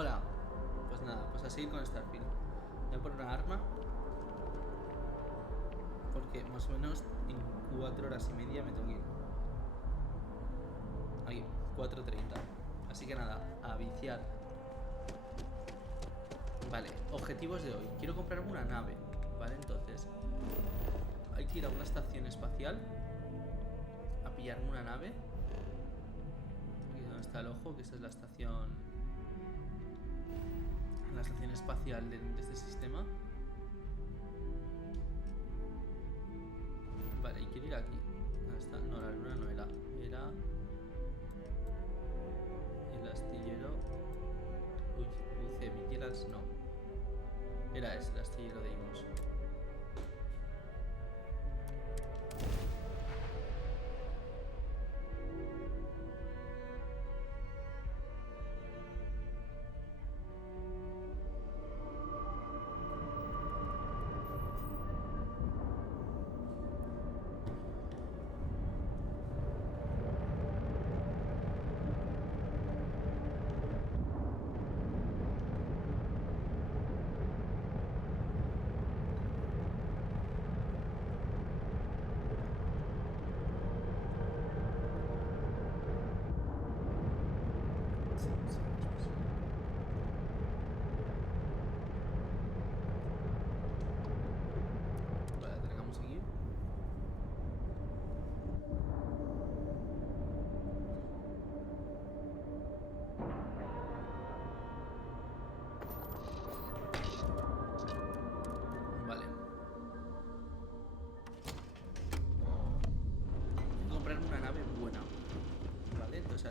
Hola. Pues nada, pues a seguir con Starfield. Voy a poner una arma. Porque más o menos en 4 horas y media me tengo que ir. Aquí, 4:30. Así que nada, a viciar. Vale, objetivos de hoy. Quiero comprarme una nave. Vale, entonces hay que ir a una estación espacial a pillarme una nave. Aquí donde está el ojo, que esta es la estación. La estación espacial de este sistema. Vale, y quiero ir aquí. ¿Dónde está? No, la luna no era. Era el astillero. Uy, UC Vigilas, no. Era ese, el astillero de Imos.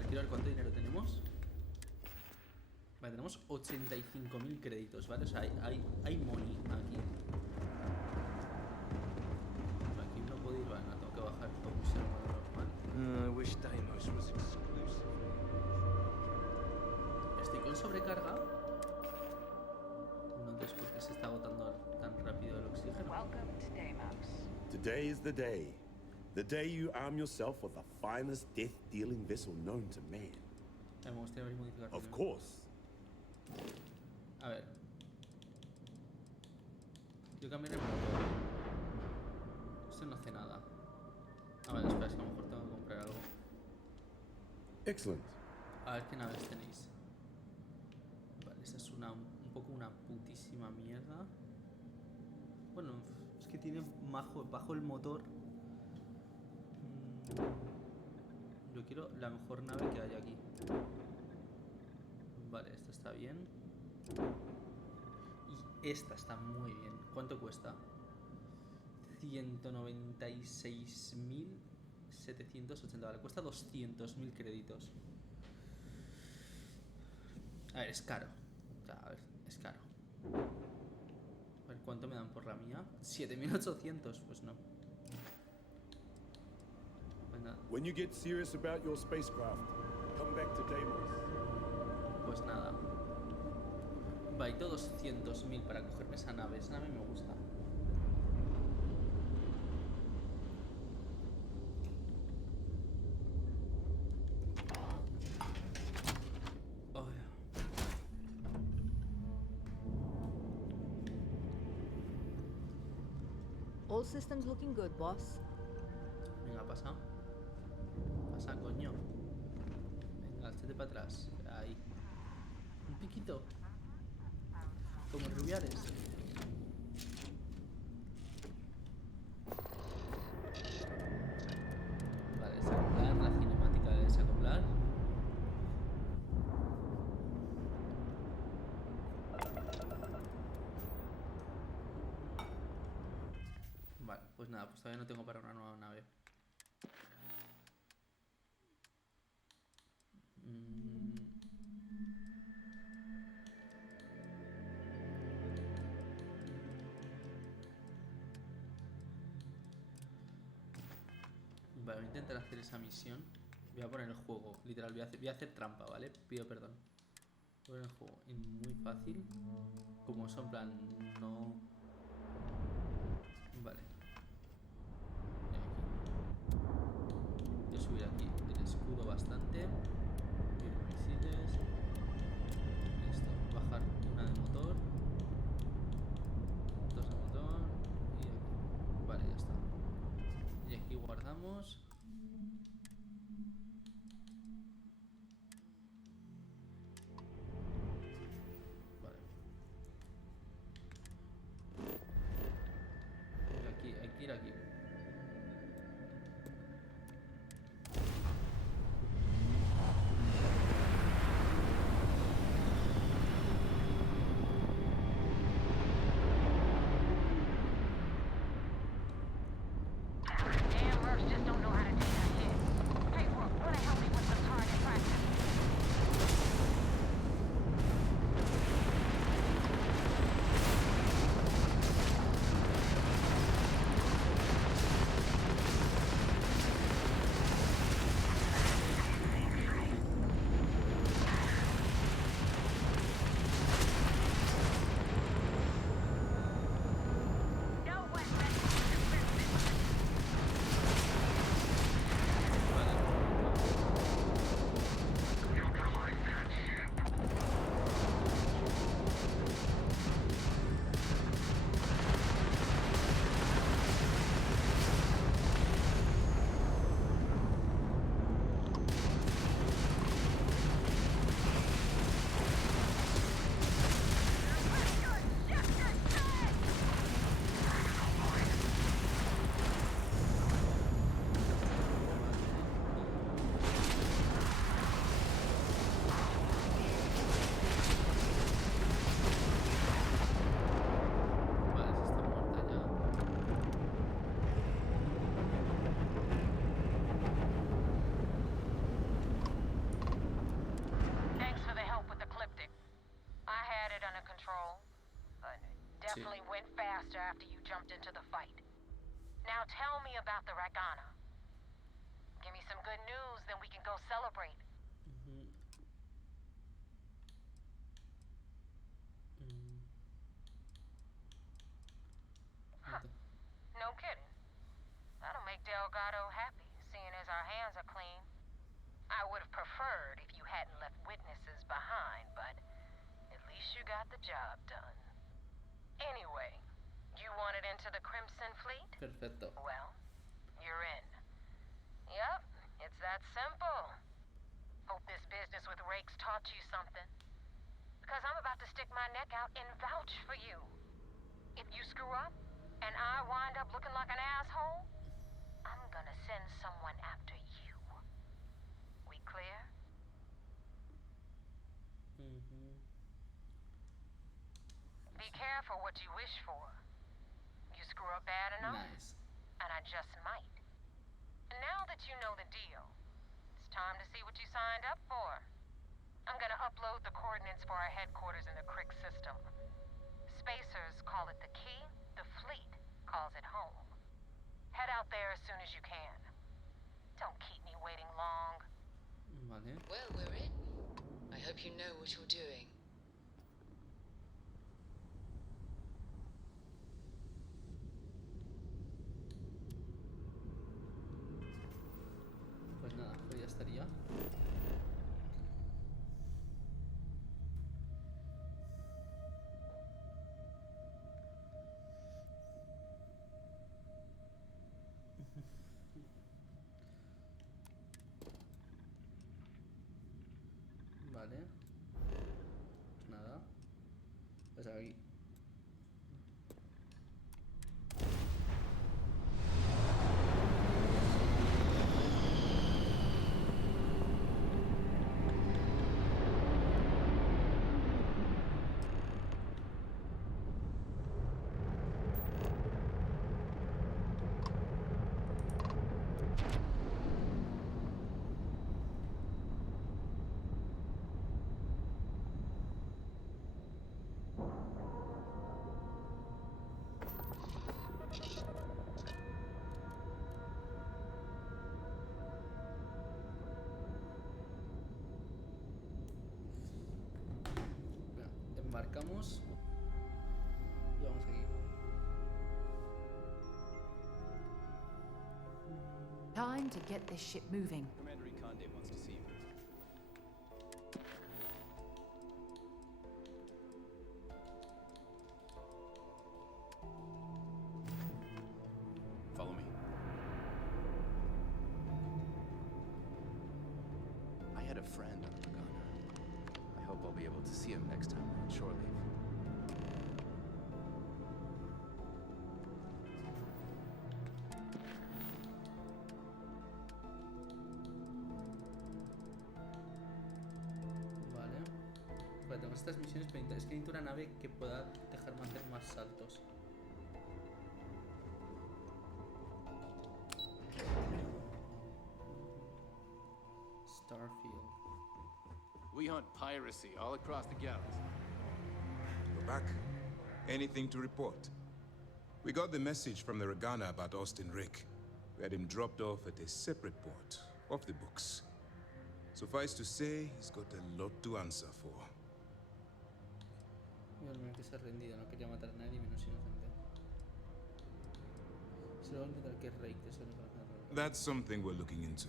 Quiero ver cuánto dinero tenemos. Vale, tenemos 85.000 créditos, ¿vale? O sea, hay money aquí. Aquí no puedo ir, vale, no tengo que bajar todo un ser humano normal. I wish Deimos was exclusive. Estoy con sobrecarga. No entiendo por qué se está agotando tan rápido el oxígeno. Welcome to Deimos. Today is the day. The day you arm yourself with the finest death-dealing vessel known to man. Me gustaría abrir modificar. Of course. A ver. Yo cambiaré el motor. Esto no hace nada. A ver, espera, es que a lo mejor tengo que comprar algo. Excellent. A ver qué naves tenéis. Vale, esa es un poco una putísima mierda. Bueno, es que tiene bajo el motor. Yo quiero la mejor nave que hay aquí. Vale, esta está bien. Y esta está muy bien. ¿Cuánto cuesta? 196.780. Vale, cuesta 200.000 créditos. A ver, es caro. A ver, es caro. A ver, ¿cuánto me dan por la mía? 7.800, pues no. When you get serious about your spacecraft, come back to Deimos. Pues nada. Va, y todos 200.000 para cogerme esa nave. Esa nave me gusta. Oh, yeah. All systems looking good, boss. Venga, pasa. Pasa, coño. Venga, échate para atrás. Ahí. Un piquito. Como en Rubiales. Vale, desacoplar. La cinemática de desacoplar. Vale, pues nada, pues todavía no tengo para una nueva nave. Vale, voy a intentar hacer esa misión. Voy a poner el juego, literal, voy a hacer trampa, ¿vale? Pido perdón. Voy a poner el juego en muy fácil. Como eso, en plan, no... Vale. Voy a subir aquí el escudo bastante. Y los misiles. Listo. tenemos. Vale. Aquí, hay que ir aquí. Damn mercs just don't know how to take a hit. Paperwork, wanna help me with some target practice? No one Vale, esa está muerta ya. Thanks for the help with the Cliptic. I had it under control, but it definitely went faster after you jumped into the fight. Now tell me about the Ragana. Give me some good news, then we can go celebrate. Ujú. Mm. Ente- No kidding. That'll make Delgado happy, seeing as our hands are clean. I would have preferred if you hadn't left witnesses behind, but at least you got the job done. Anyway, you wanted into the Crimson Fleet? Perfecto. Well, you're in. Yep, it's that simple. Hope this business with Rakes taught you something. Because I'm about to stick my neck out and vouch for you. If you screw up, and I wind up looking like an asshole, I'm gonna send someone after you. We clear? Ujú. Be careful what you wish for. You screw up bad enough, Nice. and I just might. And now that you know the deal, it's time to see what you signed up for. I'm gonna upload the coordinates for our headquarters in the Crick system. Spacers call it the key, the fleet calls it home. Head out there as soon as you can. Don't keep me waiting long. Vale. Well, we're in. I hope you know what you're doing. Pues nada, pues ya estaría. Vale. Nada. Pues aquí. Venga, embarcamos. Y vamos aquí. Time to get this ship moving. Commander Ikonde wants to see you. Follow me. see him next time on shore leave. Vale. Vale, tenemos estas misiones pendientes. Es que necesito una nave que pueda dejarme hacer más saltos. Starfield. We hunt piracy all across the galaxy. Go back. Anything to report? We got the message from the Regana about Austin Rick. We had him dropped off at a separate port, off the books. Suffice to say, he's got a lot to answer for. Igualmente se ha rendido, no quería matar a nadie menos inocente. Solo voy a intentar que Rake te suene para hacerlo. That's something we're looking into,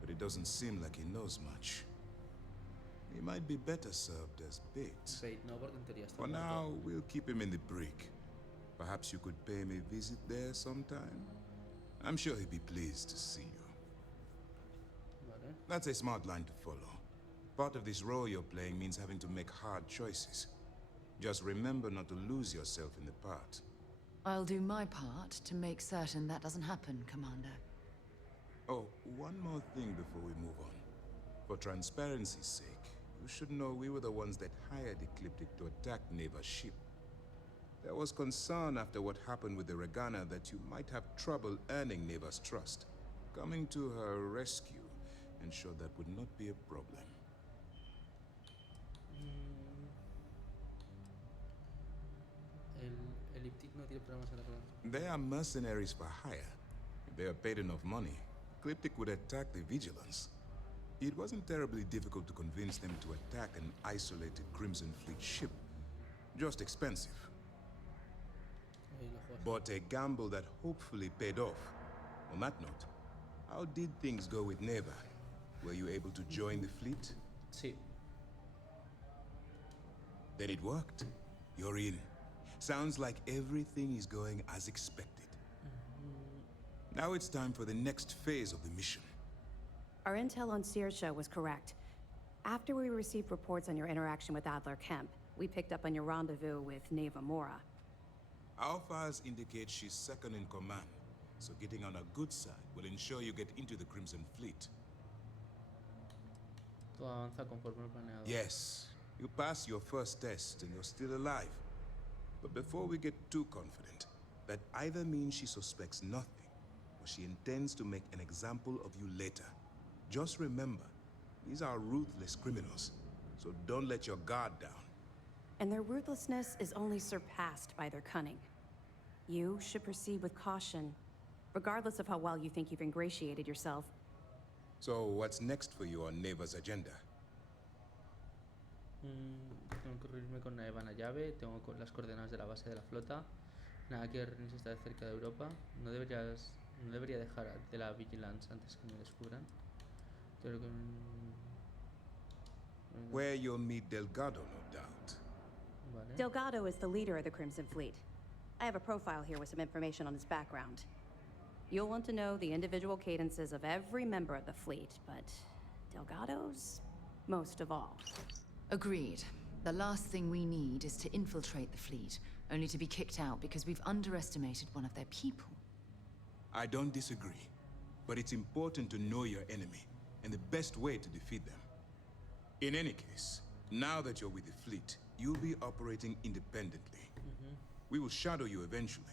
but it doesn't seem like he knows much. He might be better served as bait. Bait, no, porque en teoría está For muerto. now, we'll keep him in the brig. Perhaps you could pay him a visit there sometime? I'm sure he'd be pleased to see you. Vale. That's a smart line to follow. Part of this role you're playing means having to make hard choices. Just remember not to lose yourself in the part. I'll do my part to make certain that doesn't happen, Commander. Oh, one more thing before we move on. For transparency's sake, you should know we were the ones that hired Ecliptic to attack Neva's ship. There was concern after what happened with the Regana that you might have trouble earning Neva's trust. Coming to her rescue ensured that would not be a problem. El Elliptic no tiene problemas en la cola. They are mercenaries for hire. If they are paid enough money, Ecliptic would attack the Vigilance. It wasn't terribly difficult to convince them to attack an isolated Crimson Fleet ship. Just expensive. Ahí lo juegas. But a gamble that hopefully paid off. On that note, how did things go with Neva? Were you able to join the fleet? Sí. Then it worked. You're in. Sounds like everything is going as expected. Now it's time for the next phase of the mission. Our intel on Saoirse was correct. After we received reports on your interaction with Adler Kemp, we picked up on your rendezvous with Neva Mora. Our files indicate she's second in command, so getting on her good side will ensure you get into the Crimson Fleet. Todo avanza conforme lo planeado. Yes, you passed your first test and you're still alive. But before we get too confident, that either means she suspects nothing, or she intends to make an example of you later. Just remember, these are ruthless criminals, so don't let your guard down. And their ruthlessness is only surpassed by their cunning. You should proceed with caution, regardless of how well you think you've ingratiated yourself. So what's next for you on Neva's agenda? Tengo que reunirme con Neva en la llave, tengo las coordenadas de la base de la flota. Nada que Rennes está cerca de Europa. No debería dejar de la Vigilance antes que me descubran. Creo que... Where you'll meet Delgado, no doubt. Vale. Delgado is the leader of the Crimson Fleet. I have a profile here with some information on his background. You'll want to know the individual cadences of every member of the fleet, but Delgado's most of all. Agreed. The last thing we need is to infiltrate the fleet, only to be kicked out because we've underestimated one of their people. I don't disagree, but it's important to know your enemy and the best way to defeat them. In any case, now that you're with the fleet, you'll be operating independently. We will shadow you eventually,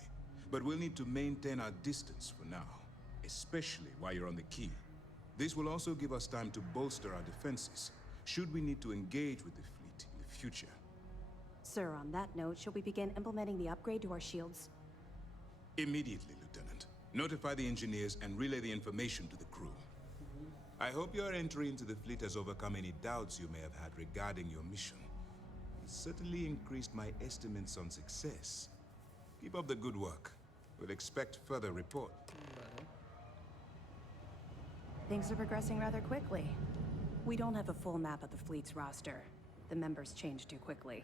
but we'll need to maintain our distance for now, especially while you're on the key. This will also give us time to bolster our defenses, should we need to engage with the fleet in the future. Sir, on that note, shall we begin implementing the upgrade to our shields? Immediately, Lieutenant. Notify the engineers and relay the information to the crew. I hope your entry into the fleet has overcome any doubts you may have had regarding your mission. It certainly increased my estimates on success. Keep up the good work. We'll expect further report. Vale. Things are progressing rather quickly. We don't have a full map of the fleet's roster. The members change too quickly.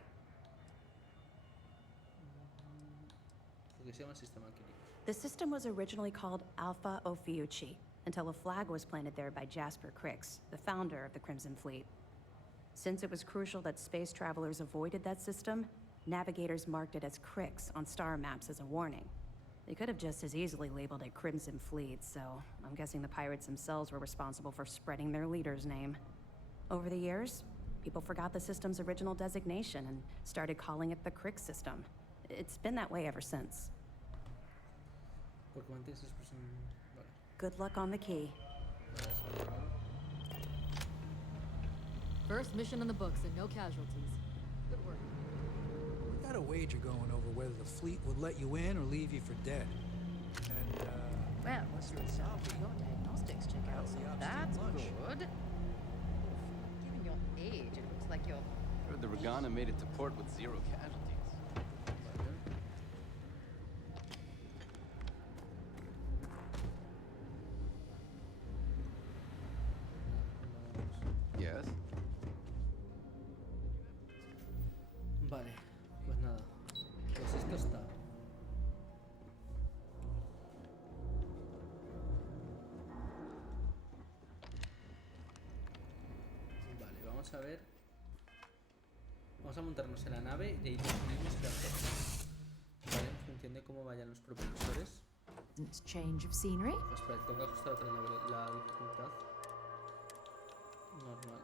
Porque se llama sistema Akila. The system was originally called Alpha Ophiuchi, until a flag was planted there by Jasper Crix, the founder of the Crimson Fleet. Since it was crucial that space travelers avoided that system, navigators marked it as Crix on star maps as a warning. They could have just as easily labeled it Crimson Fleet, so I'm guessing the pirates themselves were responsible for spreading their leader's name. Over the years, people forgot the system's original designation and started calling it the Crix system. It's been that way ever since. Good luck on the key. First mission in the books and no casualties. Good work. We got a wager going over whether the fleet would let you in or leave you for dead. And, Well, what's your diagnostics check out, so that's good. Given your age, it looks like you're... Heard the Regana made it to port with 0 casualties. Yes. Vale, pues nada. Pues esto está. Vale, vamos a ver. Vamos a montarnos en la nave y ahí decidimos qué hacer. Vale, en función de cómo vayan los propulsores. Change of scenery? Pues espera, tengo que ajustar otra vez la dificultad. Normal.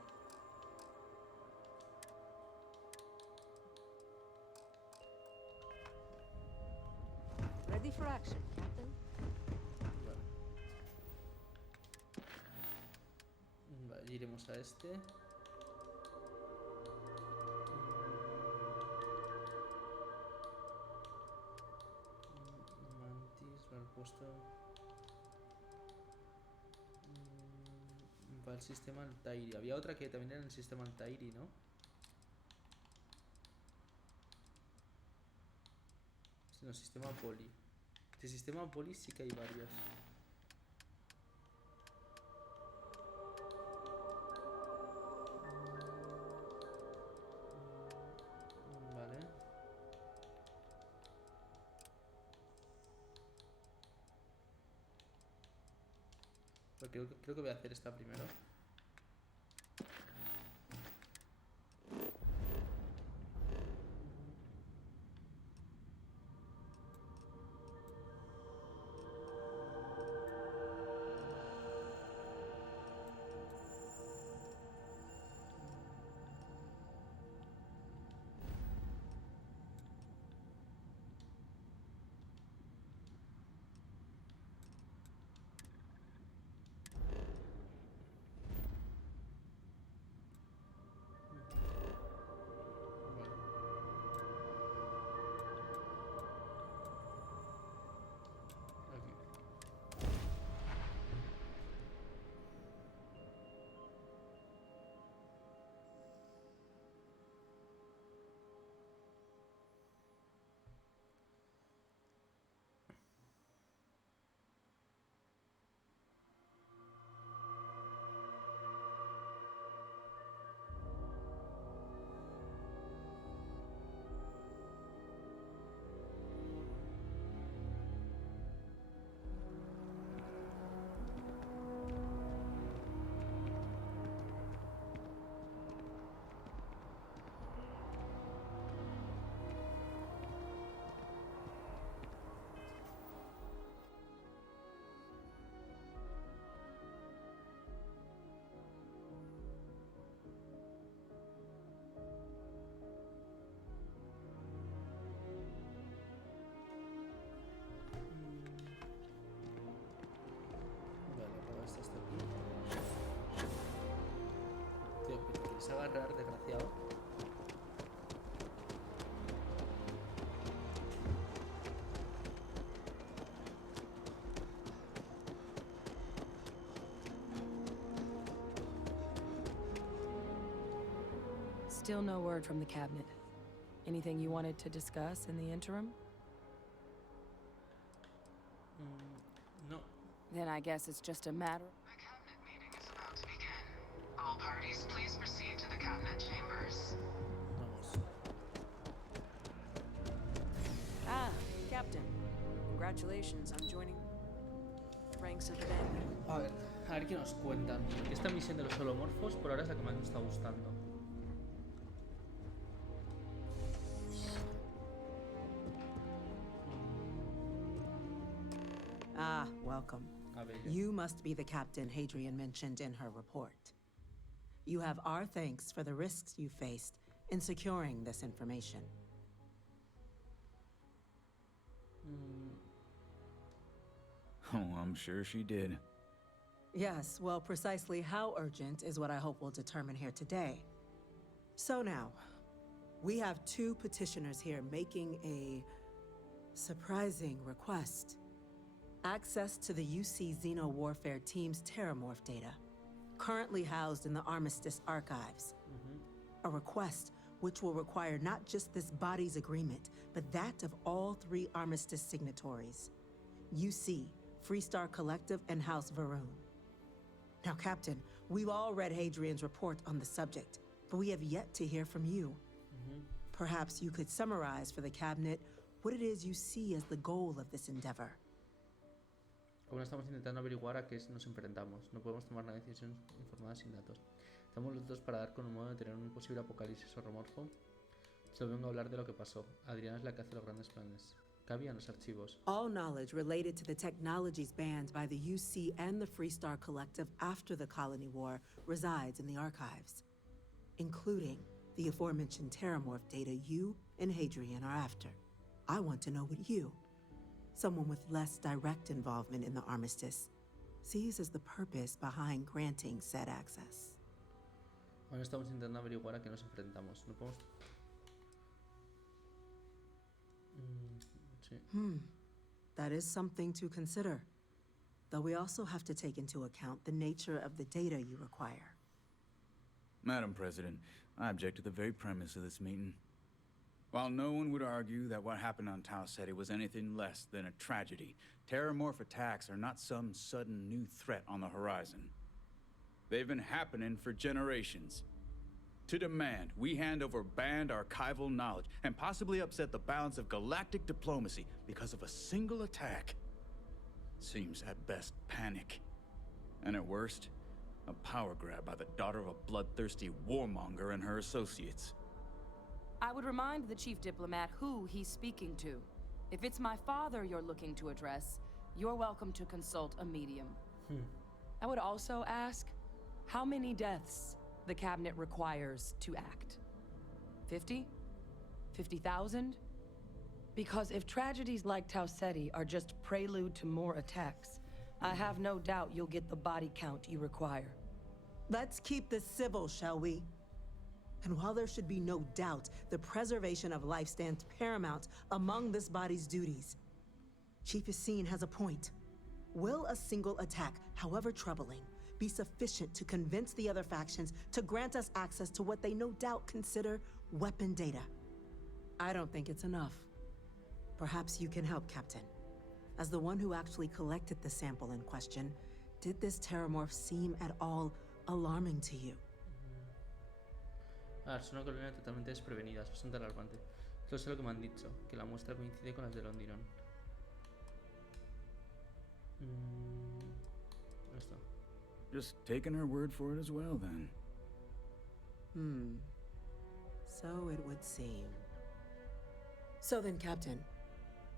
Ready for action, Captain. Vale. Vale, iremos a este. Mantis, vale, puesto. Va el sistema Altairi. Había otra que también era en el sistema Altairi, ¿no? No, sistema Poli. De sistema Poli sí que hay varios. Vale. Pero creo que voy a hacer esta primero. a agarrar, desgraciado. Still no word from the cabinet. Anything you wanted to discuss in the interim? No. Then I guess it's just a matter... The cabinet meeting is about to begin. All parties, please proceed to the cabinet chambers. Vamos. Ah, Captain. Congratulations on joining ranks of the band. A ver qué nos cuentan. Esta misión de los holomorfos por ahora es la que más me está gustando. Ah, welcome. A ver, You must be the captain Hadrian mentioned in her report. You have our thanks for the risks you faced in securing this information. Oh, I'm sure she did. Yes, well, precisely how urgent is what I hope will determine here today. So now, we have two petitioners here making a surprising request. Access to the UC Xeno Warfare Team's Terramorph data, currently housed in the Armistice archives. A request which will require not just this body's agreement, but that of all three Armistice signatories. UC, Freestar Collective, and House Varun. Now, Captain, we've all read Hadrian's report on the subject, but we have yet to hear from you. Perhaps you could summarize for the cabinet what it is you see as the goal of this endeavor. Aún estamos intentando averiguar a qué nos enfrentamos. No podemos tomar una decisión informada sin datos. Estamos los dos para dar con un modo de tener un posible apocalipsis holomorfo. Solo vengo a hablar de lo que pasó. Adriana es la que hace los grandes planes. Cabía en los archivos. All knowledge related to the technologies banned by the UC and the Freestar Collective after the Colony War resides in the archives, including the aforementioned Terramorph data you and Hadrian are after. I want to know what you, someone with less direct involvement in the Armistice, sees as the purpose behind granting said access. Ahora estamos intentando averiguar a qué nos enfrentamos. No podemos... sí. That is something to consider. Though we also have to take into account the nature of the data you require. Madam President, I object to the very premise of this meeting. While no one would argue that what happened on Tau Ceti was anything less than a tragedy, terramorph attacks are not some sudden new threat on the horizon. They've been happening for generations. To demand we hand over banned archival knowledge and possibly upset the balance of galactic diplomacy because of a single attack seems at best panic. And at worst, a power grab by the daughter of a bloodthirsty warmonger and her associates. I would remind the chief diplomat who he's speaking to. If it's my father you're looking to address, you're welcome to consult a medium. I would also ask how many deaths the cabinet requires to act. 50? 50,000? Because if tragedies like Tau Ceti are just prelude to more attacks, I have no doubt you'll get the body count you require. Let's keep this civil, shall we? And while there should be no doubt, the preservation of life stands paramount among this body's duties. Chief Yassine has a point. Will a single attack, however troubling, be sufficient to convince the other factions to grant us access to what they no doubt consider weapon data? I don't think it's enough. Perhaps you can help, Captain. As the one who actually collected the sample in question, did this terramorph seem at all alarming to you? Es una colonia totalmente desprevenida, es bastante alarmante. Esto es lo que me han dicho, que la muestra coincide con las de Londinón. Esto. Just taking her word for it as well, then. So it would seem. So then, Captain,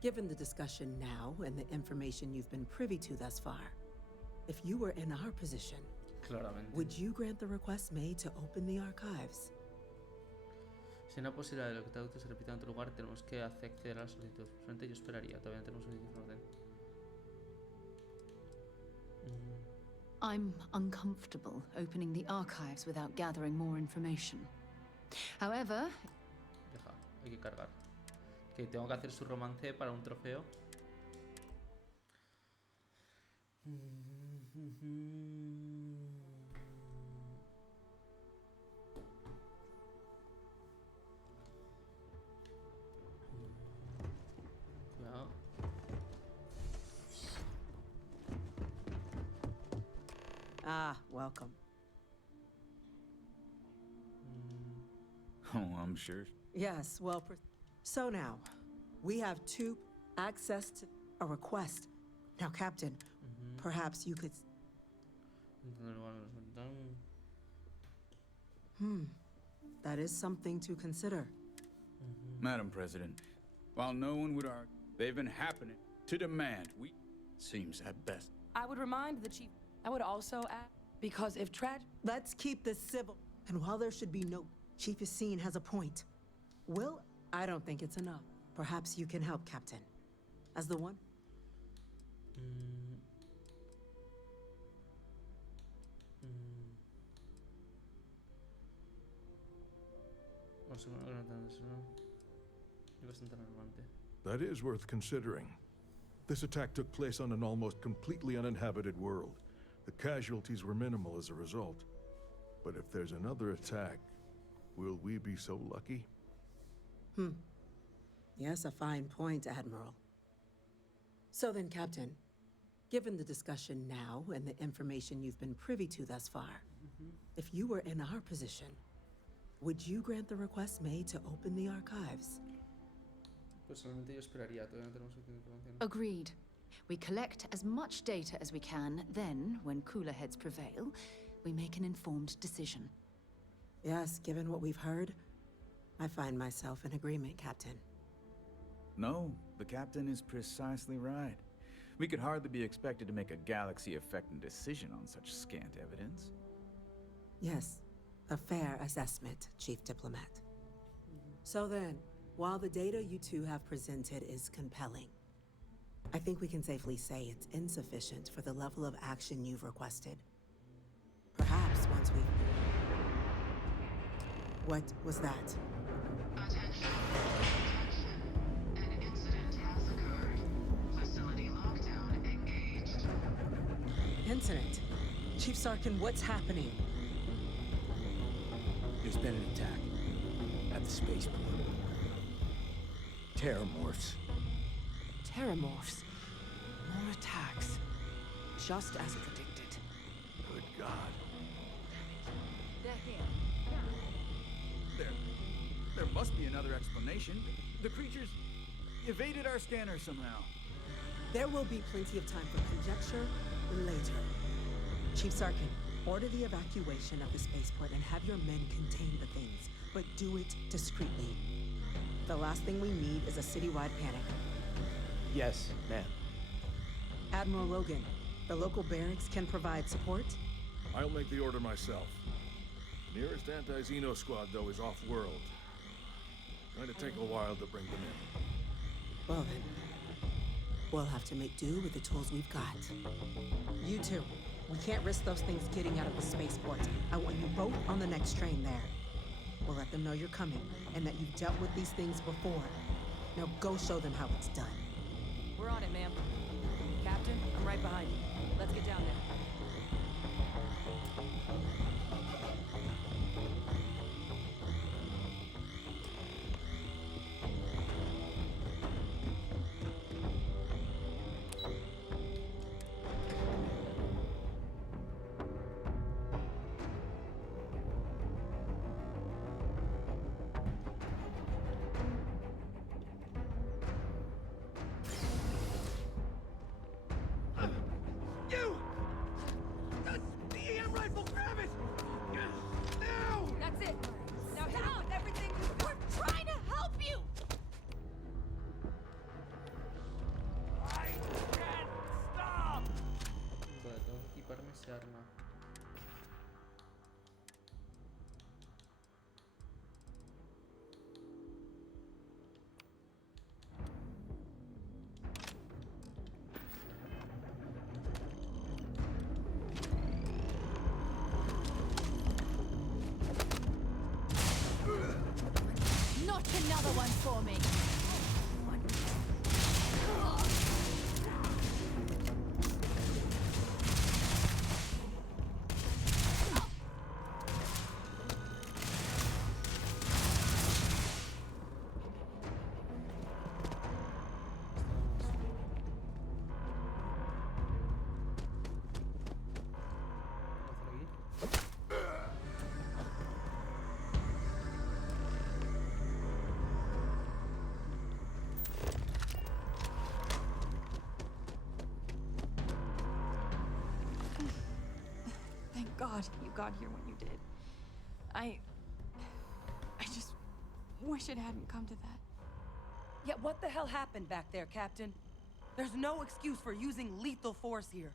given the discussion now and the information you've been privy to thus far, if you were in our position, claramente, would you grant the request made to open the archives? Si hay una posibilidad de lo que te auto se repita en otro lugar, tenemos que acceder a la solicitud. Personalmente yo esperaría, todavía no tenemos solicitud en orden. I'm uncomfortable opening the archives without gathering more information. However... Deja, hay que cargar. Que tengo que hacer su romance para un trofeo. Cuidado. Ah, welcome. Oh, I'm sure. Yes, well, so now, we have two access to a request. Now, Captain, perhaps you could... That is something to consider. Madam President, while no one would argue, they've been happening to demand we... Seems at best. I would remind the chief. I would also add, because if Let's keep this civil. And while there should be no... Chief Yassine has a point. I don't think it's enough. Perhaps you can help, Captain. As the one... That is worth considering. This attack took place on an almost completely uninhabited world. The casualties were minimal as a result. But if there's another attack, will we be so lucky? Yes, a fine point, Admiral. So then, Captain, given the discussion now and the information you've been privy to thus far, if you were in our position, would you grant the request made to open the archives? Personalmente yo esperaría, todavía no tenemos suficiente información. Agreed. We collect as much data as we can, then, when cooler heads prevail, we make an informed decision. Yes, given what we've heard, I find myself in agreement, Captain. No, the captain is precisely right. We could hardly be expected to make a galaxy-affecting decision on such scant evidence. Yes, a fair assessment, Chief Diplomat. So then, while the data you two have presented is compelling, I think we can safely say it's insufficient for the level of action you've requested. Perhaps once we... What was that? Attention. An incident has occurred. Facility lockdown engaged. Incident? Chief Sarkin, what's happening? There's been an attack at the spaceport. Terramorphs. Terramorphs. More attacks. Just as predicted. Good God. They're here. There must be another explanation. The creatures evaded our scanner somehow. There will be plenty of time for conjecture later. Chief Sarkin, order the evacuation of the spaceport and have your men contain the things, but do it discreetly. The last thing we need is a citywide panic. Yes, ma'am. Admiral Logan, the local barracks can provide support? I'll make the order myself. Nearest anti-Xeno squad, though, is off-world. Going to take a while to bring them in. Well then, we'll have to make do with the tools we've got. You two, we can't risk those things getting out of the spaceport. I want you both on the next train there. We'll let them know you're coming, and that you've dealt with these things before. Now go show them how it's done. We're on it, ma'am. Captain, I'm right behind you. Let's get down there. Another one for me. God you got here when you did. I just wish it hadn't come to that. Yeah, what the hell happened back there, Captain? There's no excuse for using lethal force here.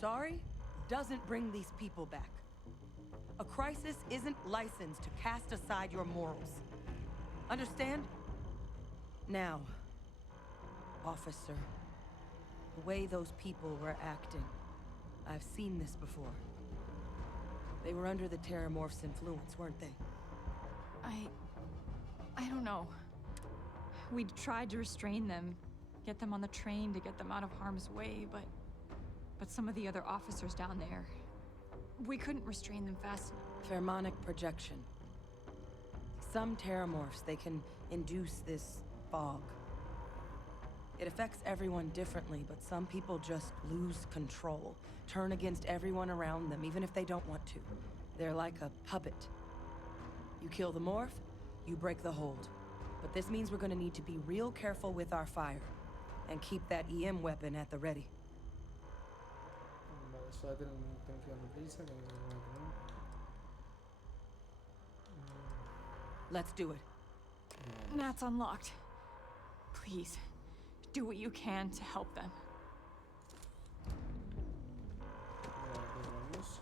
Sorry doesn't bring these people back. A crisis isn't licensed to cast aside your morals. Understand? Now, officer, the way those people were acting, I've seen this before. They were under the Terramorph's influence, weren't they? I don't know. We tried to restrain them, get them on the train to get them out of harm's way, but some of the other officers down there, we couldn't restrain them fast enough. Pheromonic projection. Some Terramorphs, they can induce this fog. It affects everyone differently, but some people just lose control, turn against everyone around them, even if they don't want to. They're like a puppet. You kill the morph, you break the hold. But this means we're gonna need to be real careful with our fire, and keep that EM weapon at the ready. Vale, eso va a tengo que darme prisa, que no sé cómo poner. Let's do it. Nat's unlocked. Please, do what you can to help them. Vale, pues vamos.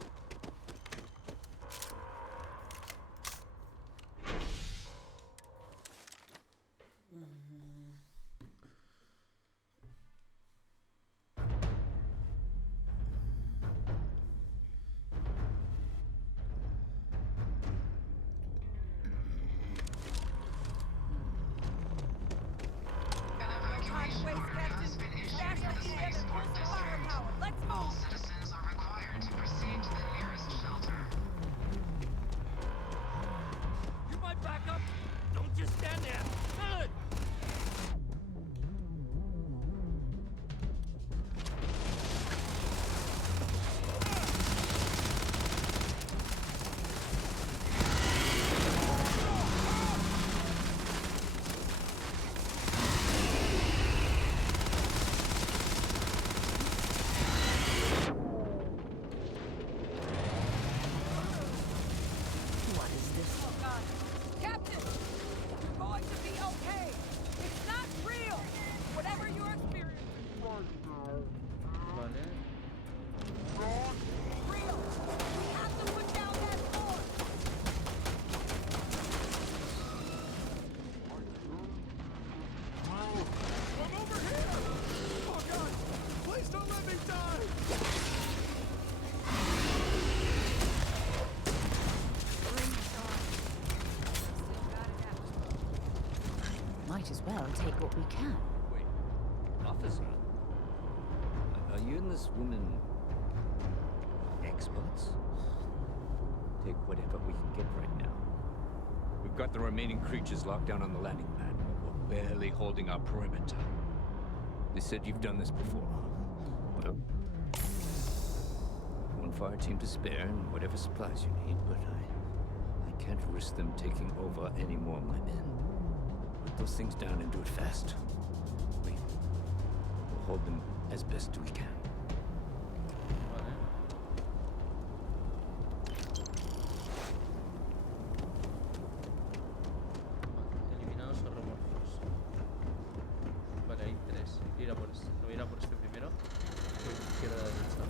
Might as well take what we can. Wait, officer? Are you and this woman experts? Take whatever we can get right now. We've got the remaining creatures locked down on the landing pad, but we're barely holding our perimeter. They said you've done this before. Well, one fire team to spare and whatever supplies you need, but I can't risk them taking over any more of my men. Put those things down and do it fast. We'll hold them as best we can. Eliminados holomorfos. Vale, hay 3. Ir a por este. No voy a ir a por este primero. Por izquierda a derecha.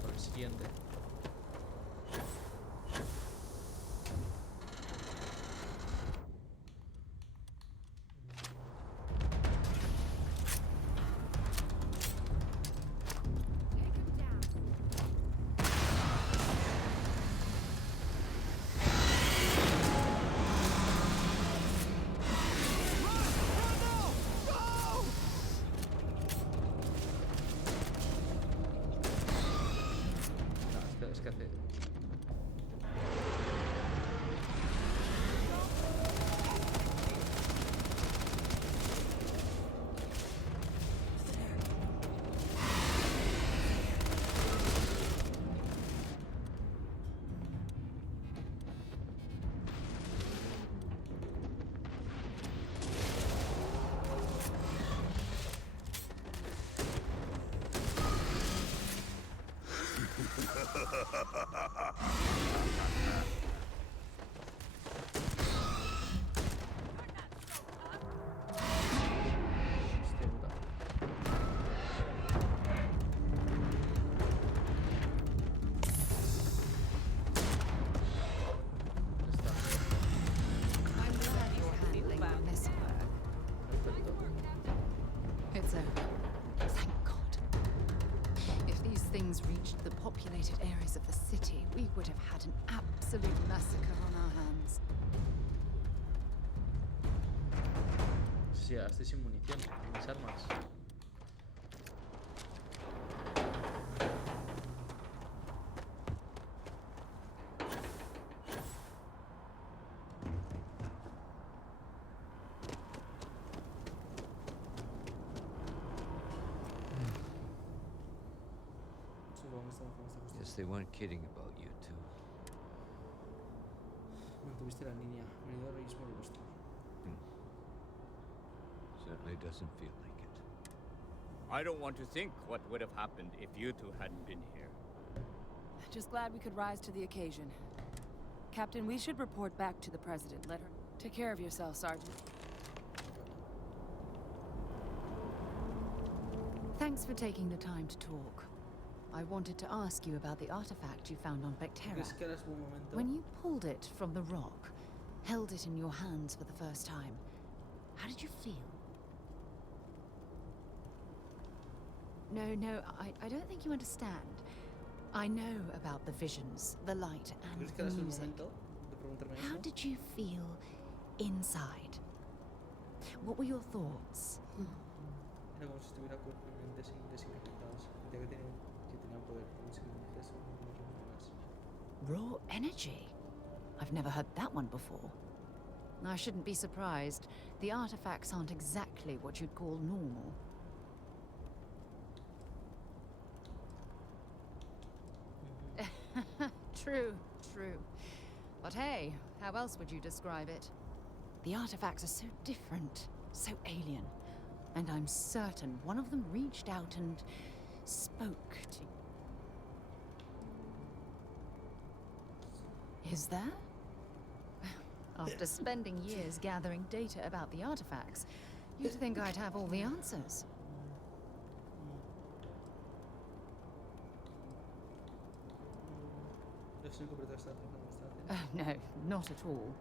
Por el siguiente. I'm glad you're handling this work. It's over. Thank God. If these things reached the populated areas of the city, we would have had an absolute massacre on our hands. Sí, ahora estoy sin munición, mis armas. Guess they weren't kidding about you two. Mantuviste la línea. Menudo reísmo el vuestro. Certainly doesn't feel like it. I don't want to think what would have happened if you two hadn't been here. Just glad we could rise to the occasion. Captain, we should report back to the President. Let her take care of yourself, Sergeant. Thanks for taking the time to talk. I wanted to ask you about the artifact you found on Bethesda. Es que ahora es buen momento. When you pulled it from the rock, held it in your hands for the first time, how did you feel? No, I don't think you understand. I know about the visions, the light, and ¿Crees que the ahora es el music. momento de preguntarme How eso? did you feel inside? What were your thoughts? Era como si estuviera desincapacitados. Sentía que tenía poder, como si me dijese más. Raw energy? I've never heard that one before. I shouldn't be surprised. The artifacts aren't exactly what you'd call normal. True. But hey, how else would you describe it? The artifacts are so different, so alien. And I'm certain one of them reached out and spoke to you. Is there? After spending years gathering data about the artifacts, you'd think I'd have all the answers. No, not at all.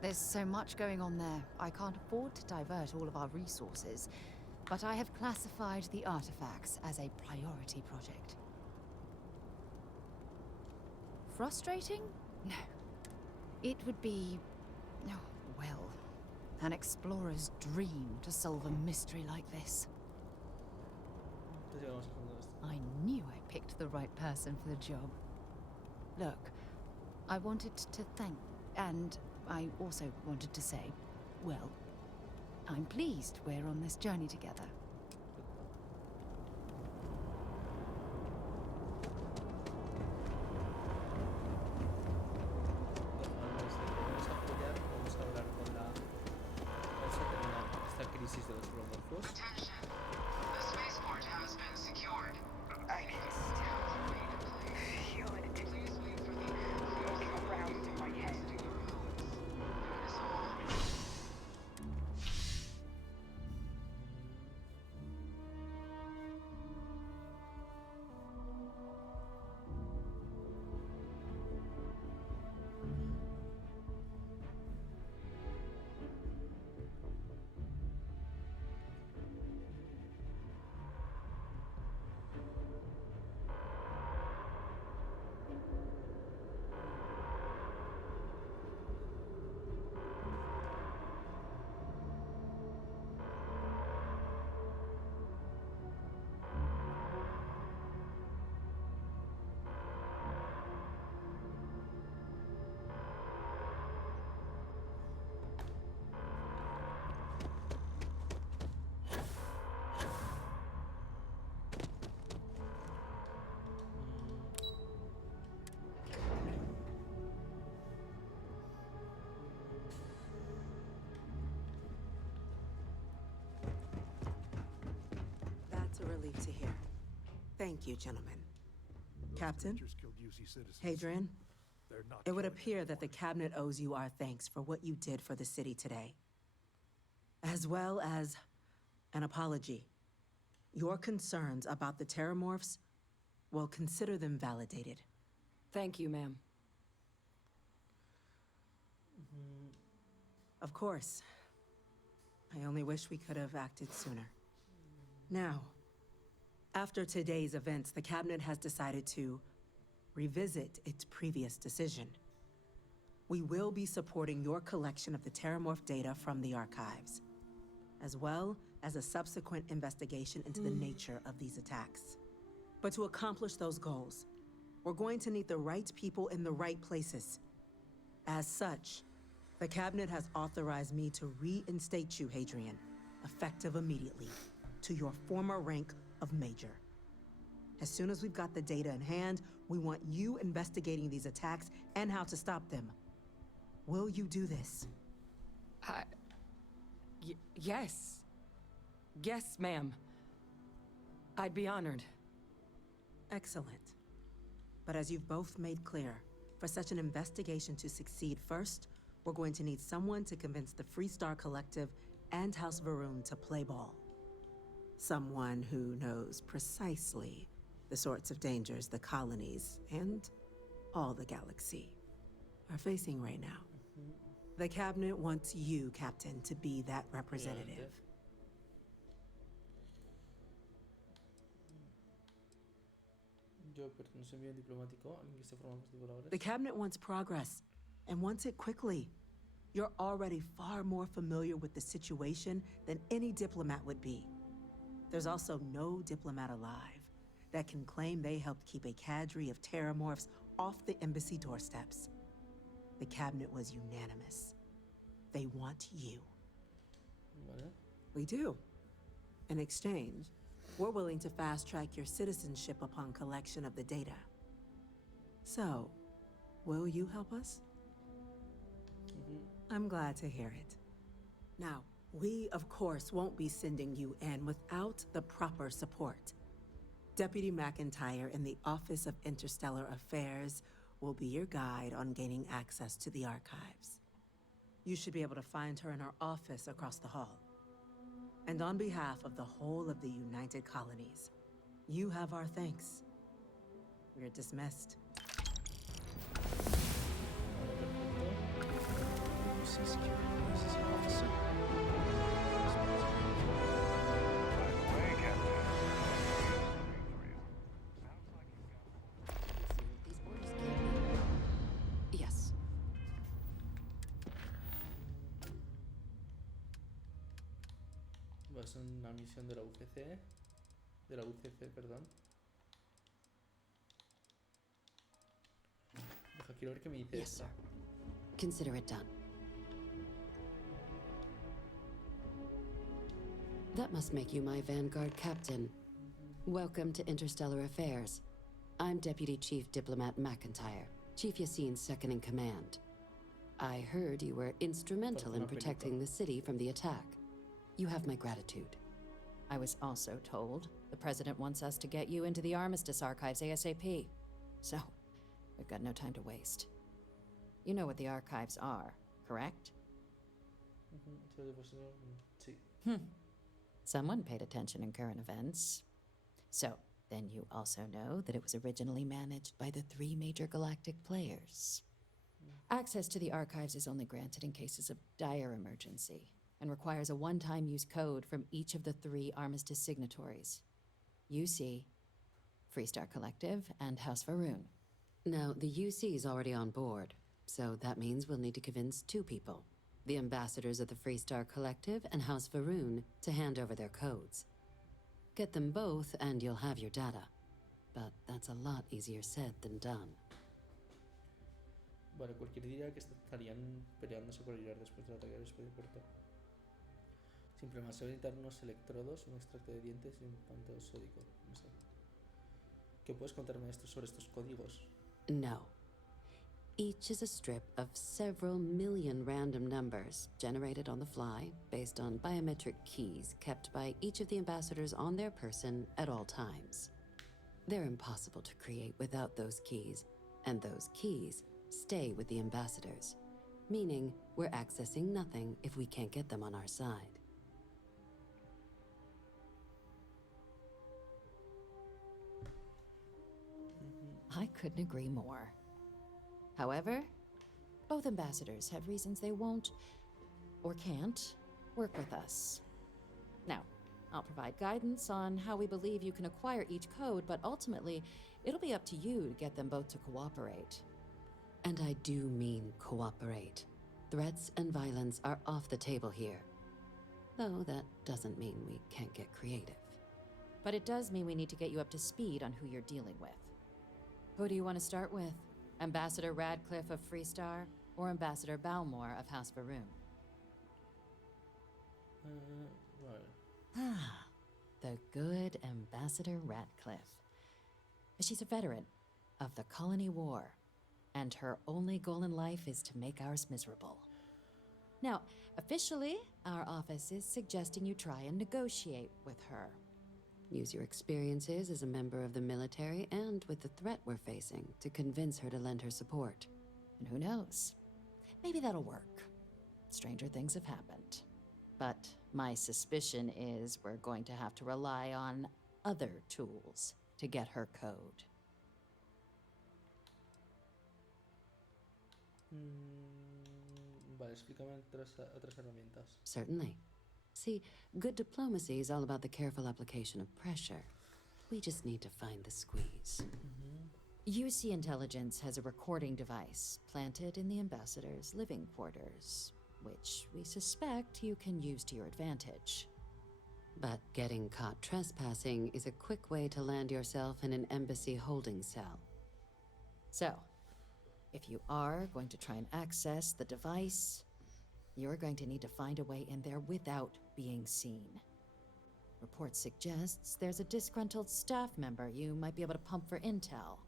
There's so much going on there, I can't afford to divert all of our resources. But I have classified the artifacts as a priority project. Frustrating? No. It would be, well, an explorer's dream to solve a mystery like this. I knew I picked the right person for the job. Look, I wanted to thank, and I also wanted to say, well, I'm pleased we're on this journey together. Attention. The spaceport has been secured. I can still feel it. Please wait for the looking around in my head. That is all. That's a relief to hear. Thank you, gentlemen. Captain, QC citizens. Hadrian, They're not it would killing appear that the cabinet owes you our thanks for what you did for the city today, as well as an apology. Your concerns about the Terramorphs, well, consider them validated. Thank you, ma'am. Of course. I only wish we could have acted sooner. Now, after today's events, the cabinet has decided to revisit its previous decision. We will be supporting your collection of the Terramorph data from the archives, as well as a subsequent investigation into the nature of these attacks. But to accomplish those goals, we're going to need the right people in the right places. As such, the cabinet has authorized me to reinstate you, Hadrian, effective immediately, to your former rank of Major. As soon as we've got the data in hand, we want you investigating these attacks and how to stop them. Will you do this? Yes. Yes, ma'am. I'd be honored. Excellent. But as you've both made clear, for such an investigation to succeed first, we're going to need someone to convince the Freestar Collective and House Varun to play ball. Someone who knows precisely the sorts of dangers the colonies and all the galaxy are facing right now. The cabinet wants you, Captain, to be that representative. The cabinet wants progress, and wants it quickly. You're already far more familiar with the situation than any diplomat would be. There's also no diplomat alive that can claim they helped keep a cadre of Terramorphs off the embassy doorsteps. The cabinet was unanimous. They want you. We do. In exchange, we're willing to fast-track your citizenship upon collection of the data. So, will you help us? I'm glad to hear it. Now, we, of course, won't be sending you in without the proper support. Deputy McIntyre in the Office of Interstellar Affairs will be your guide on gaining access to the archives. You should be able to find her in her office across the hall. And on behalf of the whole of the United Colonies, you have our thanks. We're dismissed. Yes. Va a ser una misión de la UCC. De la UCC, perdón. Deja, quiero ver qué me dice Yes, esta. sir. Consider it done. That must make you my Vanguard captain. Welcome to Interstellar Affairs. I'm Deputy Chief Diplomat McIntyre, Chief Yassine's second in command. I heard you were instrumental in protecting the city from the attack. You have my gratitude. I was also told the President wants us to get you into the Armistice archives ASAP. So, we've got no time to waste. You know what the archives are, correct? Someone paid attention in current events. So, then you also know that it was originally managed by the 3 major galactic players. Access to the archives is only granted in cases of dire emergency, and requires a one-time use code from each of the 3 Armistice signatories. UC, Freestar Collective, and House Varun. Now, the UC is already on board, so that means we'll need to convince 2 people. The ambassadors of the Freestar Collective and House Varun to hand over their codes. Get them both and you'll have your data. But that's a lot easier said than done. Vale, cualquier día que estarían peleándose por llegar después del ataque del puerto. Simple más, se va a necesitar unos electrodos, un extracto de dientes y un panteo sódico. No sé. ¿Qué puedes contarme esto sobre estos códigos? No. Each is a strip of several million random numbers generated on the fly based on biometric keys kept by each of the ambassadors on their person at all times. They're impossible to create without those keys, And those keys stay with the ambassadors, meaning we're accessing nothing if we can't get them on our side. I couldn't agree more. However, both ambassadors have reasons they won't, or can't, work with us. Now, I'll provide guidance on how we believe you can acquire each code, but ultimately, it'll be up to you to get them both to cooperate. And I do mean cooperate. Threats and violence are off the table here. Though that doesn't mean we can't get creative. But it does mean we need to get you up to speed on who you're dealing with. Who do you want to start with? Ambassador Radcliffe of Freestar, or Ambassador Balmore of House Varoon? Ah, the good Ambassador Radcliffe. She's a veteran of the Colony War, and her only goal in life is to make ours miserable. Now, officially, our office is suggesting you try and negotiate with her. Use your experiences as a member of the military and with the threat we're facing to convince her to lend her support. And who knows? Maybe that'll work. Stranger things have happened. But my suspicion is we're going to have to rely on other tools to get her code. Vale, explícame otras herramientas. Certainly. See, good diplomacy is all about the careful application of pressure. We just need to find the squeeze. UC Intelligence has a recording device planted in the ambassador's living quarters, which we suspect you can use to your advantage. But getting caught trespassing is a quick way to land yourself in an embassy holding cell. So, if you are going to try and access the device, you're going to need to find a way in there without being seen. Report suggests there's a disgruntled staff member you might be able to pump for intel.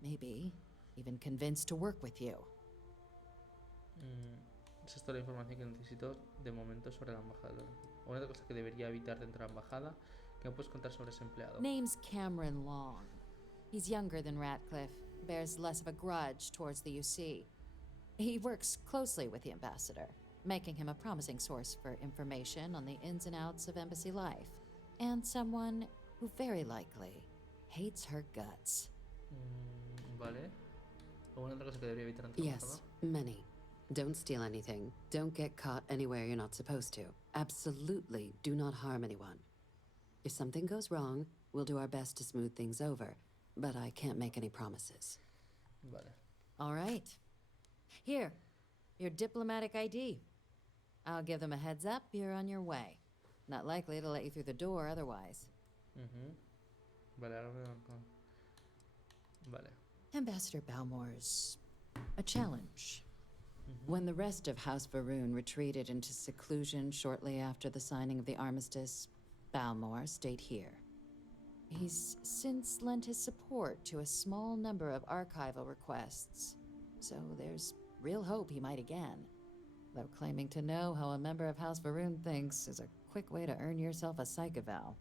Maybe even convince to work with you. Esa es toda la información que necesito de momento sobre la embajada. Una de las cosas que debería evitar dentro de la embajada, que me puedes contar sobre ese empleado. Name's Cameron Long. He's younger than Ratcliffe, bears less of a grudge towards the UC. He works closely with the ambassador, making him a promising source for information on the ins and outs of embassy life, and someone who very likely hates her guts. Vale. ¿Alguna otra cosa que debería evitar dentro de la Yes, embajada? many. Don't steal anything. Don't get caught anywhere you're not supposed to. Absolutely do not harm anyone. If something goes wrong, we'll do our best to smooth things over, but I can't make any promises. Vale. All right. Here, your diplomatic ID. I'll give them a heads up you're on your way. Not likely to let you through the door otherwise. Vale, ahora veo. Vale. Ambassador Balmore's a challenge. When the rest of House Varoon retreated into seclusion shortly after the signing of the armistice, Balmore stayed here. He's since lent his support to a small number of archival requests, so there's real hope he might again. Though claiming to know how a member of House Varoon thinks is a quick way to earn yourself a psych eval.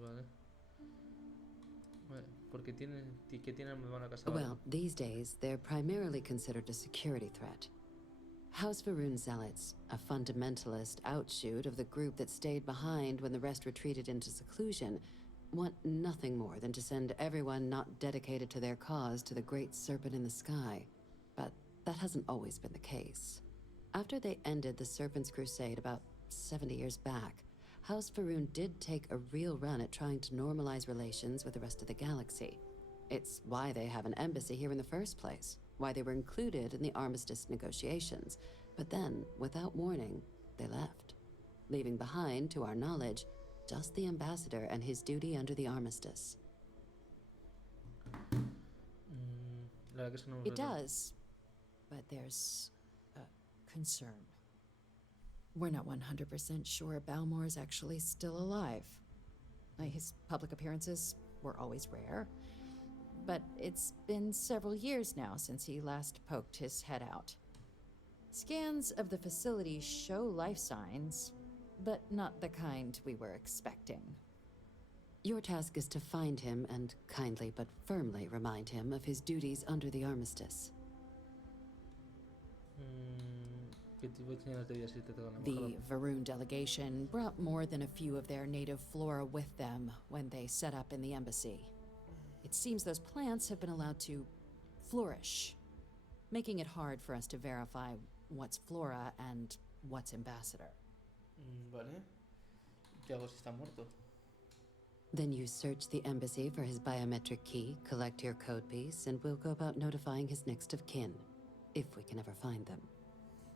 Vale. Vale. Porque ¿qué tienen me van a casar? Well, these days, they're primarily considered a security threat. House Varoon Zealots, a fundamentalist outshoot of the group that stayed behind when the rest retreated into seclusion, want nothing more than to send everyone not dedicated to their cause to the great serpent in the sky. But that hasn't always been the case. After they ended the Serpent's Crusade about 70 years back, House Varoon did take a real run at trying to normalize relations with the rest of the galaxy. It's why they have an embassy here in the first place, why they were included in the armistice negotiations. But then, without warning, they left, leaving behind, to our knowledge, just the ambassador and his duty under the armistice. It does, but there's a concern. We're not 100% sure Balmore is actually still alive. His public appearances were always rare, but it's been several years now since he last poked his head out. Scans of the facility show life signs, but not the kind we were expecting. Your task is to find him and kindly but firmly remind him of his duties under the armistice. The Varun delegation brought more than a few of their native flora with them when they set up in the embassy. It seems those plants have been allowed to flourish, making it hard for us to verify what's flora and what's ambassador. Vale. ¿Qué hago si está muerto? Then you search the embassy for his biometric key, collect your code piece, and we'll go about notifying his next of kin, if we can ever find them.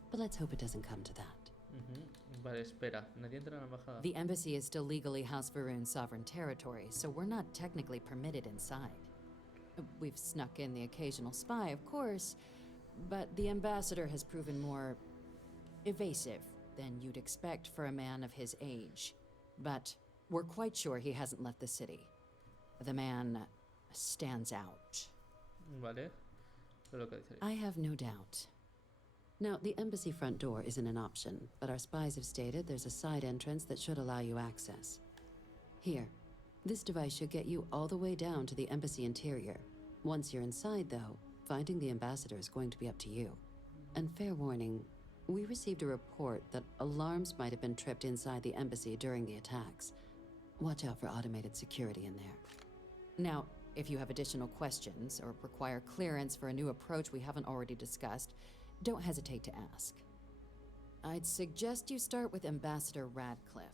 But let's hope it doesn't come to that. Vale, espera. Nadie entra en la embajada. The embassy is still legally House Varun's sovereign territory, so we're not technically permitted inside. We've snuck in the occasional spy, of course, but the ambassador has proven more evasive than you'd expect for a man of his age. But we're quite sure he hasn't left the city. The man stands out. Vale. Eso es lo que dice. I have no doubt. Now, the embassy front door isn't an option, but our spies have stated there's a side entrance that should allow you access. Here, this device should get you all the way down to the embassy interior. Once you're inside, though, finding the ambassador is going to be up to you. And fair warning, we received a report that alarms might have been tripped inside the embassy during the attacks. Watch out for automated security in there. Now, if you have additional questions or require clearance for a new approach we haven't already discussed, don't hesitate to ask. I'd suggest you start with Ambassador Radcliffe.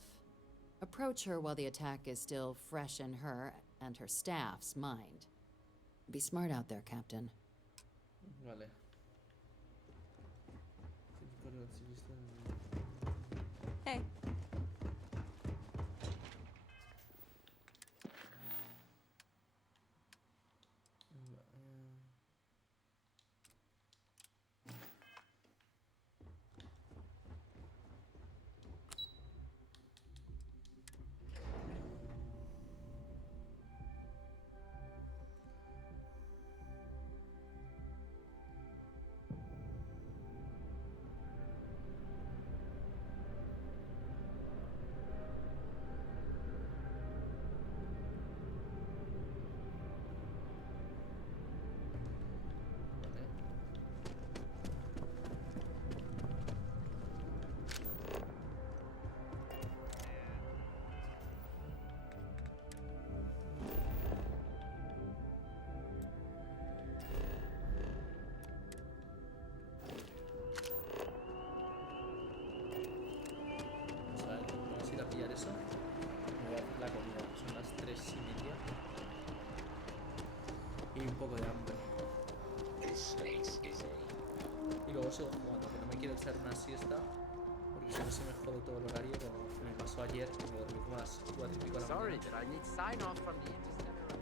Approach her while the attack is still fresh in her and her staff's mind. Be smart out there, Captain. Vale. Hey. Eso. Me voy a hacer la comida. Son las 3:30. Y un poco de hambre. Y luego sigo jugando, que no me quiero echar una siesta. Porque si no se me jode todo el horario, como me pasó ayer, que me dormí como a las 4:30 de la mañana. Sorry, but I need sign off from the intercenter.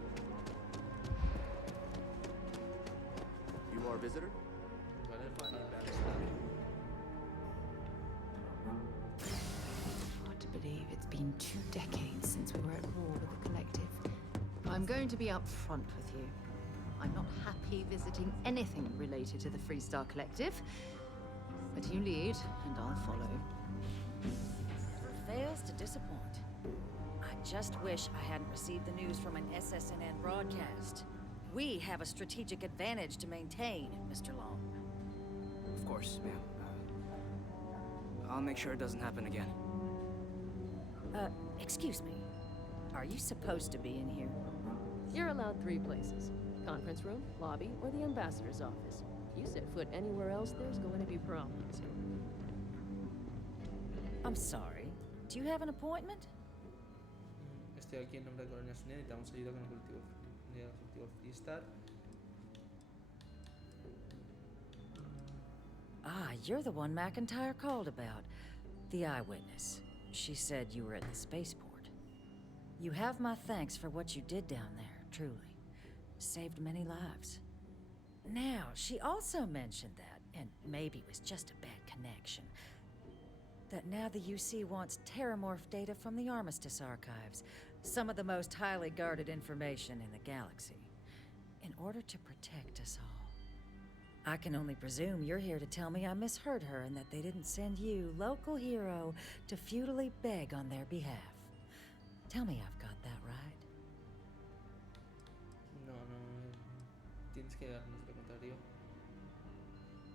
You are a visitor? Vale, Hard to believe it's been 2 decades since we were at war with the Collective. I'm going to be upfront with you. I'm not happy visiting anything related to the Freestar Collective. But you lead, and I'll follow. Never fails to disappoint. I just wish I hadn't received the news from an SSNN broadcast. We have a strategic advantage to maintain, Mr. Long. Of course, ma'am. I'll make sure it doesn't happen again. Excuse me. Are you supposed to be in here? You're allowed 3 places. Conference room, lobby, or the ambassador's office. If you set foot anywhere else, there's going to be problems. I'm sorry. Do you have an appointment? Estoy aquí en nombre de Colonia Sunida y necesitamos ayuda con el cultivo Freestar. Ah, you're the one McIntyre called about. The eyewitness. She said you were at the spaceport. You have my thanks for what you did down there, truly. Saved many lives. Now, she also mentioned that, and maybe it was just a bad connection, that now the UC wants terramorph data from the Armistice archives, some of the most highly guarded information in the galaxy, in order to protect us all. I can only presume you're here to tell me I misheard her and that they didn't send you, local hero, to futilely beg on their behalf. Tell me I've got that right. Tienes que darnos de lo contrario.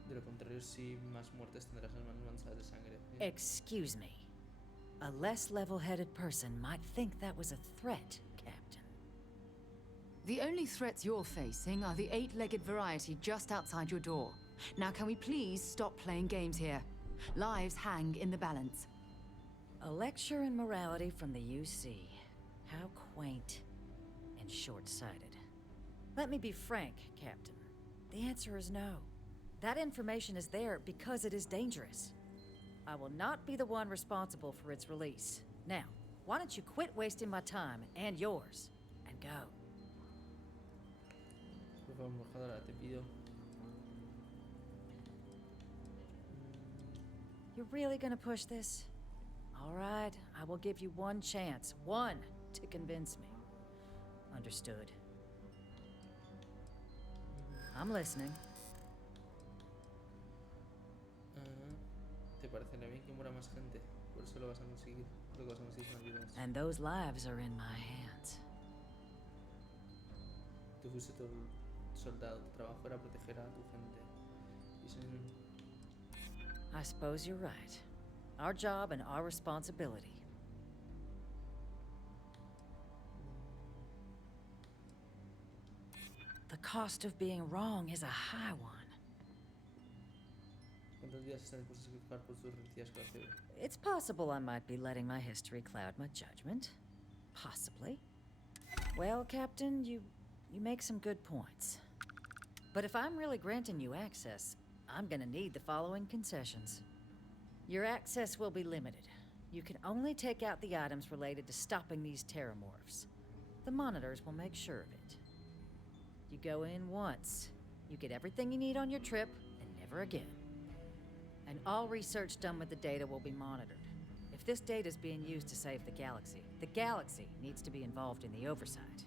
De lo contrario, si más muertes tendrás las manos manchadas de sangre. Excuse me. A less level-headed person might think that was a threat, Captain. The only threats you're facing are the 8-legged variety just outside your door. Now can we please stop playing games here? Lives hang in the balance. A lecture in morality from the UC. How quaint and short-sighted. Let me be frank, Captain. The answer is no. That information is there because it is dangerous. I will not be the one responsible for its release. Now, why don't you quit wasting my time and yours, and go? Por favor, embajadora, te pido. You're really gonna push this? All right, I will give you one chance. One to convince me. Understood. I'm listening. ¿Te parecería bien que muera más gente? Por eso lo vas a conseguir. Lo que vas a conseguir son ayudas. And those lives are in my hands. Tú fuiste todo soldado. Tu trabajo era proteger a tu gente. Y son... I suppose you're right. Our job and our responsibility. The cost of being wrong is a high one. ¿Cuántos días estás dispuesto a sacrificar por tus rencillas con la ciudad? It's possible I might be letting my history cloud my judgment. Possibly. Well, Captain, you make some good points. But if I'm really granting you access, I'm gonna need the following concessions. Your access will be limited. You can only take out the items related to stopping these terramorphs. The monitors will make sure of it. You go in once. You get everything you need on your trip, and never again. And all research done with the data will be monitored. If this data is being used to save the galaxy needs to be involved in the oversight.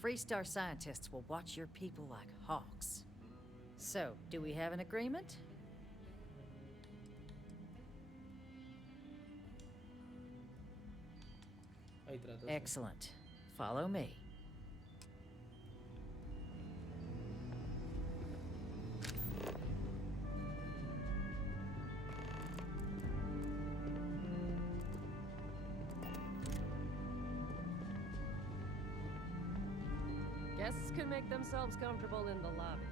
Freestar scientists will watch your people like hawks. So, do we have an agreement? Excellent. Follow me. Guests can make themselves comfortable in the lobby.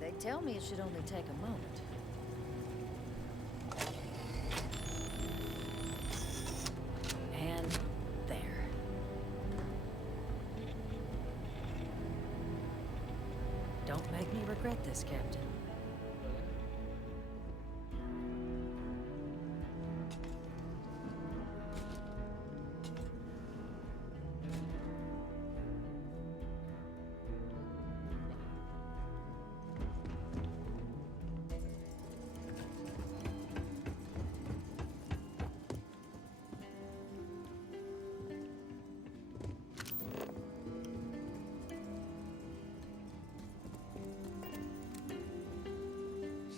They tell me it should only take a moment. And there. Don't make me regret this, Captain.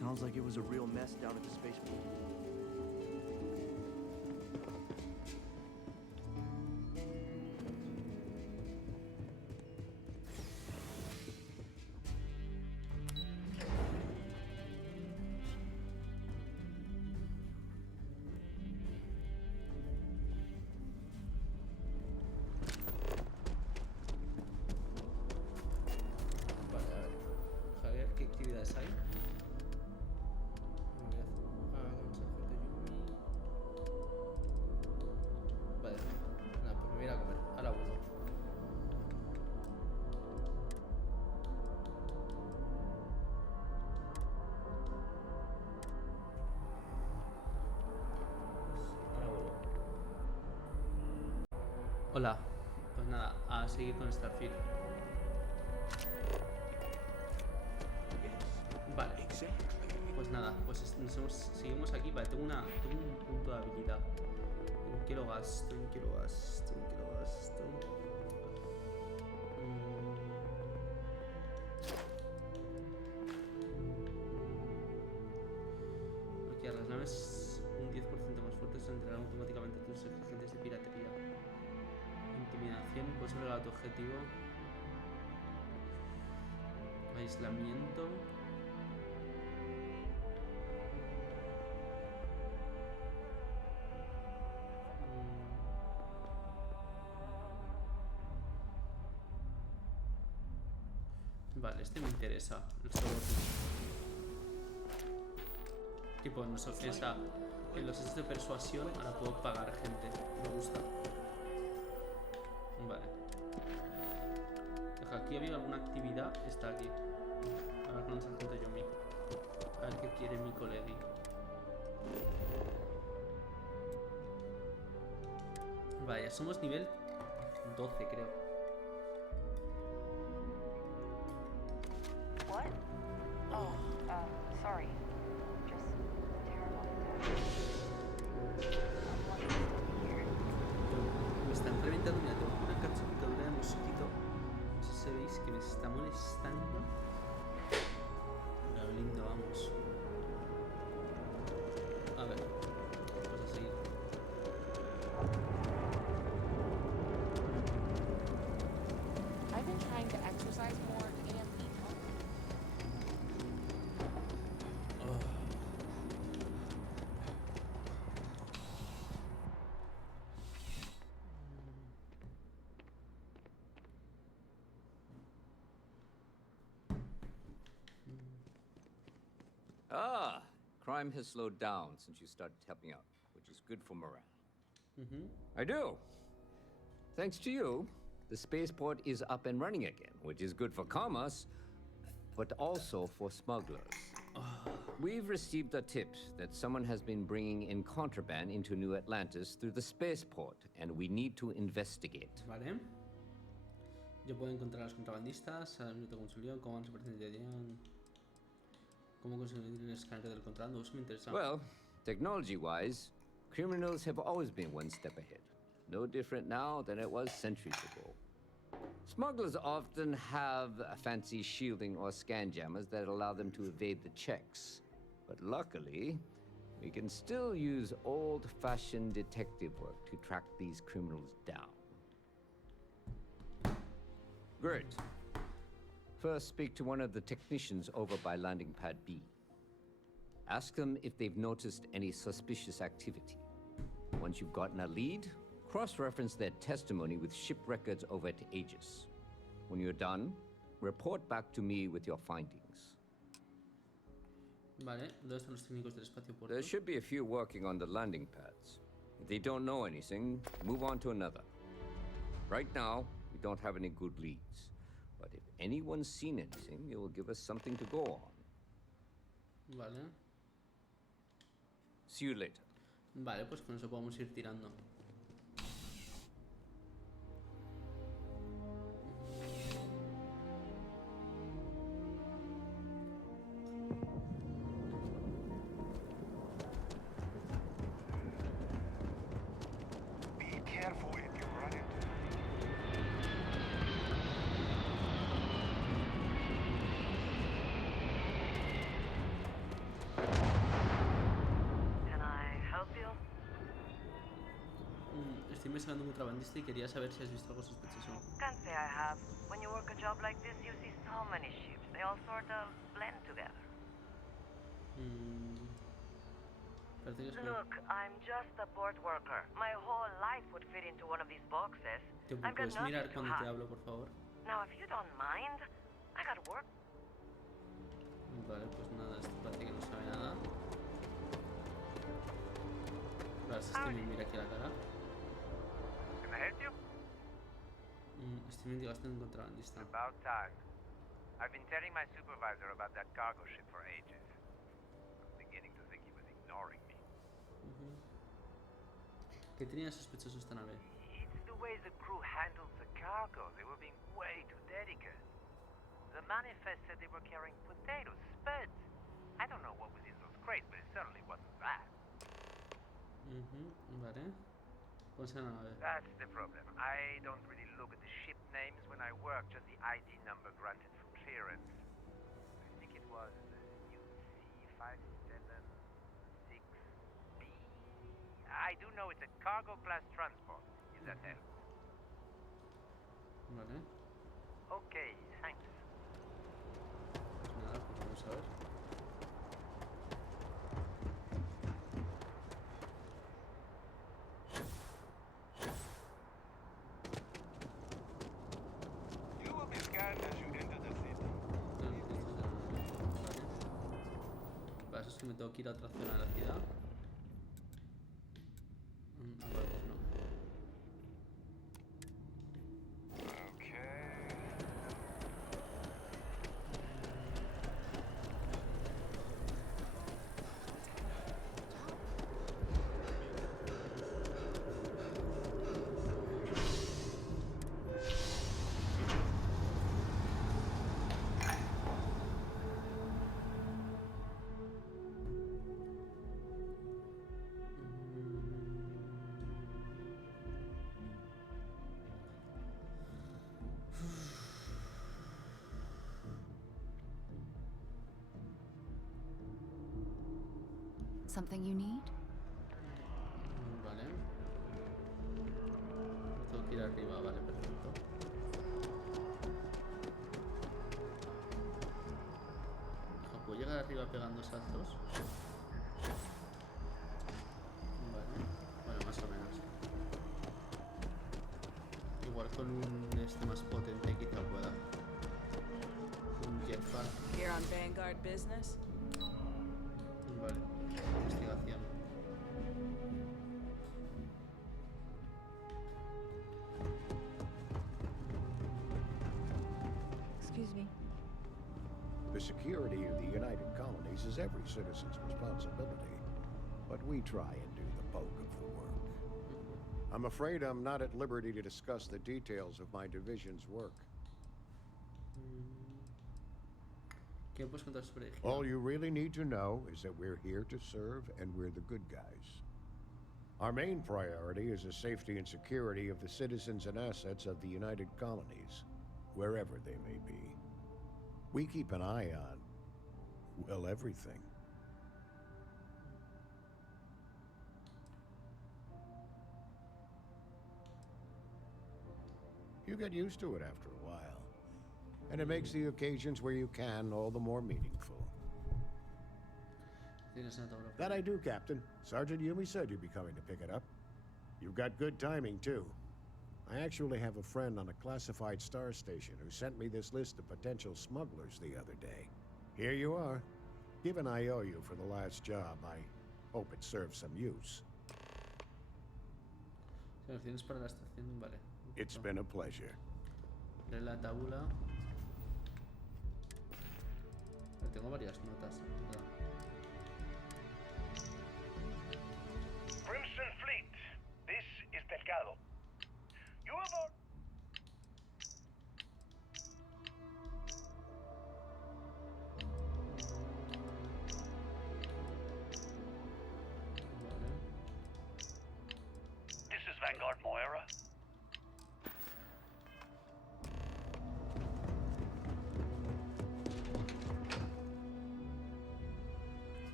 Sounds like it was a real mess down at the spaceport. Vale, a ver. Javier, ¿qué actividades hay? Vale, nada, pues me voy a ir a comer. Ahora vuelvo. Ahora vuelvo. Hola. Pues nada, a seguir con Starfield. Vale. Pues nada, pues seguimos aquí. Vale, tengo un punto de habilidad. ¿En qué lo gasto? ¿En qué lo gasto? ¿En qué lo gasto? arma es un 10% más fuerte, se entregará automáticamente a tus exigencias de piratería. Intimidación, puedes obligar a tu objetivo. Aislamiento. Vale, este me interesa. El soborno. Tipo, en los hechos de persuasión ahora puedo pagar gente. Me gusta. Vale. Deja, aquí había alguna actividad. Está aquí. A ver con el sargento Yomi. A ver qué quiere mi colegui. Vaya, somos nivel 12, creo. What? Oh, sorry. Just terrible Me están reventando. Mira, tengo una captura de mosquito. No sé si veis que me está molestando. Lo lindo, vamos. A ver, vamos a seguir. I've been trying to exercise more and eat healthy. Ah, crime has slowed down since you started helping out, which is good for morale. I do. Thanks to you, the spaceport is up and running again, which is good for commerce, but also for smugglers. We've received a tip that someone has been bringing in contraband into New Atlantis through the spaceport, and we need to investigate. Vale. Yo puedo encontrar a los contrabandistas, a minuto consulión, cómo se pretendían. Cómo conseguir el escáner del contrabando, eso me interesa. Well, technology-wise, criminals have always been one step ahead. No different now than it was centuries ago. Smugglers often have fancy shielding or scan jammers that allow them to evade the checks. But luckily, we can still use old-fashioned detective work to track these criminals down. Great. First, speak to one of the technicians over by landing pad B. Ask them if they've noticed any suspicious activity. Once you've gotten a lead, cross-reference their testimony with ship records over at Aegis. When you're done, report back to me with your findings. Vale, ¿dónde están los técnicos del espacio puerto? There should be a few working on the landing pads. If they don't know anything, move on to another. Right now, we don't have any good leads. But if anyone's seen anything, it will give us something to go on. Vale. See you later. Vale, pues con eso podemos ir tirando. Be careful if you run into Can I help you? Estoy investigando un contrabandista y quería saber si has visto algo sospechoso. Can't say I have. When you work a job like this, you see so many ships. They all sort of blend together. Parece que es Look, I'm just a port worker. My whole life would fit into one of these boxes. I've got ¿Puedes nothing mirar to cuando te hide. hablo, por favor? Now, if you don't mind, I got work. Vale, pues nada, este parece que no sabe nada. Vale, si este me mira aquí a la cara. Can I help you? Este me indica un contrabandista. About time. I've been telling my supervisor about that cargo ship for ages. I'm beginning to think he was ignoring me. ¿Qué tenía sospechoso esta nave? It's the way the crew handled the cargo. They were being way too delicate. The manifest said they were carrying potatoes, spuds. I don't know what was in those crates, but it certainly wasn't that. Vale. ¿Cómo se llama la nave? That's the problem. I don't really look at the ship names when I work, just the ID number granted for clearance. I think it was UC576. I do know it's a cargo class transport, if that helps. Vale. Okay, thanks. Pues nada, pues vamos a ver. You will be scanned as you enter the city. Vale. Para eso es que me tengo que ir a otra zona de la ciudad. A ver, pues no. Something you need? Vale. Tengo que ir arriba, vale, perfecto. ¿Puedo llegar arriba pegando saltos? Vale. Bueno, más o menos. Igual con un este más potente quizá pueda. Un jetpack. Here on Vanguard business? Vale. Investigación. Excuse me. The security of the United Colonies is every citizen's responsibility, but we try and do the bulk of the work. I'm afraid I'm not at liberty to discuss the details of my division's work. ¿Qué puedes contar sobre Jugado? All you really need to know is that we're here to serve and we're the good guys. Our main priority is the safety and security of the citizens and assets of the United Colonies, wherever they may be. We keep an eye on, well, everything. You get used to it after a while, and it makes the occasions where you can all the more meaningful. That I do, Captain. Sergeant Yumi said you'd be coming to pick it up. You've got good timing, too. I actually have a friend on a classified star station who sent me this list of potential smugglers the other day. Here you are. Given I owe you for the last job, I hope it serves some use. Selecciones para la estación, vale. It's been a pleasure. De la tabula. Tengo varias notas. ¿Verdad? Crimson Fleet, this is Delgado. You aboard? This is Vanguard Moira.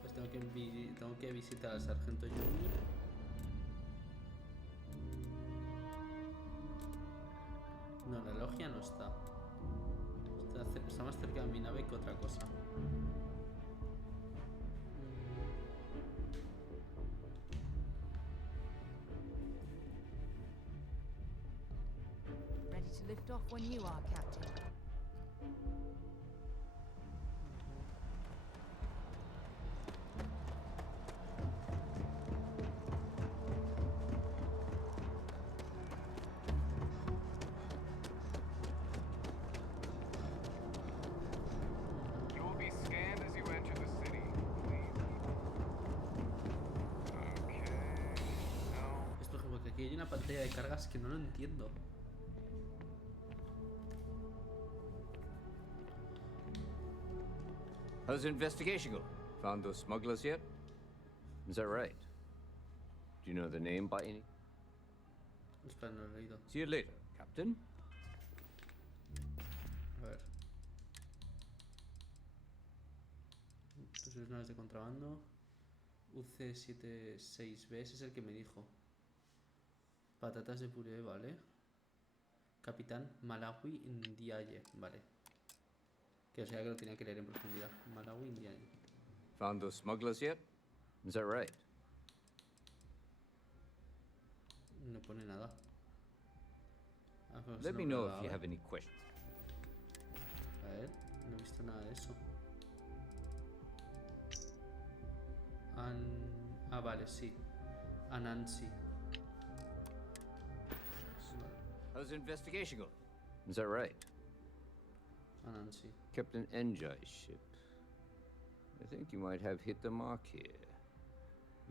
Pues tengo que visitar al sargento Yumi. No, la logia no está. Está más cerca de mi nave que otra cosa. Ready to lift off when you are, Captain. You will be scanned as you enter the city. Please. Okay. No. Es por ejemplo que aquí hay una pantalla de cargas que no lo entiendo. How's the investigation going? Found those smugglers yet? Is that right? Do you know the name by any? Espera, no lo he leído. See you later, Captain. A ver. Entonces naves de contrabando. UC76B, ese es el que me dijo. Patatas de puré, vale. Capitán Malawi Ndiaye, vale. Que o sea que lo tenía que leer en profundidad. Malawi Ndiaye. Found those smugglers yet? Is that right? No pone nada. Ah, pues Let no me know nada, if you ¿vale? have any questions. A ver, no he visto nada de eso. Ah, vale, sí. Anansi. Vale. How's the investigation going? Is that right? Anansi. Captain Njai's ship. I think you might have hit the mark here.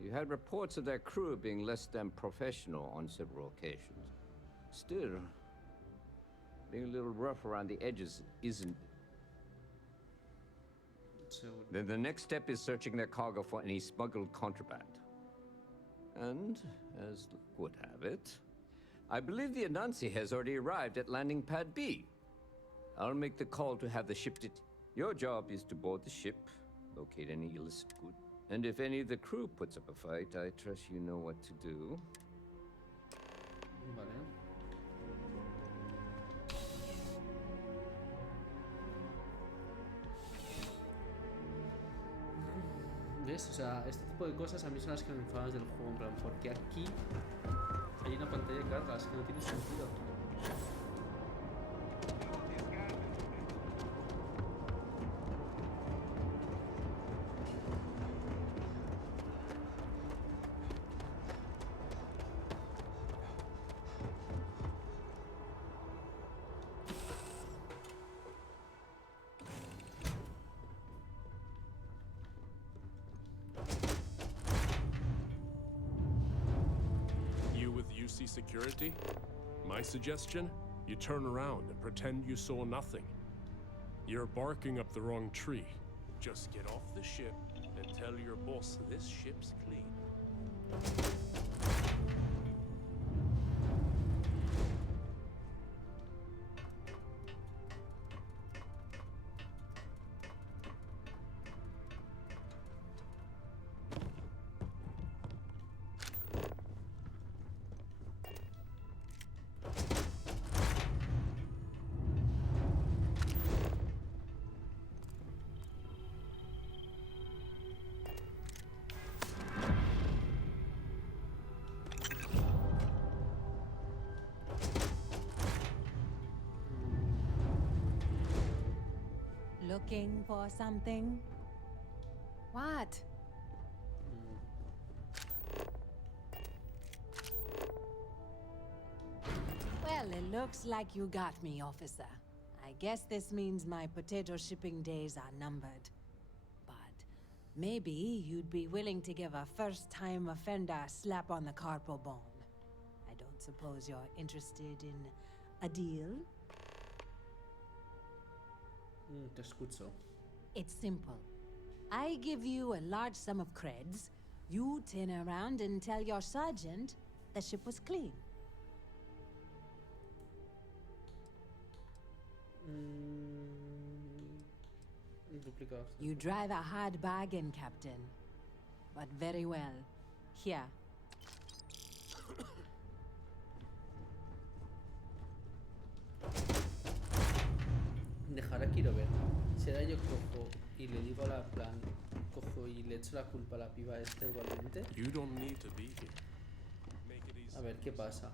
You had reports of their crew being less than professional on several occasions. Still, being a little rough around the edges isn't. Then the next step is searching their cargo for any smuggled contraband. And, as luck would have it, I believe the Anansi has already arrived at landing pad B. I'll make the call to have the ship Your job is to board the ship, locate any illicit good, and if any of the crew puts up a fight, I trust you know what to do. Vale. ¿Ves? O sea, este tipo de cosas a mí son las que me enfadan del juego, en plan, porque aquí hay una pantalla de cargas que no tiene sentido. Security? My suggestion? You turn around and pretend you saw nothing. You're barking up the wrong tree. Just get off the ship and tell your boss this ship's clean. Looking for something? What? Well, it looks like you got me, officer. I guess this means my potato shipping days are numbered. But maybe you'd be willing to give a first-time offender a slap on the carpal bone. I don't suppose you're interested in a deal? Te escucho. It's simple. I give you a large sum of creds. You turn around and tell your sergeant the ship was clean. Duplicado. You drive a hard bargain, Captain. But very well. Here. Dejar aquí quiero ver. Si ahora yo cojo y le digo a la plan, cojo y le echo la culpa a la piba esta igualmente. You don't need to be here. A ver qué pasa.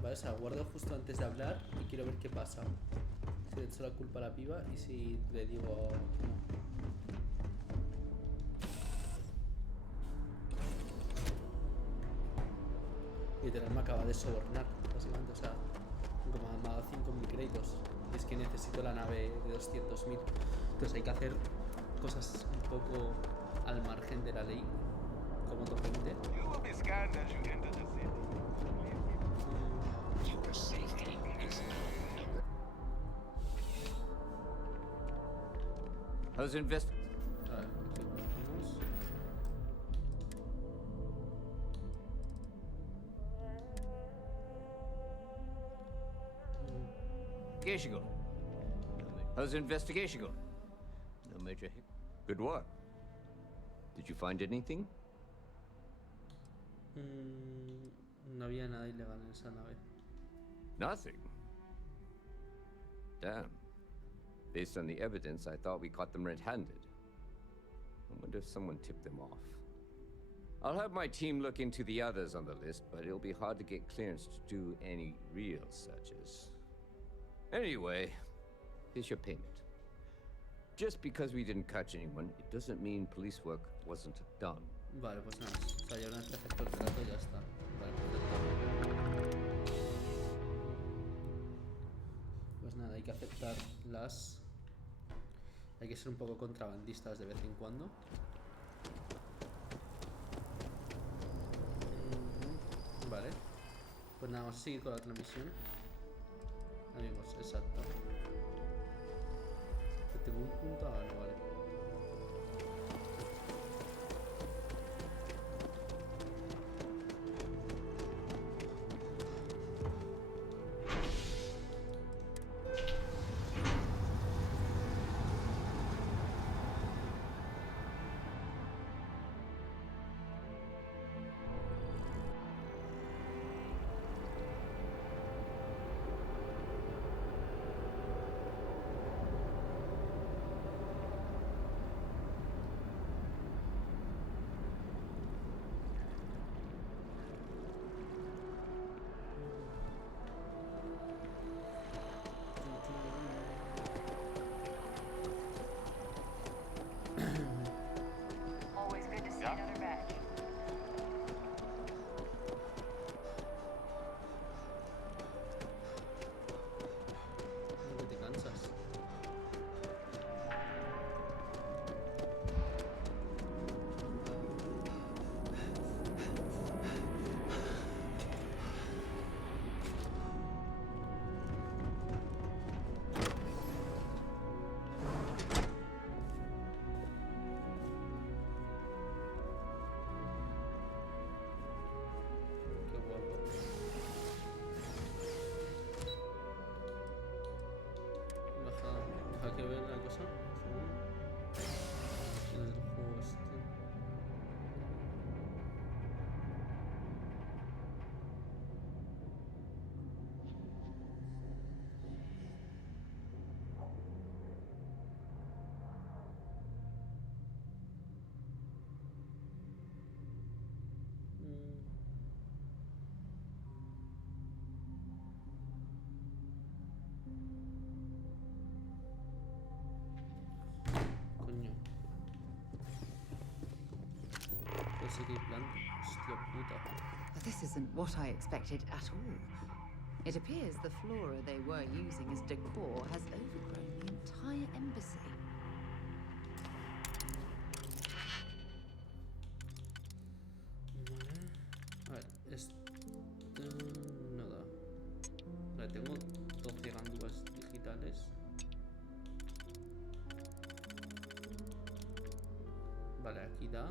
Vale, o sea, guardo justo antes de hablar y quiero ver qué pasa. Si le echo la culpa a la piba y si le digo que no. Literal me acaba de sobornar, básicamente, o sea, como me ha dado 5.000 créditos. Y es que necesito la nave de 200.000. Entonces hay que hacer cosas un poco al margen de la ley, como otra gente. How's invest? A ver, aquí ponemos. Investigation going? How's the investigation going? No major hit. Good work. Did you find anything? No había nada ilegal en esa nave. Nothing? Damn. Based on the evidence, I thought we caught them red-handed. I wonder if someone tipped them off. I'll have my team look into the others on the list, but it'll be hard to get clearance to do any real searches. Anyway, here's your payment. Just because we didn't catch anyone, it doesn't mean police work wasn't done. Vale, pues nada. O sea, ya una vez que acepto el trato ya está. Vale, perfecto. Pues nada, hay que aceptar las... Hay que ser un poco contrabandistas de vez en cuando. Vale. Pues nada, vamos a seguir con la otra misión. Amigos, exacto. Que tengo un punto... Ah, no, vale. Always good to see another badge. Que te cansas. Qué guapo. Baja que ver la cosa. El juego este. Coño. Pues sí que hay plan. Hostia puta. This isn't what I expected at all. It appears the flora they were using as decor has overgrown the entire embassy. A ver, esto no da. Vale, tengo 12 gandulas digitales. Vale, aquí da.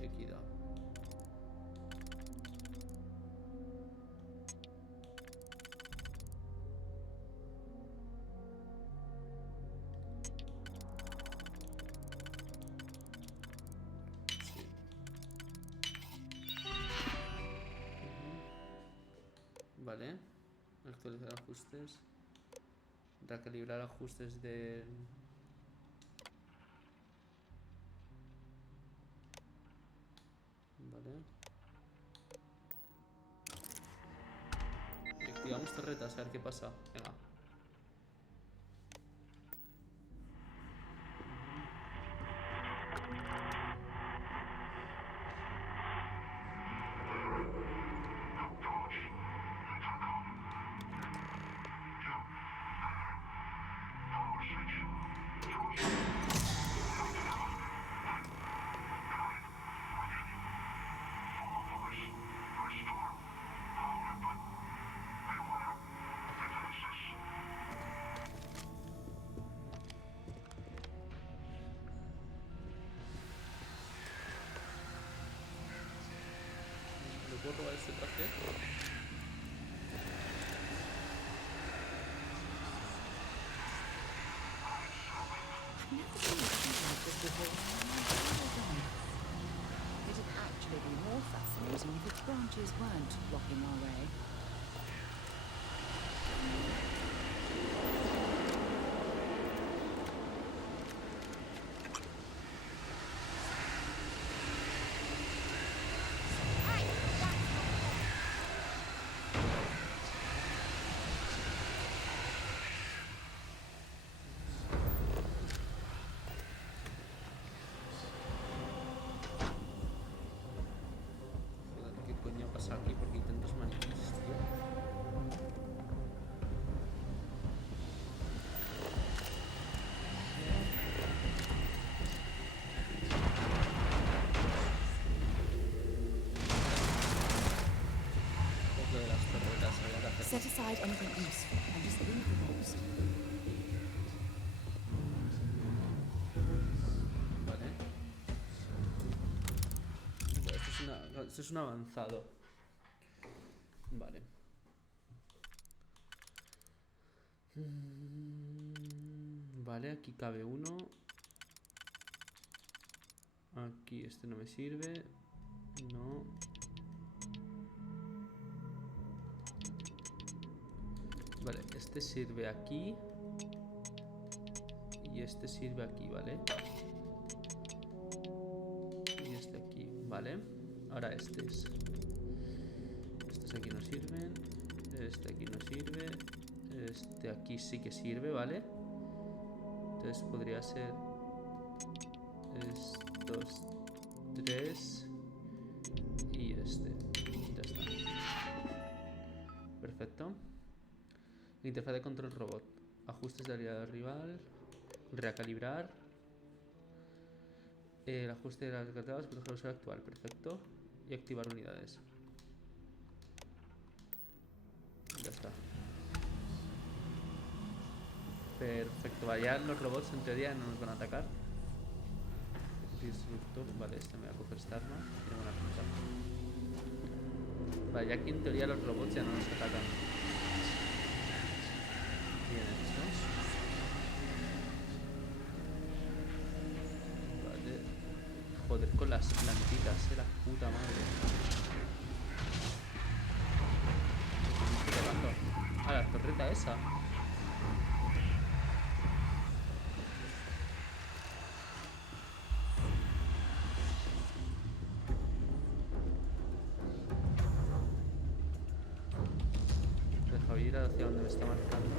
Y aquí da. Sí. Vale. Actualizar ajustes. Recalibrar ajustes de... Vale. Y activamos torretas, a ver qué pasa. Venga. ¿Me puedo robar este traje? trenches weren't blocking our way. ¿Qué coño pasa aquí? Porque hay tantos maniquíes, tío. Es lo de las torretas, había que hacer. Set aside anything useful and just leave the post. Vale. Esto es un avanzado. Vale. Vale, aquí cabe uno. Aquí este no me sirve. No. Vale, este sirve aquí. Y este sirve aquí, ¿vale? Y este aquí, ¿vale? Ahora estos aquí no sirven. Este aquí no sirve. Este aquí sí que sirve, ¿vale? Entonces podría ser estos tres y este. Ya está. Perfecto. Interfaz de control robot. Ajustes de aliado rival. Recalibrar. El ajuste de las cargadas. Proteger al usuario actual. Perfecto. Y activar unidades. Ya está. Perfecto. Vale, ya los robots en teoría no nos van a atacar. Disruptor. Vale, este me va a coger esta arma. Tiene buena pinta. Vale, ya aquí en teoría los robots ya no nos atacan. Bien hecho. Vale. Joder, con las plantitas, la puta madre. ¿Qué estoy pegando? Ah, la torreta esa. Deja ir hacia donde me está marcando.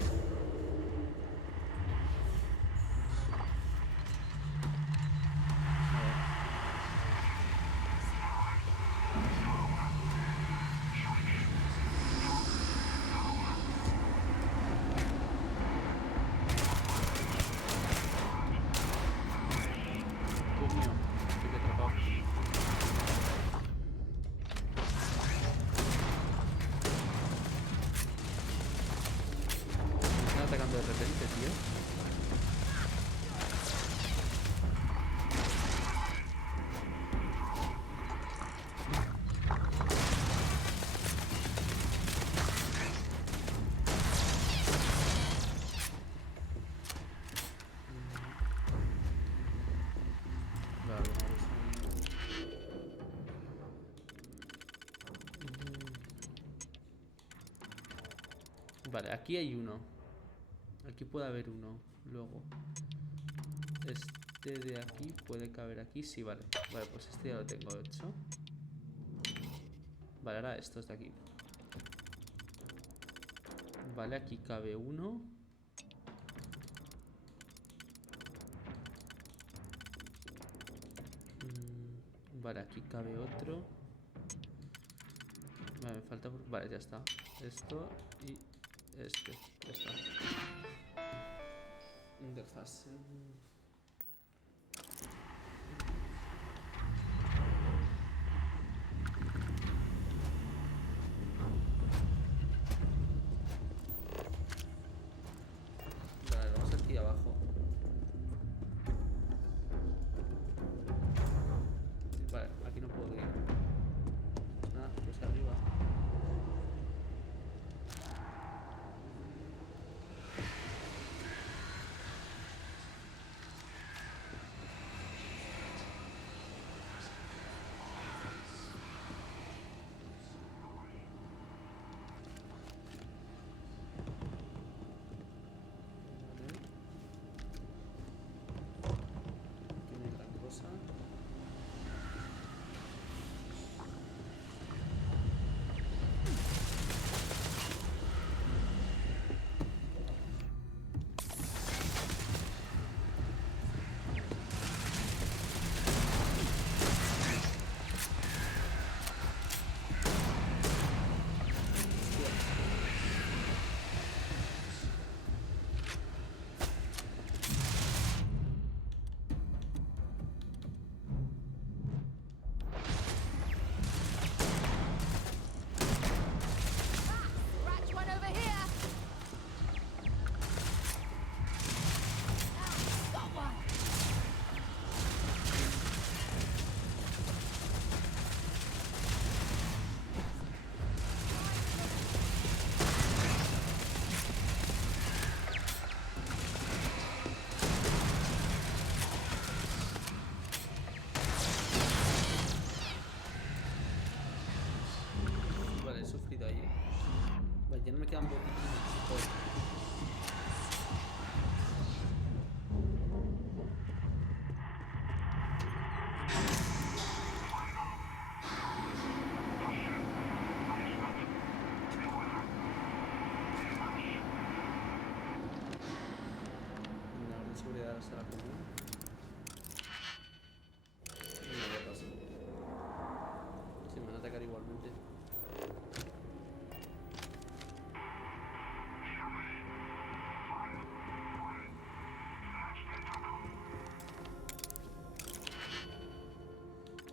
Atacando de repente, tío. Vale, aquí hay uno. Aquí puede haber uno. Luego este de aquí puede caber aquí. Sí, vale. Vale, pues este ya lo tengo hecho. Vale, ahora estos de aquí. Vale, aquí cabe uno. Vale, aquí cabe otro. Vale, me falta... Vale, ya está. Esto y este. Ya está. Interfaz. Vale, vamos aquí abajo. Vale, aquí no puedo ir. Nada, pues arriba. quedan botiquines. Joder.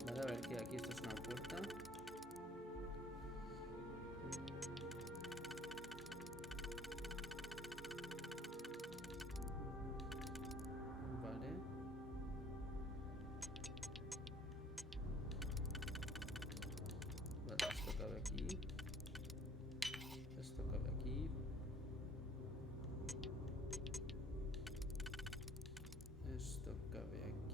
Vale, a ver que aquí esto es una puerta. Vale. Vale, esto cabe aquí. Esto cabe aquí. Esto cabe aquí.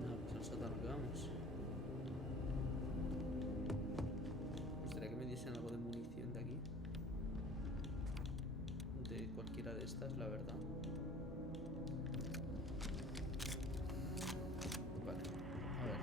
No, pues al sótano que vamos. Me gustaría que me diesen algo de munición de aquí. De cualquiera de estas, la verdad. Vale, a ver.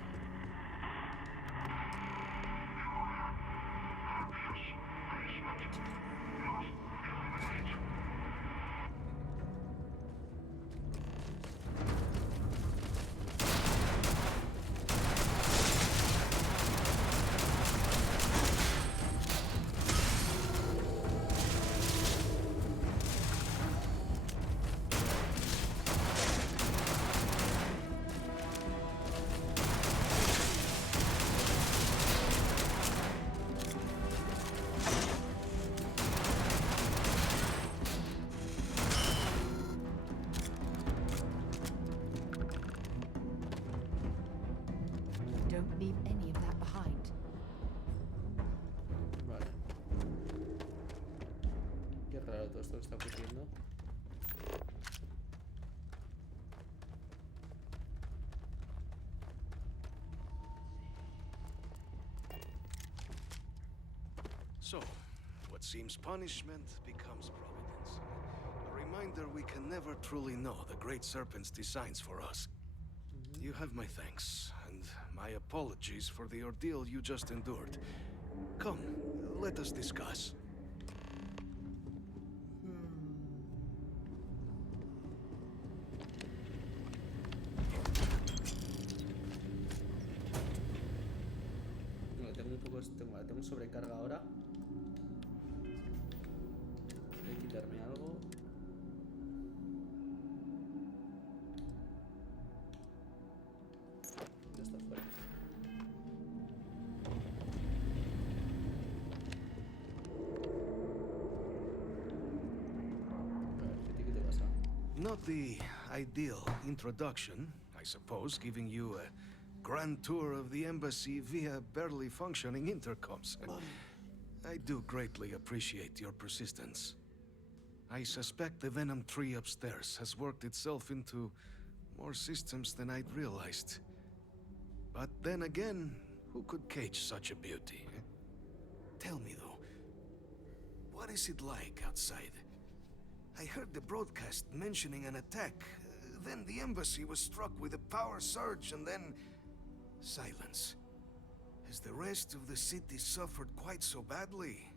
Don't leave any of that behind. Vale. Qué raro todo esto que está ocurriendo. So, what seems punishment becomes providence. A reminder we can never truly know the Great Serpent's designs for us. You have my thanks, and my apologies for the ordeal you just endured. Come, let us discuss. No, tengo un poco, tengo sobrecarga ahora. Voy a quitarme algo. Ya está fuera. A ver, ¿qué te pasa? Not the ideal introduction, I suppose, giving you a grand tour of the embassy via barely functioning intercoms. I do greatly appreciate your persistence. I suspect the Venom tree upstairs has worked itself into more systems than I'd realized. But then again, who could cage such a beauty? Tell me though, what is it like outside? I heard the broadcast mentioning an attack. Then the embassy was struck with a power surge and then silence. Has the rest of the city suffered quite so badly?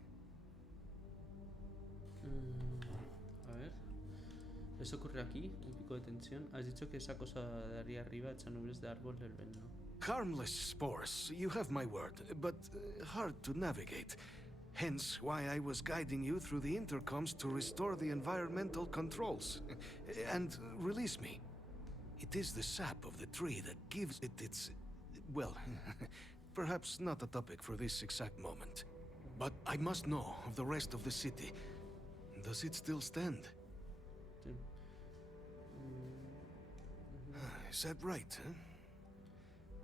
A ver. Eso ocurre aquí, un pico de tensión. Has dicho que esa cosa de ahí arriba echa nubes de árbol del veneno. Harmless spores, you have my word, but hard to navigate. Hence why I was guiding you through the intercoms to restore the environmental controls. And release me. It is the sap of the tree that gives it its... well, perhaps not a topic for this exact moment. But I must know of the rest of the city. Does it still stand? Is that right, huh?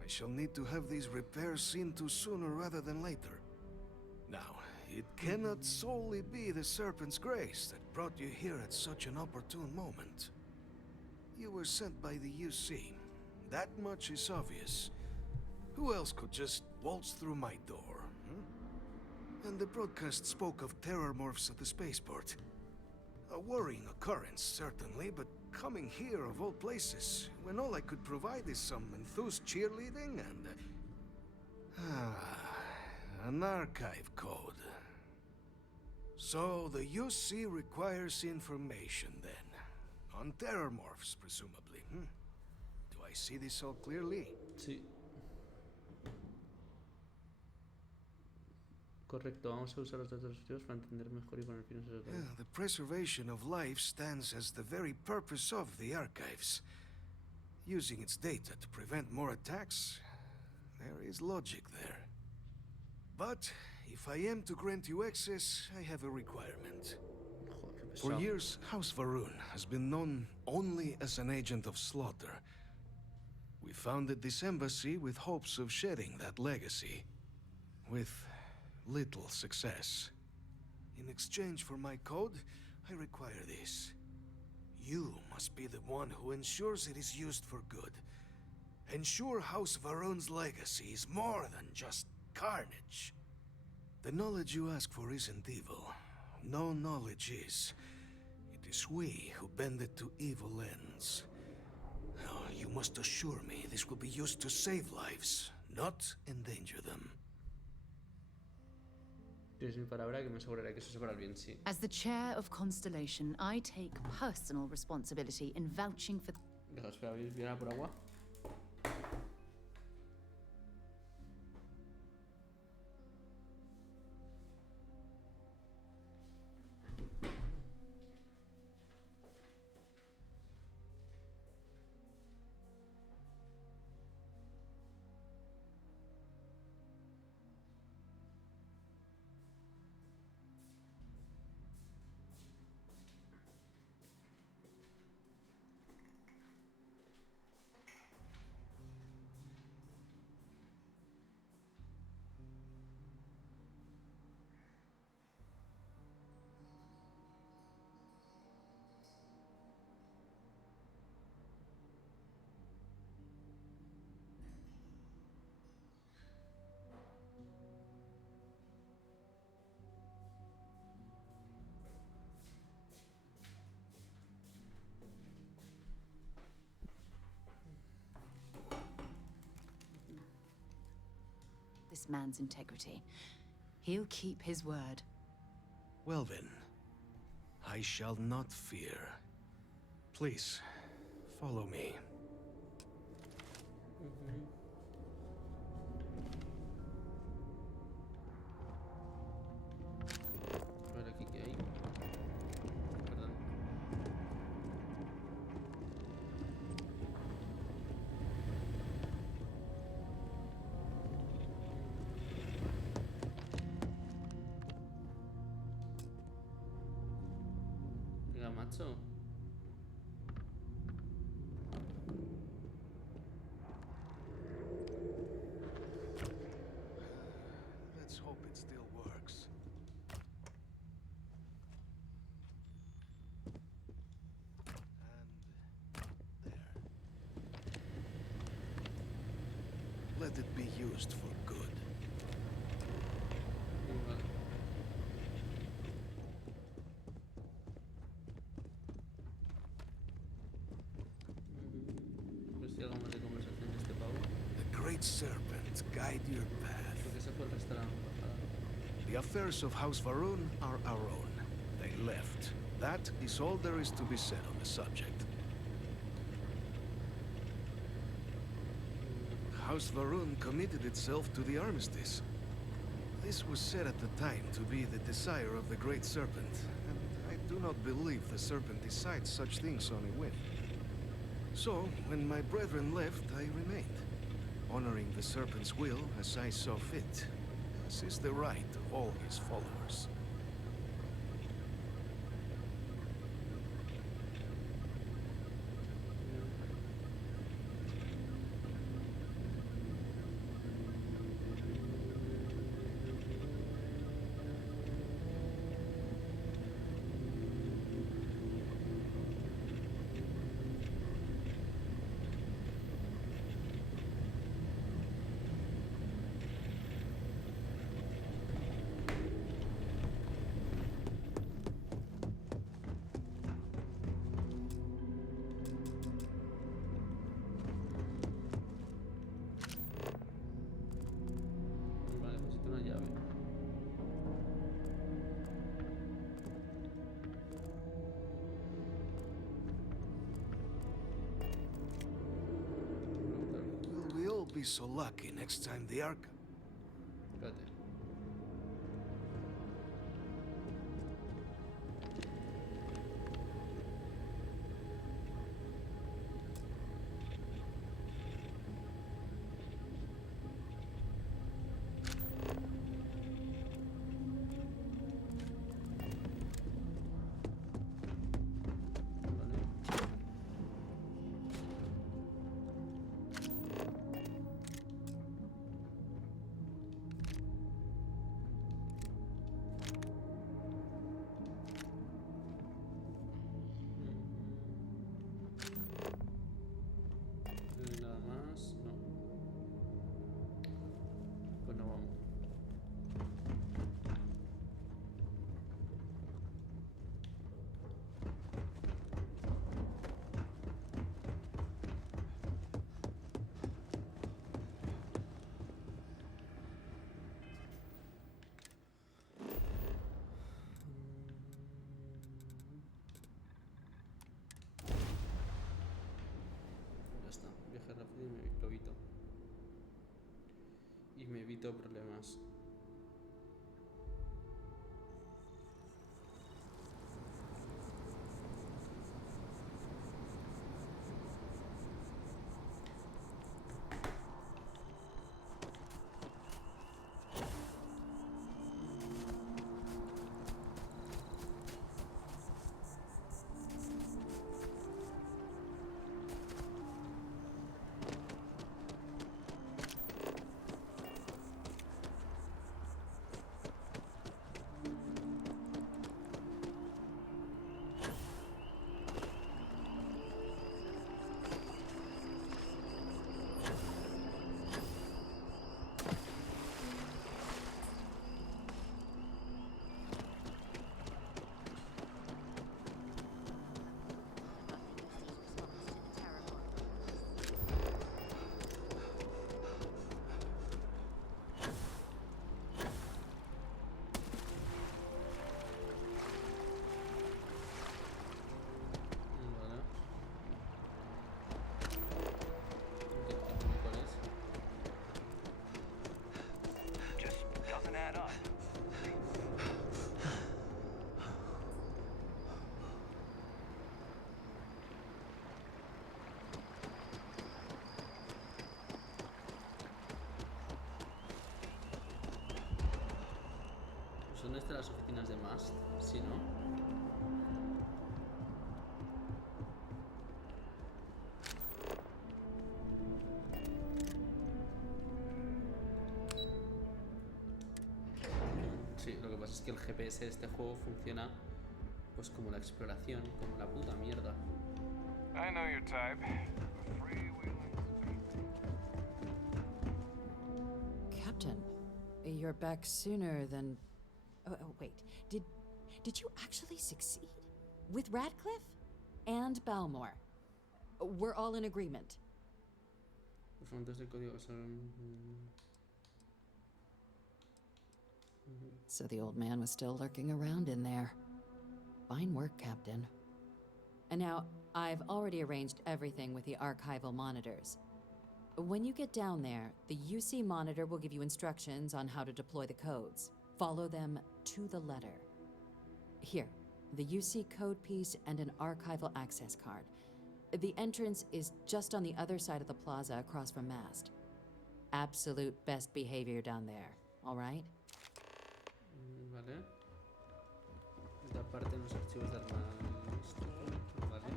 I shall need to have these repairs seen to sooner rather than later. Now, it cannot solely be the Serpent's grace that brought you here at such an opportune moment. You were sent by the UC. That much is obvious. Who else could just waltz through my door? And the broadcast spoke of terror morphs at the spaceport. A worrying occurrence, certainly, but coming here of all places, when all I could provide is some enthused cheerleading and... an archive code. So the UC requires information, then. On terror morphs, presumably. Do I see this all clearly? Sí. Correcto, vamos a usar los datos positivos para entender mejor y poner fines a los datos. The preservation of life stands as the very purpose of the archives. Using its data to prevent more attacks, there is logic there. But if I am to grant you access, I have a requirement. For years, House Varun has been known only as an agent of slaughter. We founded this embassy with hopes of shedding that legacy. With little success. In exchange for my code, I require this. You must be the one who ensures it is used for good. Ensure House Varun's legacy is more than just carnage. The knowledge you ask for isn't evil. No knowledge is. It is we who bend it to evil ends. Oh, you must assure me this will be used to save lives, not endanger them. Tienes mi palabra que me aseguraré que eso se para el bien, sí. As the chair of Constellation, I take personal responsibility in vouching for... Deja, espera, ¿viene por agua? This man's integrity. He'll keep his word. Well then, I shall not fear. Please, follow me. A ver aquí qué hay. Perdón. Venga, macho. Let's hope it still works. And there. Let it be used for good. Pues si algo más de conversación de este pavo. The great serpent guide your path. Porque se fue el restaurante. The affairs of House Varun are our own. They left. That is all there is to be said on the subject. House Varun committed itself to the armistice. This was said at the time to be the desire of the Great Serpent, and I do not believe the Serpent decides such things on a whim. So, when my brethren left, I remained, honoring the Serpent's will as I saw fit. This is the right of all his followers. be so lucky next time the Ark... Espérate. Nada más, no. Pues no vamos. Ya está, viaje rápido y lo evito. Y me evito problemas. ¿Son estas las oficinas de Mast? Sí, ¿no? Sí, lo que pasa es que el GPS de este juego funciona pues como la exploración, como la puta mierda. I know your type. The freewheeling speed. Captain, you're back sooner than... Oh, wait. Did you actually succeed? With Radcliffe? And Balmore? We're all in agreement. Los fondos de código son... So the old man was still lurking around in there. Fine work, Captain. And now, I've already arranged everything with the archival monitors. When you get down there, the UC monitor will give you instructions on how to deploy the codes. Follow them to the letter. Here, the UC code piece and an archival access card. The entrance is just on the other side of the plaza across from Mast. Absolute best behavior down there, all right? Vale. Esta parte en los archivos de armamento. Vale.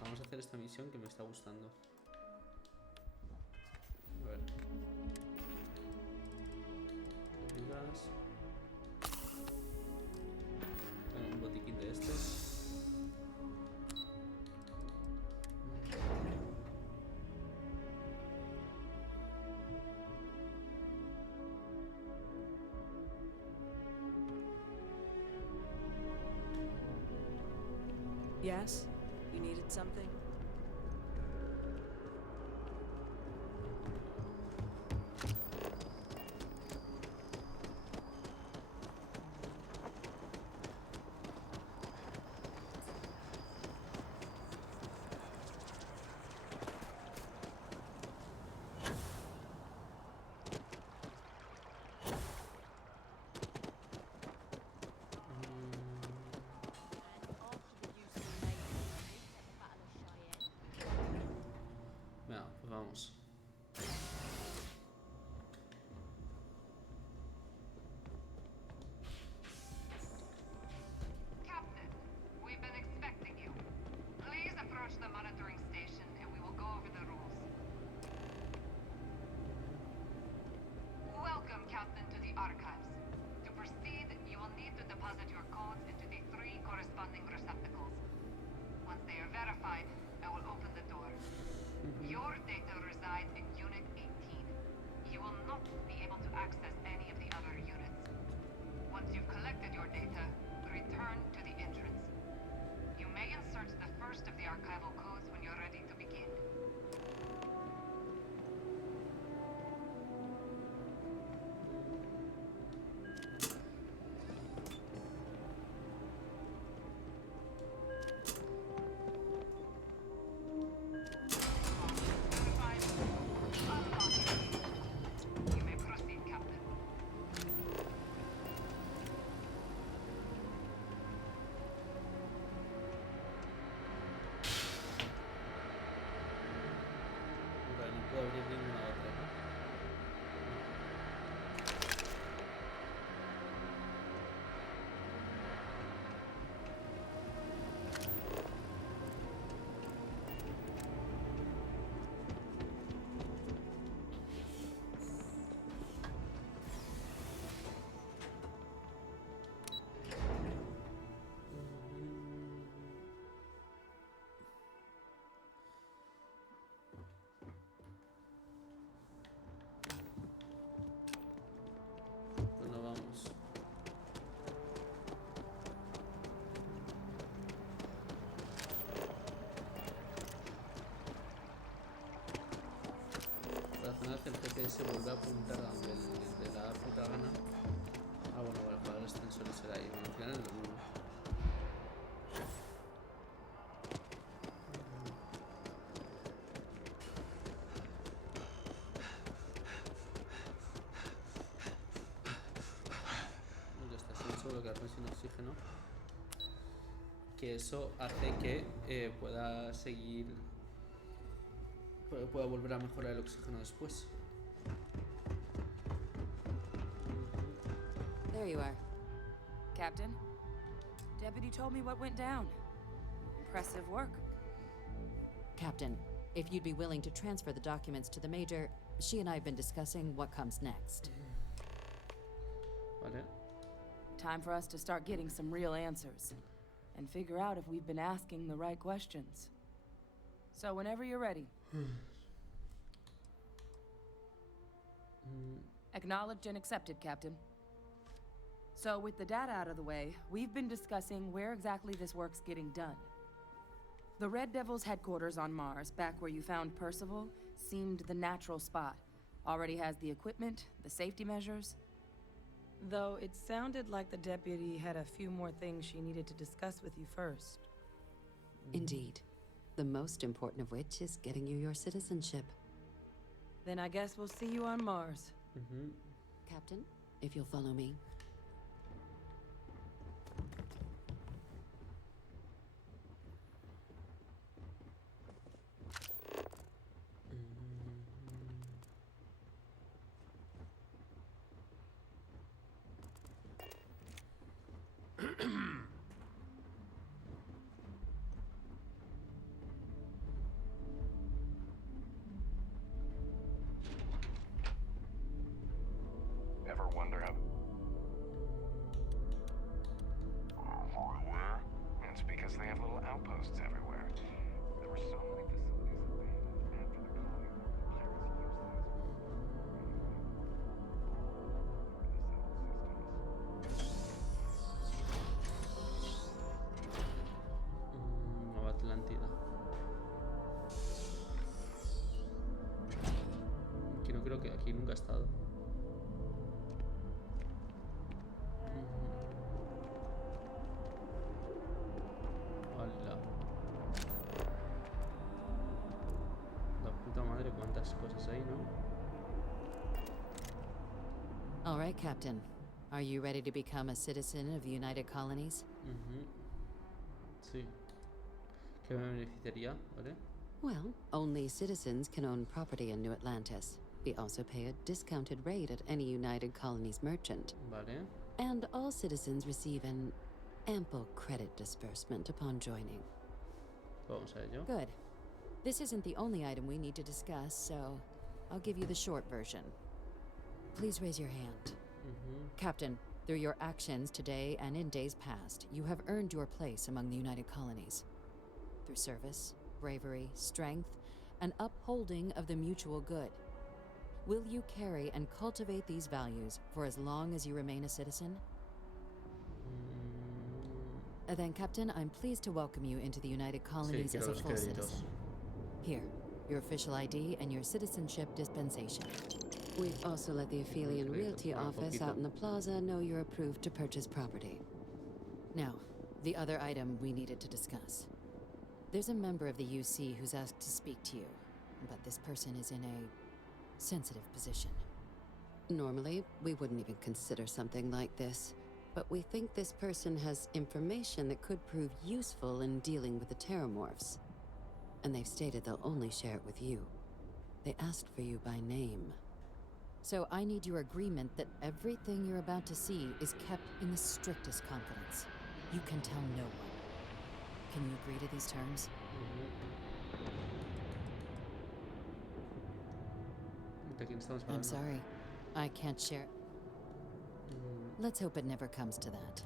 Vamos a hacer esta misión que me está gustando. A ver. Ayudas. Bueno, un botiquín de estos. Yes? You needed something? vamos. Captain, we've been expecting you. Please approach the monitoring station and we will go over the rules. Welcome, Captain, to the archives. To proceed, you will need to deposit your codes into the 3 corresponding receptacles. Once they are verified, I will open the door. Your data resides in Unit 18. You will not be able to access any of the other units. Once you've collected your data, return to the entrance. You may insert the first of the archival codes when you're ready to begin. You may proceed, Captain. Vale, no puedo abrir ninguna otra, ¿no? Bueno, vamos. Para hacer que el GPS vuelve a apuntar a donde le da puta gana. Ah, bueno, para apagar los sensores será ahí. Bueno, al final es lo mismo. Ya está, sensor bloquearme sin oxígeno. Que eso hace que pueda seguir. Pueda volver a mejorar el oxígeno después. There you are. Captain, Deputy told me what went down. Impressive work. Captain, if you'd be willing to transfer the documents to the Major, she and I have been discussing what comes next. Vale. Time for us to start getting some real answers. And figure out if we've been asking the right questions. So whenever you're ready. Acknowledged and accepted, Captain. So with the data out of the way, we've been discussing where exactly this work's getting done. The Red Devil's headquarters on Mars, back where you found Percival, seemed the natural spot. Already has the equipment, the safety measures. Though it sounded like the deputy had a few more things she needed to discuss with you first. Indeed. The most important of which is getting you your citizenship. Then I guess we'll see you on Mars. Captain, if you'll follow me. Ever wonder how... Everywhere? It's because they have little outposts everywhere. There were so many facilities abandoned after the colony war. Nueva Atlántida. Aquí no creo que aquí nunca he estado. Hola. La puta madre, cuántas cosas hay, ¿no? All right, Captain. Are you ready to become a citizen of the United Colonies? Sí. ¿Qué me beneficiaría? ¿Vale? Well, only citizens can own property in New Atlantis. We also pay a discounted rate at any United Colonies merchant. Vale. And all citizens receive an ample credit disbursement upon joining. Vamos a ello. Good. This isn't the only item we need to discuss, so I'll give you the short version. Please raise your hand. Captain, through your actions today and in days past, you have earned your place among the United Colonies. Through service, bravery, strength, and upholding of the mutual good. Will you carry and cultivate these values for as long as you remain a citizen? Then, Captain, I'm pleased to welcome you into the United Colonies as a full citizen. Here, your official ID and your citizenship dispensation. We've also let the Aphelion Realty office out in the plaza know you're approved to purchase property. Now, the other item we needed to discuss. There's a member of the UC who's asked to speak to you, but this person is in a sensitive position. Normally, we wouldn't even consider something like this, but we think this person has information that could prove useful in dealing with the Terramorphs. And they've stated they'll only share it with you. They asked for you by name. So I need your agreement that everything you're about to see is kept in the strictest confidence. You can tell no one. Can you agree to these terms? I'm sorry. I can't share. Let's hope it never comes to that.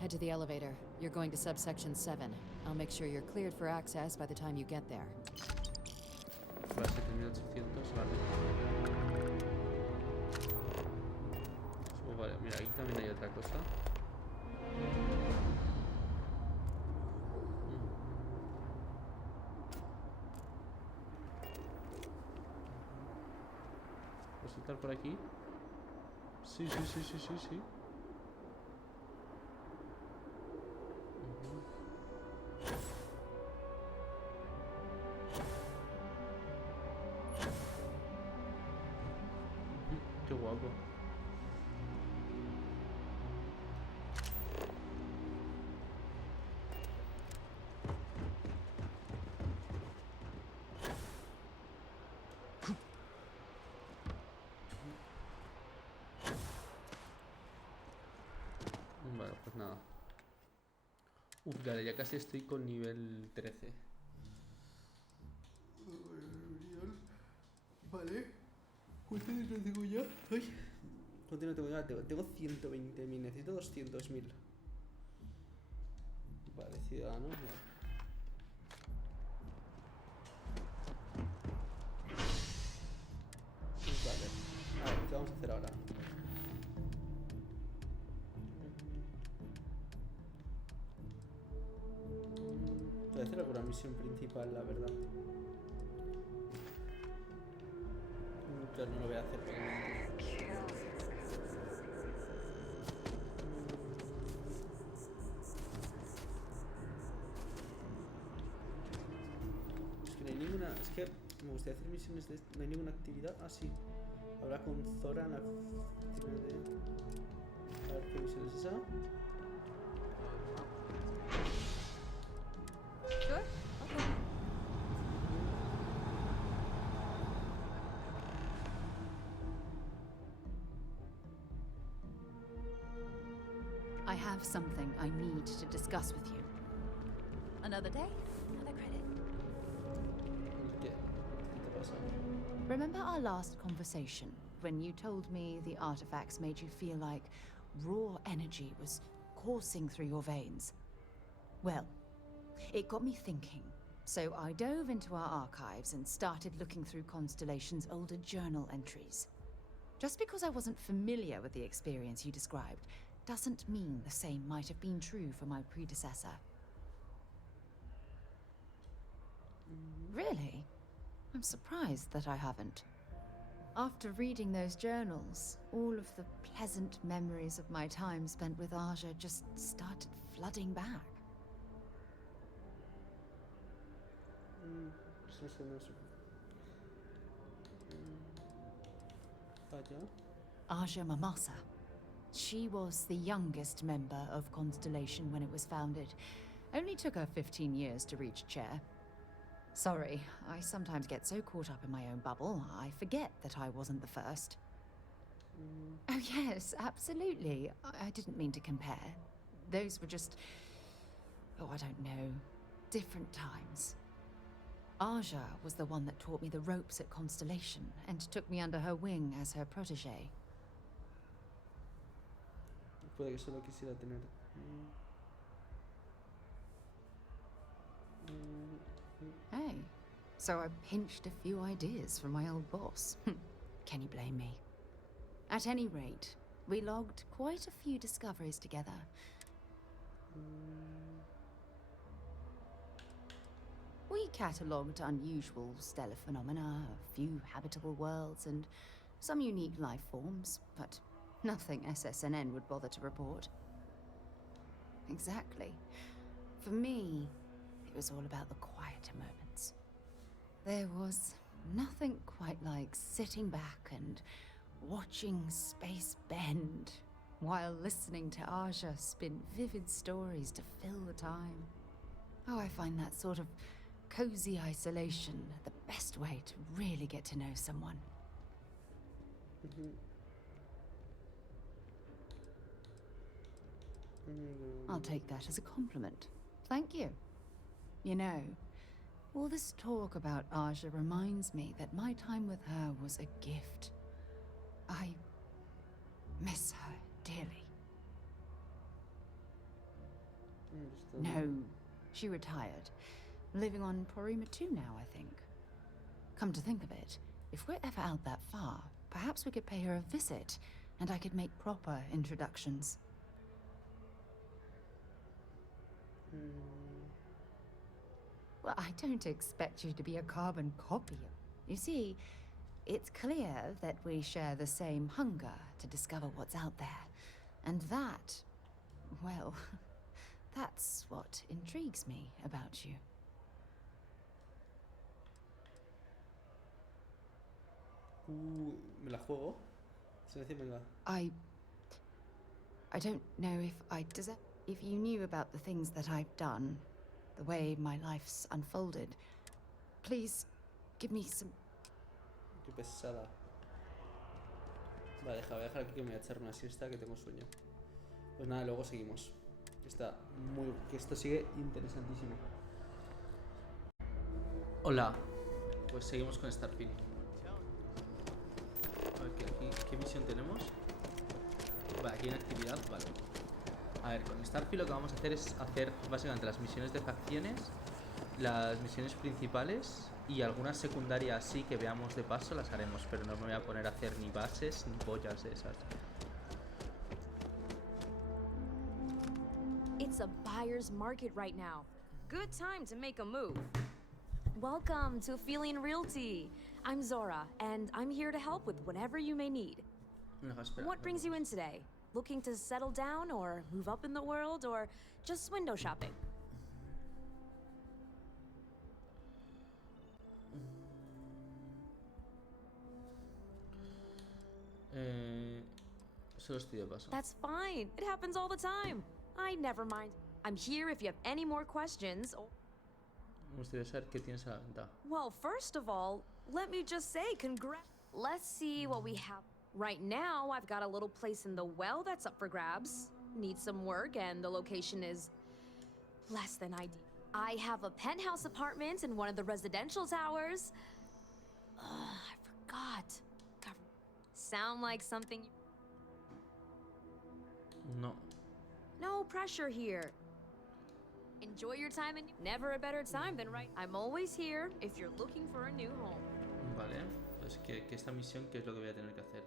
Head to the elevator. You're going to subsection 7. I'll make sure you're cleared for access by the time you get there. Vale, 7800, vale. Vale, mira, aquí también hay otra cosa. ¿Puedo saltar por aquí? Sí. Qué guapo. Bueno, pues nada. Vale, ya casi estoy con nivel 13. Vale. ¿Cuánto dinero tengo ya? Ay. ¿Cuánto dinero tengo ya? Tengo 120.000, necesito 200.000. Vale, ciudadanos, vale. Vale. A ver, ¿qué vamos a hacer ahora? Voy a hacer alguna misión principal, la verdad. Pero no lo voy a hacer realmente. Es que no hay ninguna. Es que me gustaría hacer misiones de. No hay ninguna actividad. Ah, sí. Habla con Zora en la oficina de. A ver qué misión es esa. Sure. Okay. I have something I need to discuss with you. Another day, another credit. ¿Qué? ¿Qué te pasa? Remember our last conversation when you told me the artifacts made you feel like raw energy was coursing through your veins? Well, it got me thinking. So I dove into our archives and started looking through Constellation's older journal entries. Just because I wasn't familiar with the experience you described doesn't mean the same might have been true for my predecessor. Really? I'm surprised that I haven't. After reading those journals, all of the pleasant memories of my time spent with Aja just started flooding back. Aja Mamasa. She was the youngest member of Constellation when it was founded. Only took her 15 years to reach chair. Sorry, I sometimes get so caught up in my own bubble, I forget that I wasn't the first. Oh yes, absolutely. I didn't mean to compare. Those were just... oh, I don't know. Different times. Aja was the one that taught me the ropes at Constellation and took me under her wing as her protege. Puede que solo quisiera tener... Hey, so I pinched a few ideas from my old boss. Can you blame me? At any rate, we logged quite a few discoveries together. We catalogued unusual stellar phenomena, a few habitable worlds, and some unique life forms, but nothing SSNN would bother to report. Exactly. For me, it was all about the quieter moments. There was nothing quite like sitting back and watching space bend while listening to Aja spin vivid stories to fill the time. Oh, I find that sort of cozy isolation the best way to really get to know someone. I'll take that as a compliment. Thank you. You know, all this talk about Aja reminds me that my time with her was a gift. I miss her dearly. No, she retired. Living on Porima 2 now, I think. Come to think of it, if we're ever out that far, perhaps we could pay her a visit, and I could make proper introductions. Well, I don't expect you to be a carbon copy. You see, it's clear that we share the same hunger to discover what's out there. And that, well, that's what intrigues me about you. Me la juego. Se dice venga. I don't know if I deserve... If you knew about the things that I've done, the way my life's unfolded, please give me some... Qué pesada. Vale, voy a dejar aquí que me voy a echar una siesta que tengo sueño. Pues nada, luego seguimos. Que esto sigue interesantísimo. Hola. Pues seguimos con Starfield. A ver, ¿qué misión tenemos? Vale, aquí hay una actividad, vale. A ver, con Starfield lo que vamos a hacer es hacer básicamente las misiones de facciones, las misiones principales y algunas secundarias sí que veamos de paso las haremos, pero no me voy a poner a hacer ni bases ni pollas de esas. It's a buyer's market right now. Good time to make a move. Welcome to Feeling Realty. I'm Zora, and I'm here to help with whatever you may need. What brings you in today? Looking to settle down or move up in the world or just window shopping? Solo estoy de paso. That's fine. It happens all the time. I never mind. I'm here if you have any more questions. Me gustaría saber qué tienes a la venta. Well, first of all, let me just say congrats. Let's see what we have. Right now, I've got a little place in the well that's up for grabs. Needs some work, and the location is less than ideal. I have a penthouse apartment in one of the residential towers. I forgot. Sound like something... No. No pressure here. Enjoy your time, and never a better time than right. I'm always here if you're looking for a new home. Vale, pues que esta misión, ¿qué es lo que voy a tener que hacer?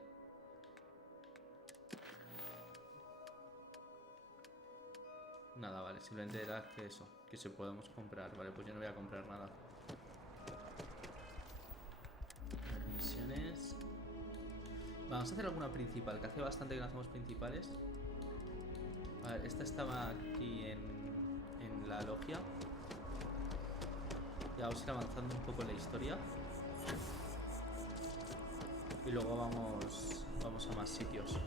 Nada, vale, simplemente era que eso, que se podemos comprar. Vale, pues yo no voy a comprar nada. A ver, misiones. Vamos a hacer alguna principal, que hace bastante que no hacemos principales. A ver, esta estaba aquí en la logia. Ya vamos a ir avanzando un poco en la historia. Y luego vamos a más sitios.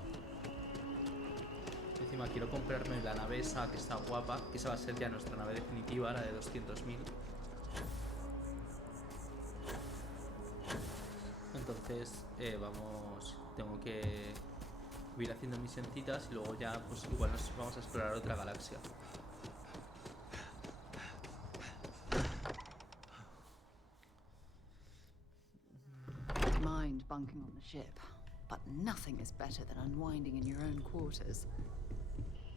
Encima quiero comprarme la nave esa que está guapa, que esa va a ser ya nuestra nave definitiva, la de 200.000. entonces tengo que ir haciendo misioncitas y luego ya pues igual nos vamos a explorar otra galaxia. Mind bunking on the ship, but nothing is better than unwinding in your own quarters.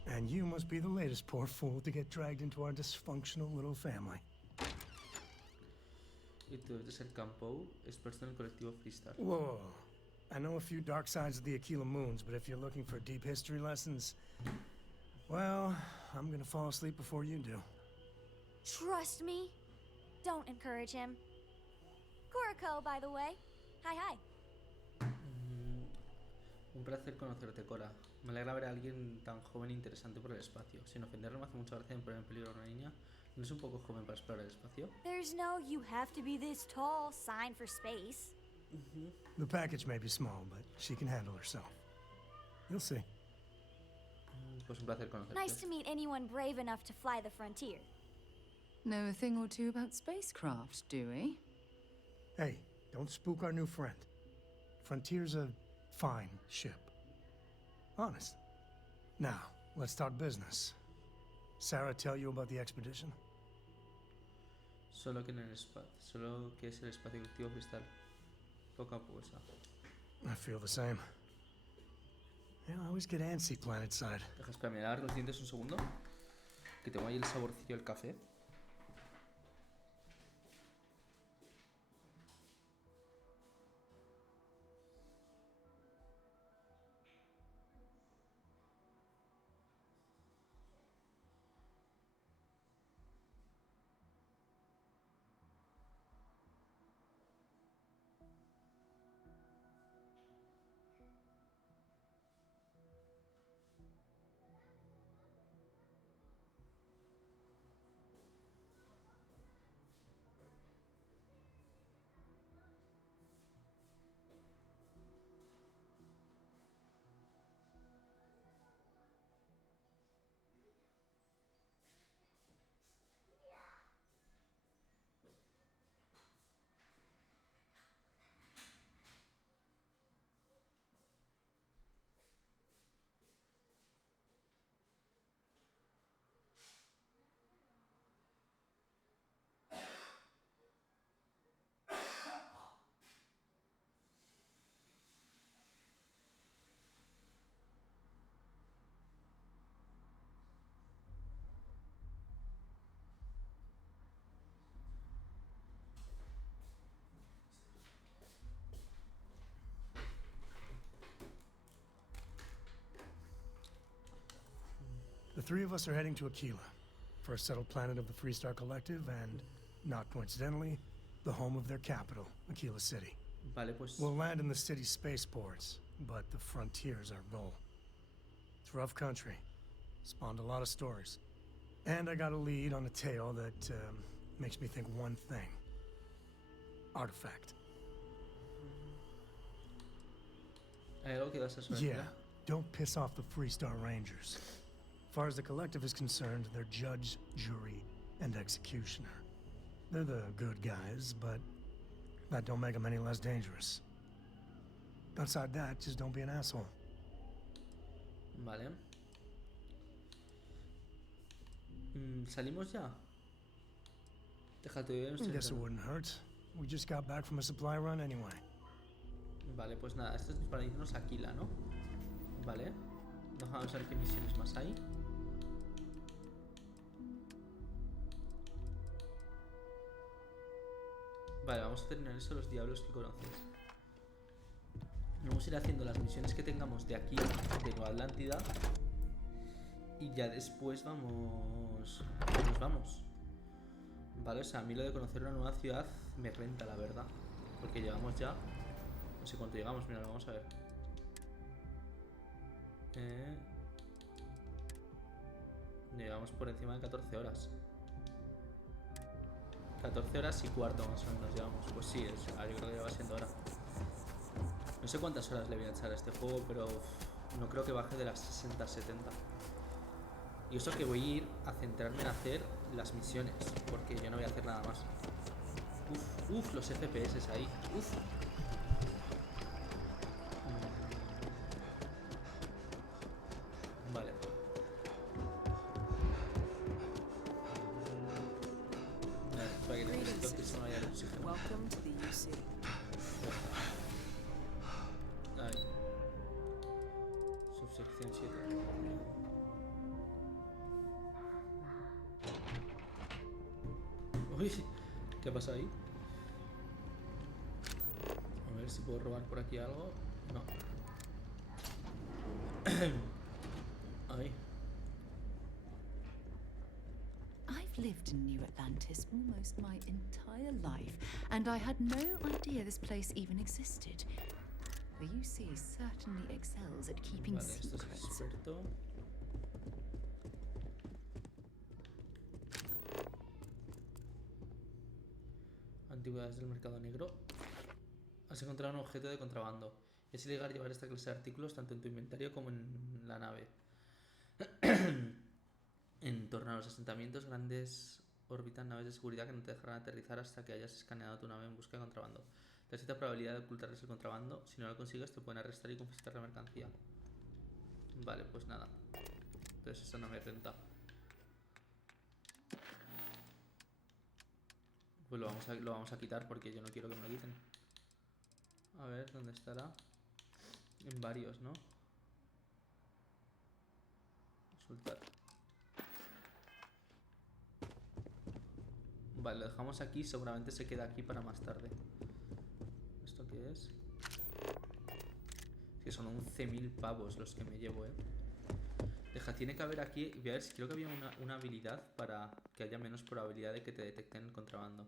And you must be the latest poor fool to get dragged into our dysfunctional little family. Y tú debes ser Campo, experto en el colectivo Freestar. Whoa. I know a few dark sides of the Akila moons, but if you're looking for deep history lessons, well, I'm gonna fall asleep before you do. Trust me. Don't encourage him. Kuriko, by the way. Hi, hi. Un placer conocerte, Cora. Me alegra ver a alguien tan joven e interesante por el espacio. Sin ofenderme, me hace mucha gracia en poner en peligro a una niña. ¿No es un poco joven para explorar el espacio? There's no "you have to be this tall" sign for space. The package may be small, but she can handle herself. You'll see. Pues un placer conocerte. Nice to meet anyone brave enough to fly the frontier. Know a thing or two about spacecraft, do we? Hey, don't spook our new friend. Frontier's a fine ship. Honest. Now, let's talk business. Sarah tell you about the expedition? Solo que es el espacio colectivo Cristal. Poca cosa. I feel the same. Yeah, I always get antsy planetside. Deja, espera, me lavar los dientes un segundo. Que tengo ahí el saborcillo del café. The three of us are heading to Akila, first settled planet of the Freestar Collective and, not coincidentally, the home of their capital, Akila City. Vale, pues... We'll land in the city's spaceports, but the frontier's our goal. It's rough country. Spawned a lot of stories. And I got a lead on a tale that makes me think one thing. Artifact. Yeah, don't piss off the Freestar Rangers. As far as the Collective is concerned, they're judge, jury, and executioner. They're the good guys, but that don't make them any less dangerous. Outside that, just don't be an asshole. Vale. ¿Salimos ya? Déjate I guess it wouldn't hurt. We just got back from a supply run anyway. Vale, pues nada, esto es para irnos a Akila, ¿no? Vale. Vamos a ver qué misiones más hay. Vale, vamos a terminar eso, los diablos que conoces. Vamos a ir haciendo las misiones que tengamos de aquí, de Nueva Atlántida. Y ya después nos vamos. Vale, o sea, a mí lo de conocer una nueva ciudad me renta, la verdad. Porque llevamos ya... No sé cuánto llegamos, mira, lo vamos a ver. Llegamos por encima de 14 horas. 14 horas y cuarto más o menos llevamos. Pues sí, yo creo que ya va siendo hora. No sé cuántas horas le voy a echar a este juego, pero no creo que baje de las 60-70. Y eso que voy a ir a centrarme en hacer las misiones, porque yo no voy a hacer nada más. Uf, los FPS ahí. Uf. Uy, ¿qué pasa ahí? A ver si puedo robar por aquí algo. No. Ahí. I've lived in New Atlantis almost my entire life, and I had no idea this place even existed. The UC certainly excels at keeping Vale, esto es secrets. experto. Antigüedades del mercado negro. Has encontrado un objeto de contrabando. Es ilegal llevar esta clase de artículos tanto en tu inventario como en la nave. En torno a los asentamientos grandes orbitan naves de seguridad que no te dejarán aterrizar hasta que hayas escaneado tu nave en busca de contrabando. Te cierta probabilidad de ocultarles el contrabando. Si no lo consigues te pueden arrestar y confiscar la mercancía. Vale, pues nada. Entonces eso no me renta. Pues lo vamos a quitar porque yo no quiero que me lo quiten. A ver, ¿dónde estará? En varios, ¿no? Soltar. Vale, lo dejamos aquí. Seguramente se queda aquí para más tarde. ¿Esto qué es? Que son 11.000 pavos los que me llevo, Deja, tiene que haber aquí. Voy a ver si creo que había una habilidad para que haya menos probabilidad de que te detecten el contrabando.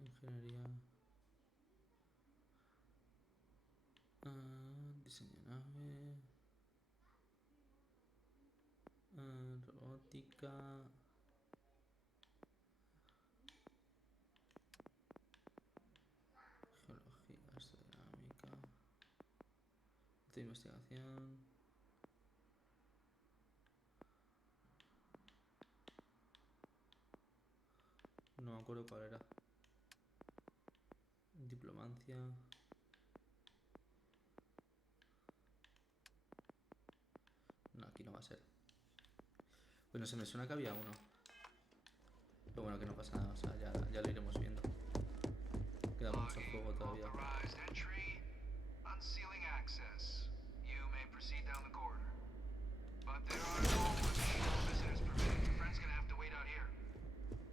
Ingeniería. Diseño de nave. Robótica. Geología, astrodinámica. De investigación. No me acuerdo cuál era. Diplomacia. No, aquí no va a ser. Bueno, se me suena que había uno. Pero bueno, que no pasa nada, o sea, ya lo iremos viendo. Queda mucho juego todavía.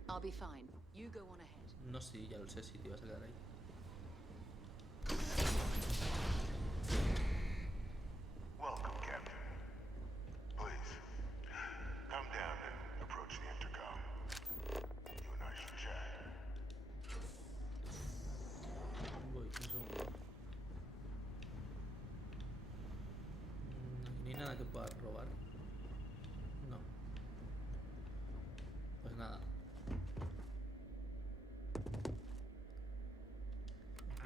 I'll be fine. You go on ahead. No, sí, ya lo sé, si te ibas a quedar ahí. Welcome, Captain. Please, come down and approach the intercom. You and I should chat. Voy, un segundo. Ni nada que pueda robar. No. Pues nada.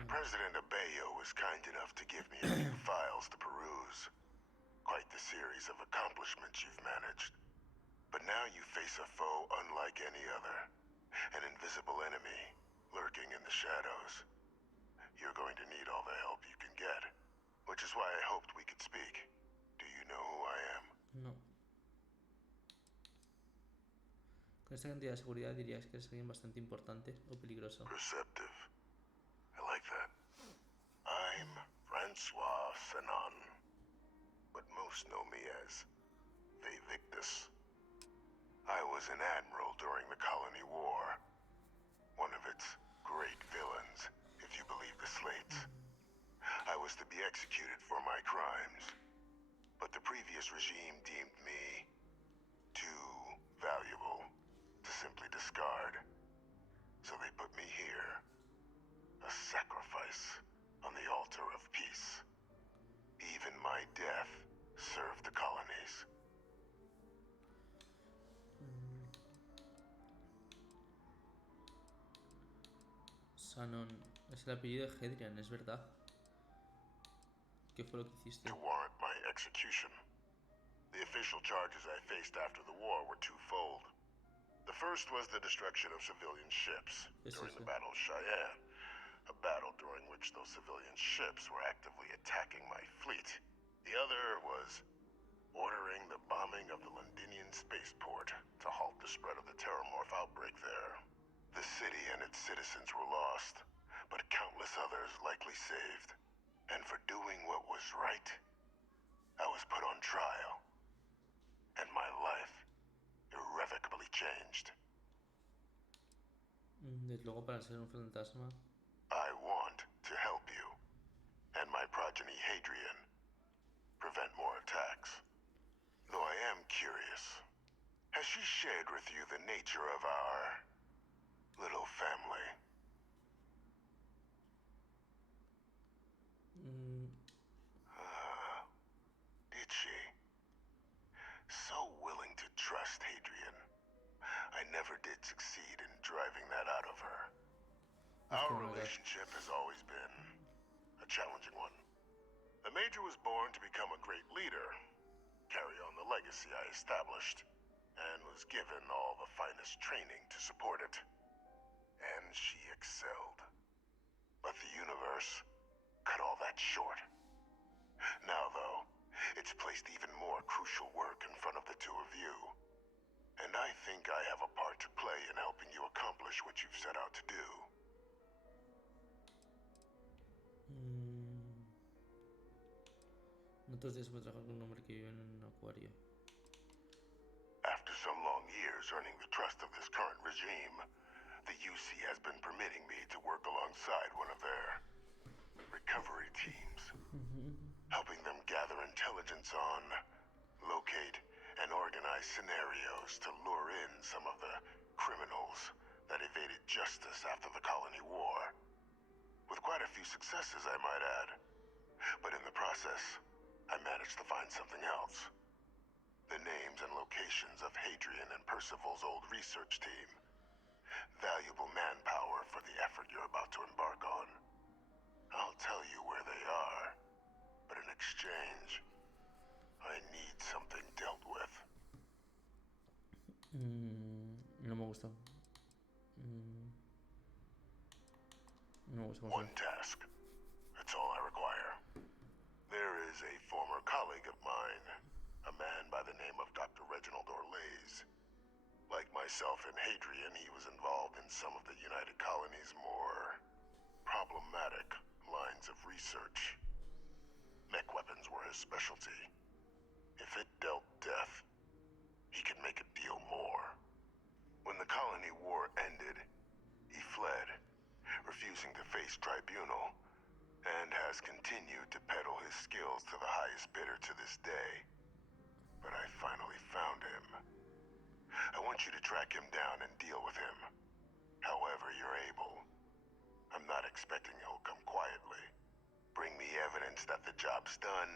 President Abeyo was kind enough to give me a few files to peruse. Quite the series of accomplishments you've managed. But now you face a foe unlike any other. An invisible enemy, lurking in the shadows. You're going to need all the help you can get. Which is why I hoped we could speak. Do you know who I am? No. Con esta cantidad de seguridad dirías que eres alguien bastante importante o peligroso. Perceptive. I like that. I'm Francois Sanon, but most know me as Victus. I was an admiral during the Colony War. One of its great villains, if you believe the slates. I was to be executed for my crimes, but the previous regime deemed me too valuable to simply discard. So they put me here. A sacrifice on the altar of peace. Even my death served the colonies. Sanon es el apellido de Hedrian, es verdad. ¿Qué fue lo que hiciste? To warrant my execution. The official charges I faced after the war were twofold. The first was the destruction of civilian ships during the Battle of Cheyenne. A battle during which those civilian ships were actively attacking my fleet. The other was ordering the bombing of the Londinian spaceport to halt the spread of the Terramorph outbreak there. The city and its citizens were lost, but countless others likely saved. And for doing what was right, I was put on trial. And my life irrevocably changed. Desde luego para ser un fantasma. I want to help you, and my progeny Hadrian, prevent more attacks. Though I am curious, has she shared with you the nature of our little family? Did she? So willing to trust Hadrian. I never did succeed in driving that out of her. Our relationship has always been a challenging one. The Major was born to become a great leader, carry on the legacy I established, and was given all the finest training to support it. And she excelled. But the universe cut all that short. Now, though, it's placed even more crucial work in front of the two of you. And I think I have a part to play in helping you accomplish what you've set out to do. No todos los días puedo trabajar con un hombre que vive en un acuario. After some long years earning the trust of this current regime, the UC has been permitting me to work alongside one of their recovery teams, helping them gather intelligence on, locate, and organize scenarios to lure in some of the criminals that evaded justice after the colony war. With quite a few successes, I might add. But in the process, I managed to find something else. The names and locations of Hadrian and Percival's old research team. Valuable manpower for the effort you're about to embark on. I'll tell you where they are, but in exchange, I need something dealt with. No me gusta. No me gusta. One task. That's all I require. There is a former colleague of mine, a man by the name of Dr. Reginald Orlaise. Like myself and Hadrian, he was involved in some of the United Colony's more problematic lines of research. Mech weapons were his specialty. If it dealt death, he could make a deal more. When the colony war ended, he fled, refusing to face tribunal, and has continued to peddle his skills to the highest bidder to this day. But I finally found him. I want you to track him down and deal with him, however you're able. I'm not expecting he'll come quietly. Bring me evidence that the job's done,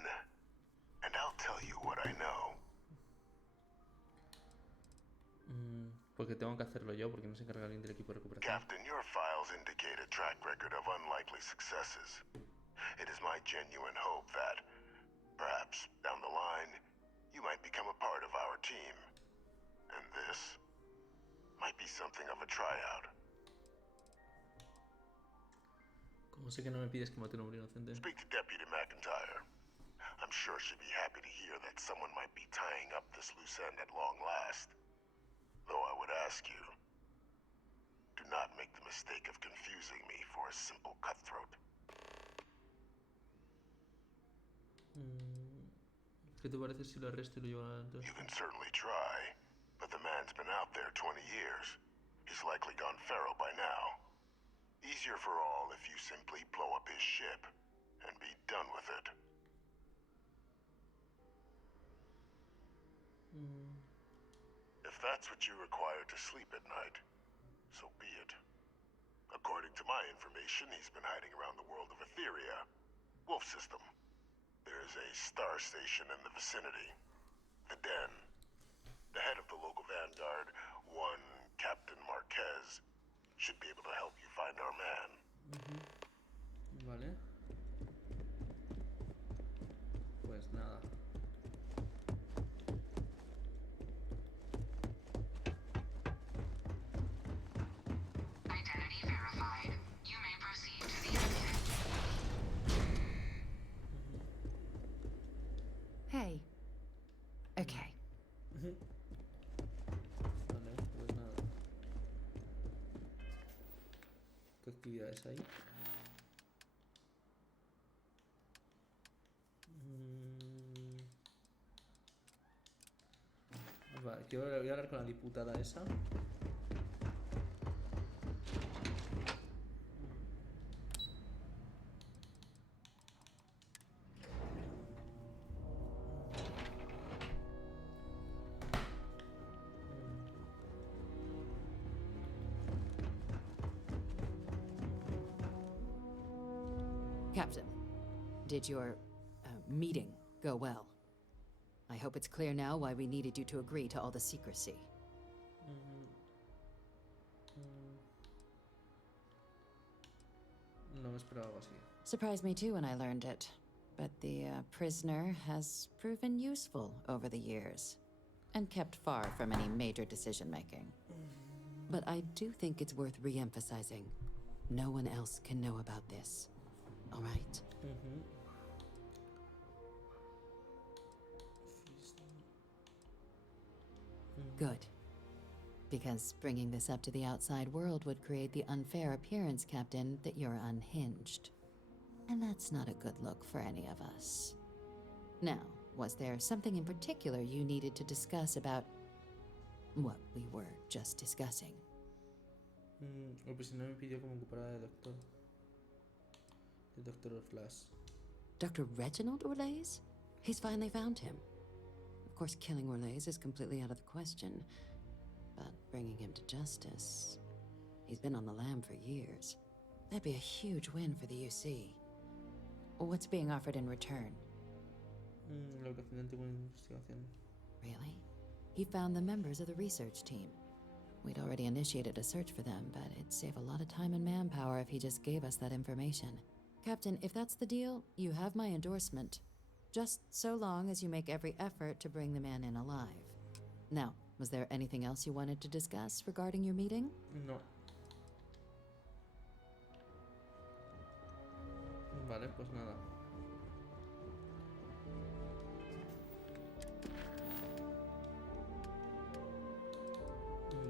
and I'll tell you what I know. Porque tengo que hacerlo yo, porque no se encarga alguien del equipo de recuperación. Captain, your files indicate a track record of unlikely successes. It is my genuine hope that, perhaps down the line, you might become a part of our team. And this might be something of a tryout. Como sé que no me pides que mate a un hombre inocente. Speak to Deputy McIntyre. I'm sure she'd be happy to hear that someone might be tying up this loose end at long last. Though I would ask you, do not make the mistake of confusing me for a simple cutthroat. ¿Qué te parece si lo arresto y lo llevo adelante? You can certainly try, but the man's been out there 20 years. He's likely gone feral by now. Easier for all if you simply blow up his ship and be done with it. If that's what you require to sleep at night, so be it. According to my information, he's been hiding around the world of Etheria, Wolf System. There's a star station in the vicinity, the Den. The head of the local vanguard, one Captain Marquez, should be able to help you find our man. Vale. Pues nada. Identity verified. You may proceed to the exit. Hey. Okay. Vale, pues nada. posibilidades hay. Vale, voy a hablar con la diputada esa. Captain, did your meeting go well? I hope it's clear now why we needed you to agree to all the secrecy. No me esperaba algo así. Surprised me too when I learned it. But the prisoner has proven useful over the years, and kept far from any major decision-making. But I do think it's worth re-emphasizing. No one else can know about this. All right? Good. Because bringing this up to the outside world would create the unfair appearance, Captain, that you're unhinged. And that's not a good look for any of us. Now, was there something in particular you needed to discuss about what we were just discussing? El prisionero me pidió que me ocupara de doctor. El doctor Flash. Dr. Reginald Orlaise? He's finally found him. Of course, killing Orlaise is completely out of the question. But bringing him to justice... He's been on the lam for years. That'd be a huge win for the UC. What's being offered in return? La ubicación de antigua investigación. Really? He found the members of the research team. We'd already initiated a search for them, but it'd save a lot of time and manpower if he just gave us that information. Captain, if that's the deal, you have my endorsement. Just so long as you make every effort to bring the man in alive. Now, was there anything else you wanted to discuss regarding your meeting? No. Vale, pues nada.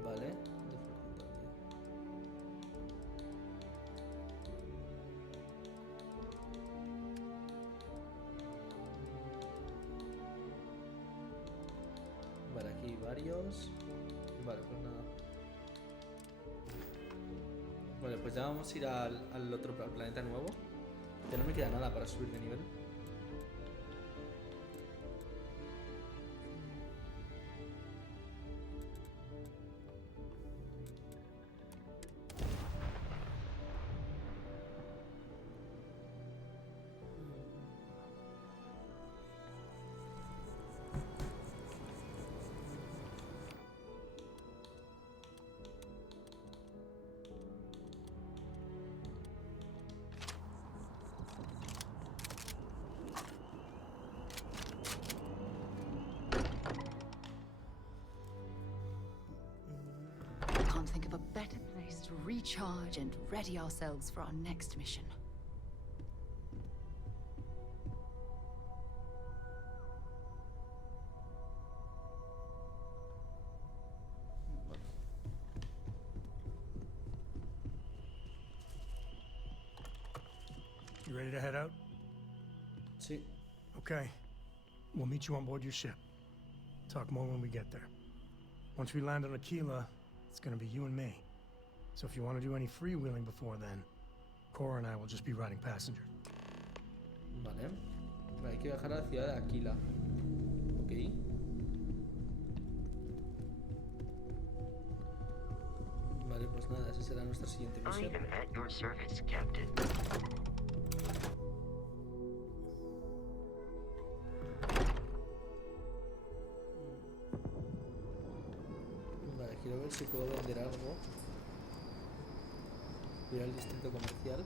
Vale. Vale, aquí hay varios. Vale, pues nada. Vale, pues ya vamos a ir al otro planeta nuevo. Ya no me queda nada para subir de nivel. Can't think of a better place to recharge and ready ourselves for our next mission. You ready to head out? Sí. Okay. We'll meet you on board your ship. Talk more when we get there. Once we land on Akila, it's gonna be you and me. So if you want to do any freewheeling before then, Cora and I will just be riding passenger. Vale. Hay que viajar a la ciudad de Akila. Ok. Vale, pues nada, esa será nuestra siguiente I misión. am at your service, Captain. Vale, quiero ver si puedo vender algo. Ir al distrito comercial.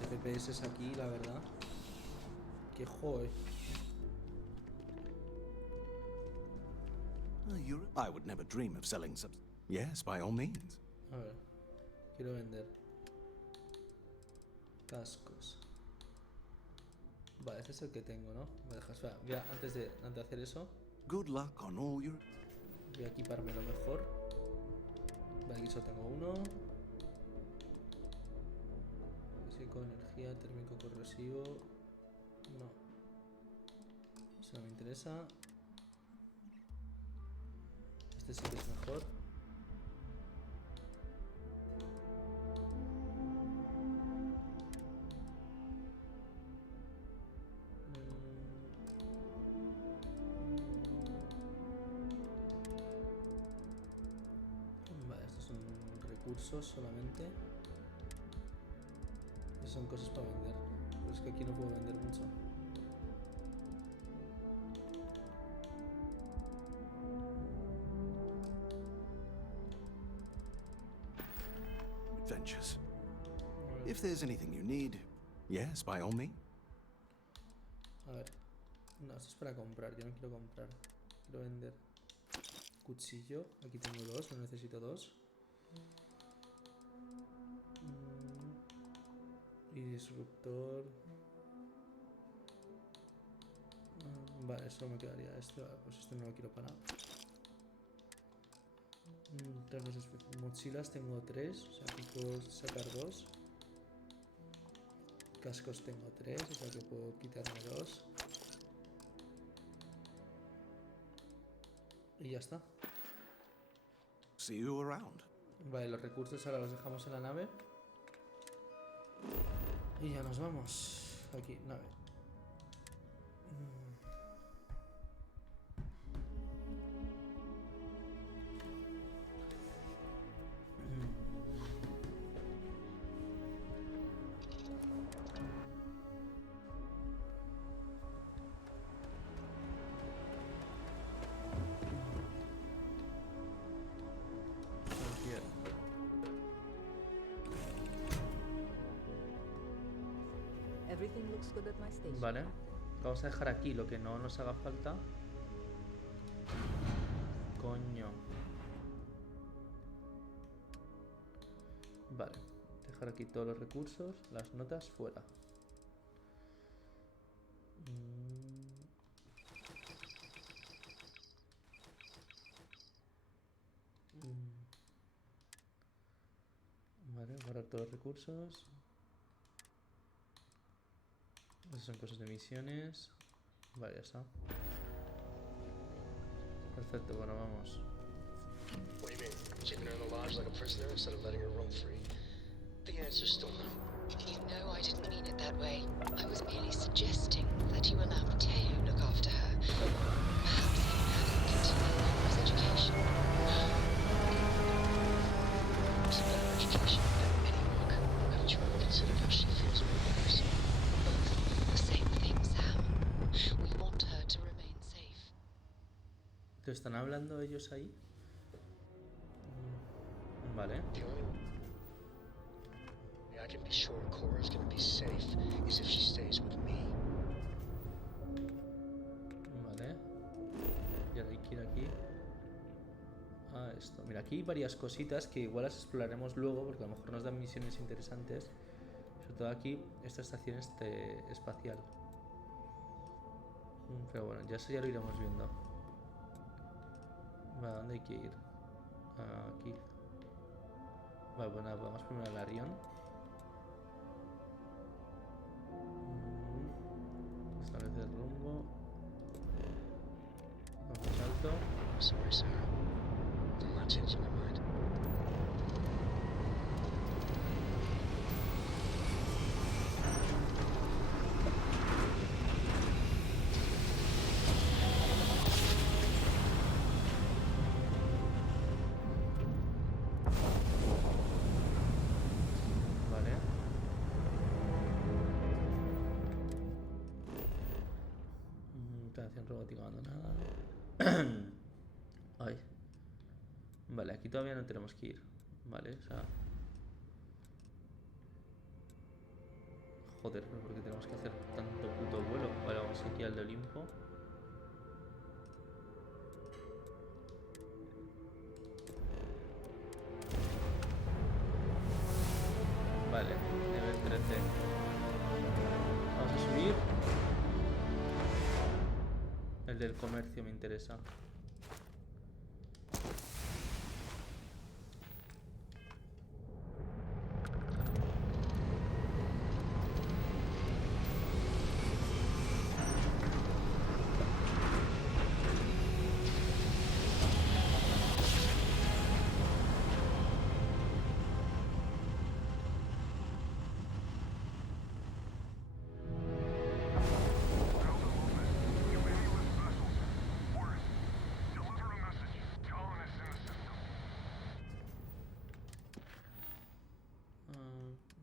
FPS aquí, la verdad. Que joder. I would never dream of selling some. Yes, by all means. A ver, quiero vender cascos. Vale, este es el que tengo, ¿no? Me dejas, espera, voy a, antes de hacer eso, Good luck on all your. voy a equiparme lo mejor. Vale, aquí solo tengo uno. Físico, energía, térmico, corrosivo. No. Eso no me interesa. Este sí que es mejor. Vale, estos son recursos solamente. Estos son cosas para vender. Pero es que aquí no puedo vender mucho. Adventures. If there's anything you need, yes, by all means. A ver. No, esto es para comprar. Yo no quiero comprar. Quiero vender. Cuchillo. Aquí tengo dos. No necesito dos. Y disruptor. Vale, eso me quedaría. Esto, pues esto no lo quiero para nada. Mochilas tengo 3, o sea que puedo sacar 2. Cascos tengo 3, o sea que puedo quitarme 2. Y ya está. See you around. Vale, los recursos ahora los dejamos en la nave. Y ya nos vamos. Aquí, nave. Everything looks good at my station. Vale, vamos a dejar aquí lo que no nos haga falta. Coño. Vale, dejar aquí todos los recursos, las notas fuera. Vale, guardar todos los recursos. Esas son cosas de misiones. Vale, ya está. Perfecto, bueno, vamos. What do you mean? Keeping her in the lodge like a prisoner instead of letting her roam free? The answer's still no. You know I didn't mean it that way. I was merely suggesting that you allow Mateo look after her. Perhaps even have him continue his education. It's a better education than any work. Haven't you ever considered how she feels about others? Both the same thing, Sam. We want her to remain safe. ¿Te están hablando ellos ahí? Vale. The only way I can be sure Cora's gonna be safe is if she stays with me. Vale. Y ahora hay que ir aquí. Ah, esto. Mira, aquí hay varias cositas que igual las exploraremos luego porque a lo mejor nos dan misiones interesantes. Sobre todo aquí, esta estación espacial. Pero bueno, ya eso ya lo iremos viendo. Vale, ¿a dónde hay que ir? Aquí. Vale, bueno, vamos primero al Arión. Establecer rumbo. Vamos salto. Sorry, Sarah. I'm not changing my mind. Vale. Instalación robótica abandonada. Ay. Vale, aquí todavía no tenemos que ir. Vale, o sea. Joder, pero ¿por qué tenemos que hacer tanto puto vuelo? Vale, vamos aquí al de Olimpo. Vale, nivel 13. Vamos a subir. El del comercio me interesa.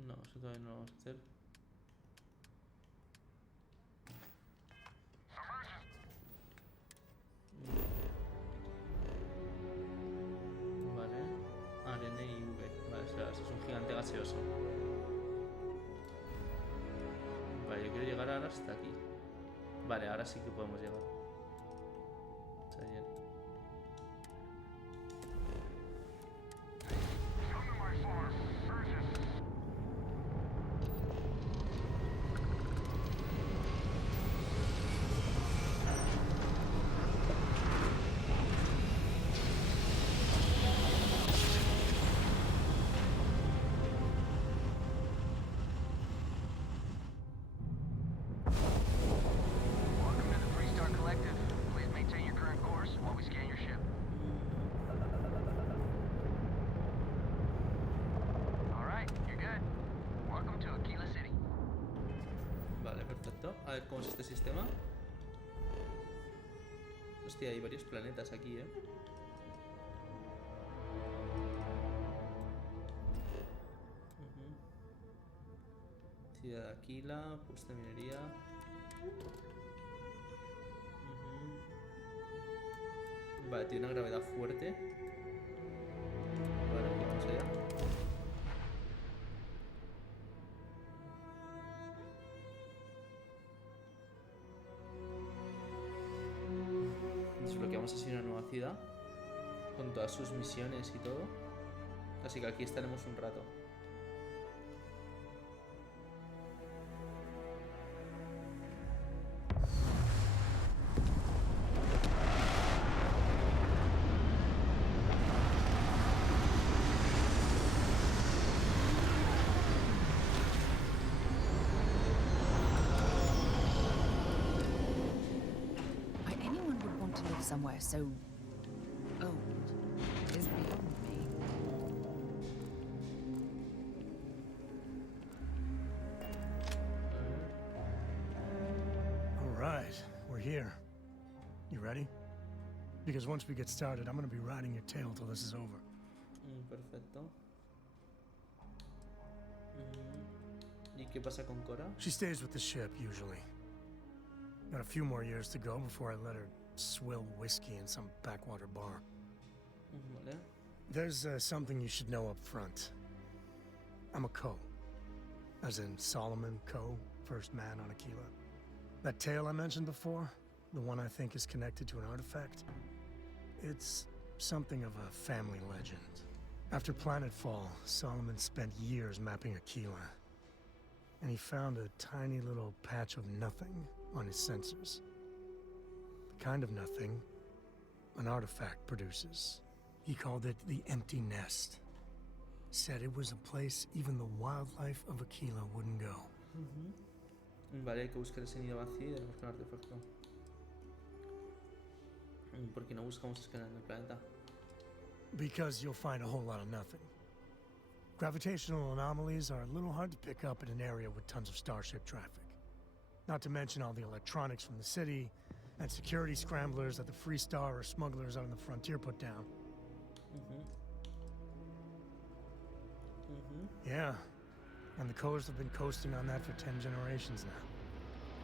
No, eso todavía no lo vamos a hacer. Vale. Arena y V. Vale, o sea, eso es un gigante gaseoso. Vale, yo quiero llegar ahora hasta aquí. Vale, ahora sí que podemos llegar. Está bien. A ver cómo es este sistema. Hostia, hay varios planetas aquí, Ciudad, Akila, puesta de minería. Vale, tiene una gravedad fuerte. Vale, aquí vamos allá. Desbloqueamos así una nueva ciudad con todas sus misiones y todo. Así que aquí estaremos un rato. Somewhere so old is beyond me. All right, we're here. You ready? Because once we get started, I'm gonna be riding your tail till this is over. Perfecto. ¿Y qué pasa con Cora? She stays with the ship usually. Got a few more years to go before I let her swill whiskey in some backwater bar. Vale. There's something you should know up front. I'm a Co. As in Solomon Co., first man on Akila. That tale I mentioned before, the one I think is connected to an artifact, it's something of a family legend. After planetfall, Solomon spent years mapping Akila. And he found a tiny little patch of nothing on his sensors. Kind of nothing an artifact produces. He called it the Empty Nest. Said it was a place even the wildlife of Akila wouldn't go. Vale, hay que buscar ese nido vacío y tenemos que un artefacto. ¿Por qué no buscamos escaneando el planeta? Because you'll find a whole lot of nothing. Gravitational anomalies are a little hard to pick up in an area with tons of starship traffic. Not to mention all the electronics from the city, and security scramblers that the Free Star or smugglers out on the frontier put down. Yeah, and the Coast have been coasting on that for 10 generations now.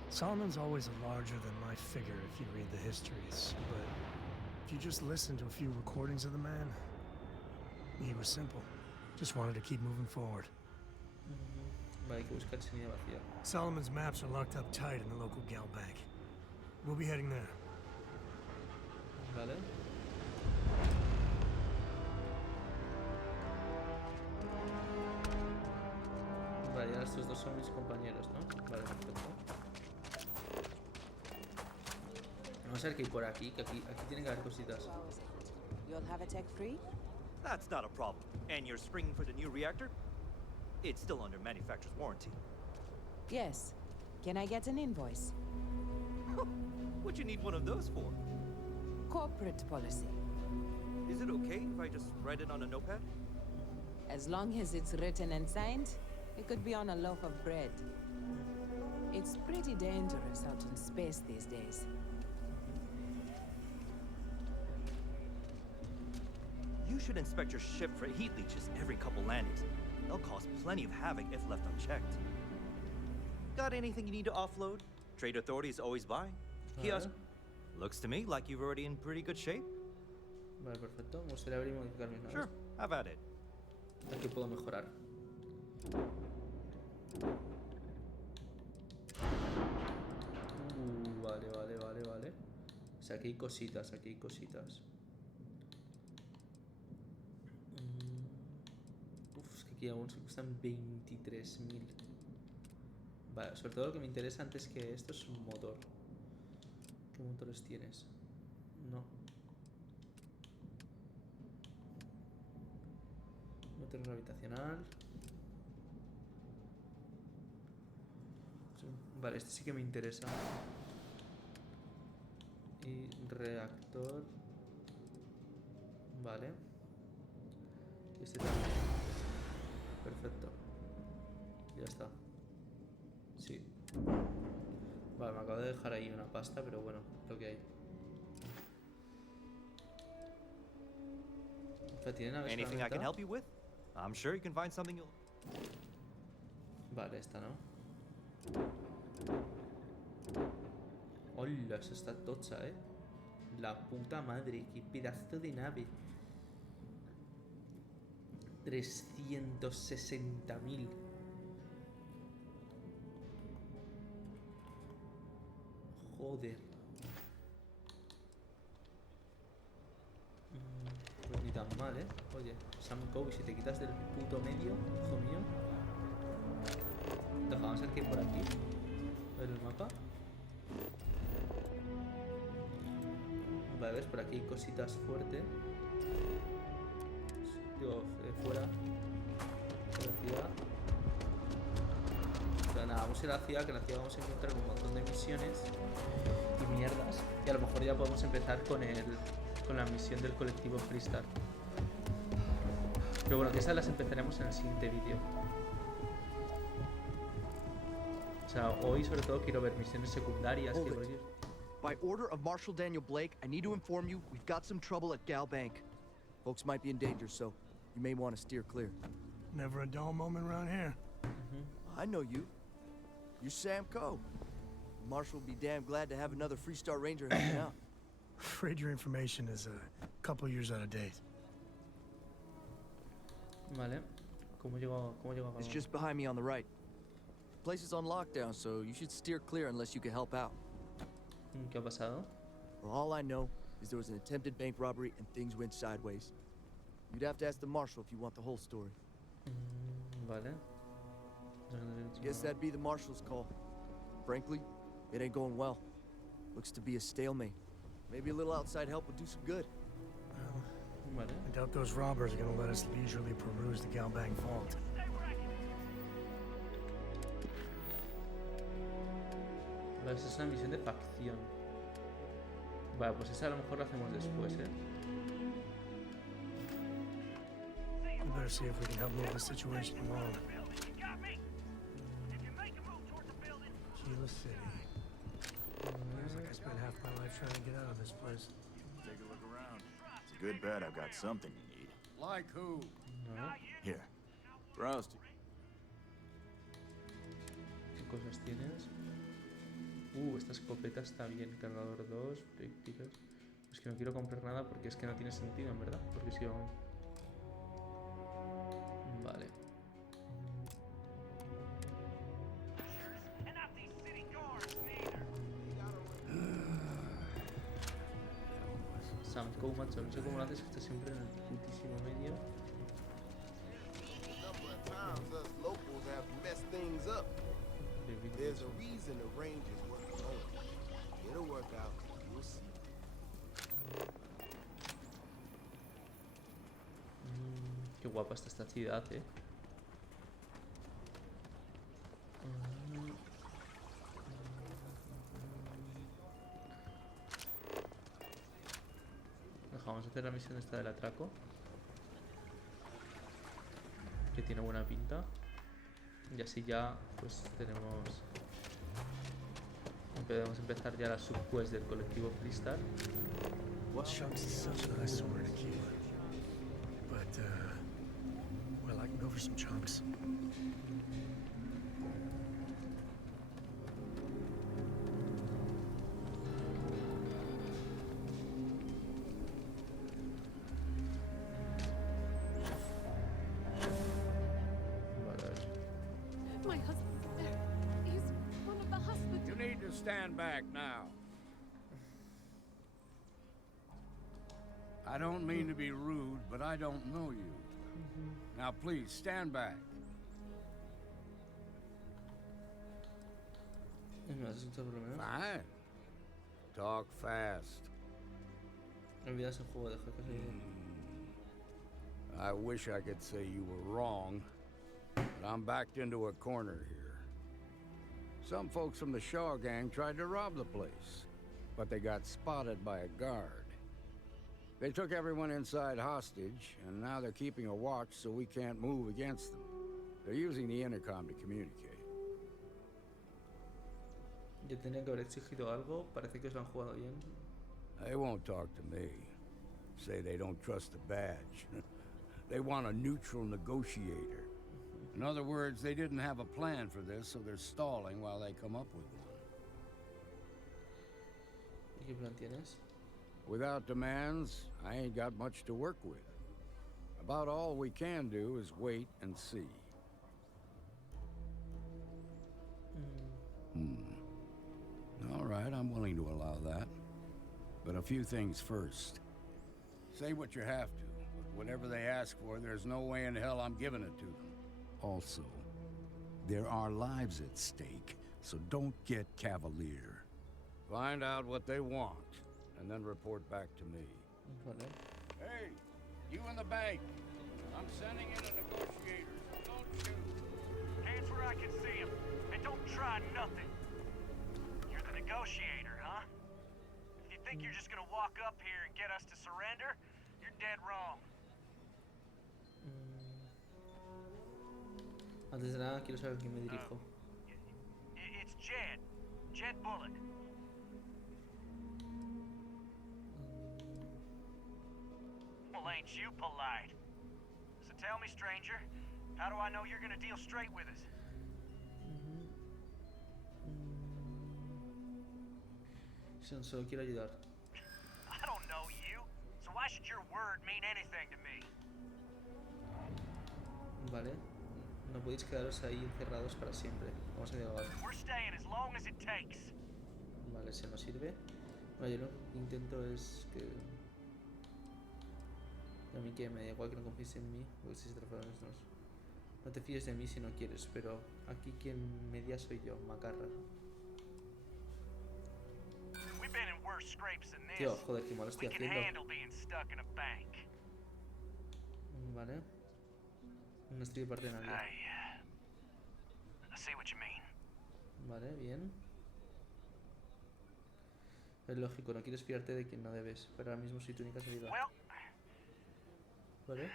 Solomon's always a larger-than-life figure if you read the histories, but if you just listen to a few recordings of the man, he was simple. Just wanted to keep moving forward. Vale, hay que buscar semilla vacía. Solomon's maps are locked up tight in the local gal bank. We'll be heading there. Vale. Vale, ya estos dos son mis compañeros, ¿no? Vale, perfecto. Vamos a ver qué hay por aquí, que aquí tiene que haber cositas. You'll have a tech free? That's not a problem. And you're springing for the new reactor? It's still under manufacturer's warranty. Yes. Can I get an invoice? What'd you need one of those for? Corporate policy. Is it okay if I just write it on a notepad? As long as it's written and signed, it could be on a loaf of bread. It's pretty dangerous out in space these days. You should inspect your ship for heat leeches every couple landings. They'll cause plenty of havoc if left unchecked. Got anything you need to offload? Trade Authority is always buying. Kiosk. Looks to me like you're already in pretty good shape. Vale, perfecto. Me gustaría abrir y modificar mis naves. Sure, have at it. Aquí puedo mejorar. Vale. O sea, aquí hay cositas, Uf, es que aquí aún se cuestan 23.000. Vale, sobre todo lo que me interesa antes que esto es un motor. ¿Qué motores tienes? No. Motor gravitacional. Vale, este sí que me interesa. Y reactor. Vale. Y este también. Perfecto. Ya está. Sí. Vale, me acabo de dejar ahí una pasta, pero bueno, lo que hay. ¿Tienen naves Anything I can help you with? I'm sure you can find something you'll... Vale, esta no. Hola, esa está tocha, La puta madre, qué pedazo de nave. 360.000. Joder. Pues ni tan mal, Oye, Sam Cove, si te quitas del puto medio, hijo mío. Vamos a ver qué hay por aquí. A ver el mapa. Vale, ves, por aquí hay cositas fuertes. Digo, fuera de la ciudad. Pero nada, vamos a ir a la ciudad, que en la ciudad vamos a encontrar un montón de misiones y mierdas. Y a lo mejor ya podemos empezar con la misión del colectivo Freestar. Pero bueno, que esas las empezaremos en el siguiente vídeo. O sea, hoy sobre todo quiero ver misiones secundarias. Quiero ver... By order of Marshal Daniel Blake, I need to inform you we've got some trouble at Gal Bank. Folks might be in danger, so you may want to steer clear. Never a dull moment around here. I know you. You're Sam Coe. Marshal will be damn glad to have another Freestar Ranger hanging out. Afraid your information is a couple years out of date. Vale. ¿Cómo llego a It's just behind me on the right. The place is on lockdown, so you should steer clear unless you can help out. ¿Qué ha pasado? Well, all I know is there was an attempted bank robbery and things went sideways. You'd have to ask the Marshal if you want the whole story. Vale. Guess that'd be the Marshal's call. Frankly, it ain't going well. Looks to be a stalemate. Maybe a little outside help would do some good. Well, I doubt those robbers are gonna let us leisurely peruse the Gal Bank vault. Vale, esa es una misión de facción. Vale, pues esa a lo mejor la hacemos después, We better see if we can help move the situation along. Akila City. Seems like I spent half my life trying to get out of this place. Take a look around. It's a good bet I've got something you need. Like who? Here. Roasted. ¿Qué cosas tienes? Esta escopeta está bien. Cargador 2, proyectiles. Es que no quiero comprar nada porque es que no tiene sentido, en verdad. Porque si vamos... Vale. macho. No sé cómo lo haces, que está siempre en el putísimo medio. There's a reason the Rangers work alone. It'll work out. You'll see. Qué guapa está esta ciudad, Vamos a hacer la misión esta del atraco, que tiene buena pinta. Y así ya pues podemos empezar ya la subquest del colectivo Freestar. Chunks is such a nice word, Akila. But, well, I can go for some chunks. My husband's there. He's one of the husbands. You need to stand back now. I don't mean to be rude, but I don't know you. Now please, stand back. Fine. Talk fast. I wish I could say you were wrong, but I'm backed into a corner here. Some folks from the Shaw gang tried to rob the place, but they got spotted by a guard. They took everyone inside hostage, and now they're keeping a watch so we can't move against them. They're using the intercom to communicate. Yo tenía que haber exigido algo, parece que os lo han jugado bien. They won't talk to me. Say they don't trust the badge. They want a neutral negotiator. In other words, they didn't have a plan for this, so they're stalling while they come up with one. ¿Y qué plan tienes? Without demands, I ain't got much to work with. About all we can do is wait and see. All right, I'm willing to allow that. But a few things first. Say what you have to, but whatever they ask for, there's no way in hell I'm giving it to them. Also, there are lives at stake, so don't get cavalier. Find out what they want, and then report back to me. Hey, you in the bank. I'm sending in a negotiator, so don't shoot. Hands where I can see him, and don't try nothing. You're the negotiator, huh? If you think you're just gonna walk up here and get us to surrender, you're dead wrong. Antes de nada, quiero saber a quién me dirijo. It's Jed. Jed Bullock. Well, ain't you polite? So tell me, stranger, how do I know you're gonna deal straight with us? Solo quiero ayudar. I don't know you, so why should your word mean anything to me? Vale. No podéis quedaros ahí encerrados para siempre. Vamos a dialogar. We're staying as long as it takes. Vale, se nos sirve. Bueno, yo lo que intento es que... A mí que me da igual que no confíes en mí, porque si se trata de nosotros. No te fíes de mí si no quieres, pero aquí quien media soy yo, Macarra. Tío, joder, qué mal estoy haciendo. Vale. No estoy de parte de nadie. Vale, bien. Es lógico, no quieres fiarte de quien no debes, pero ahora mismo soy tu única salida. Vale.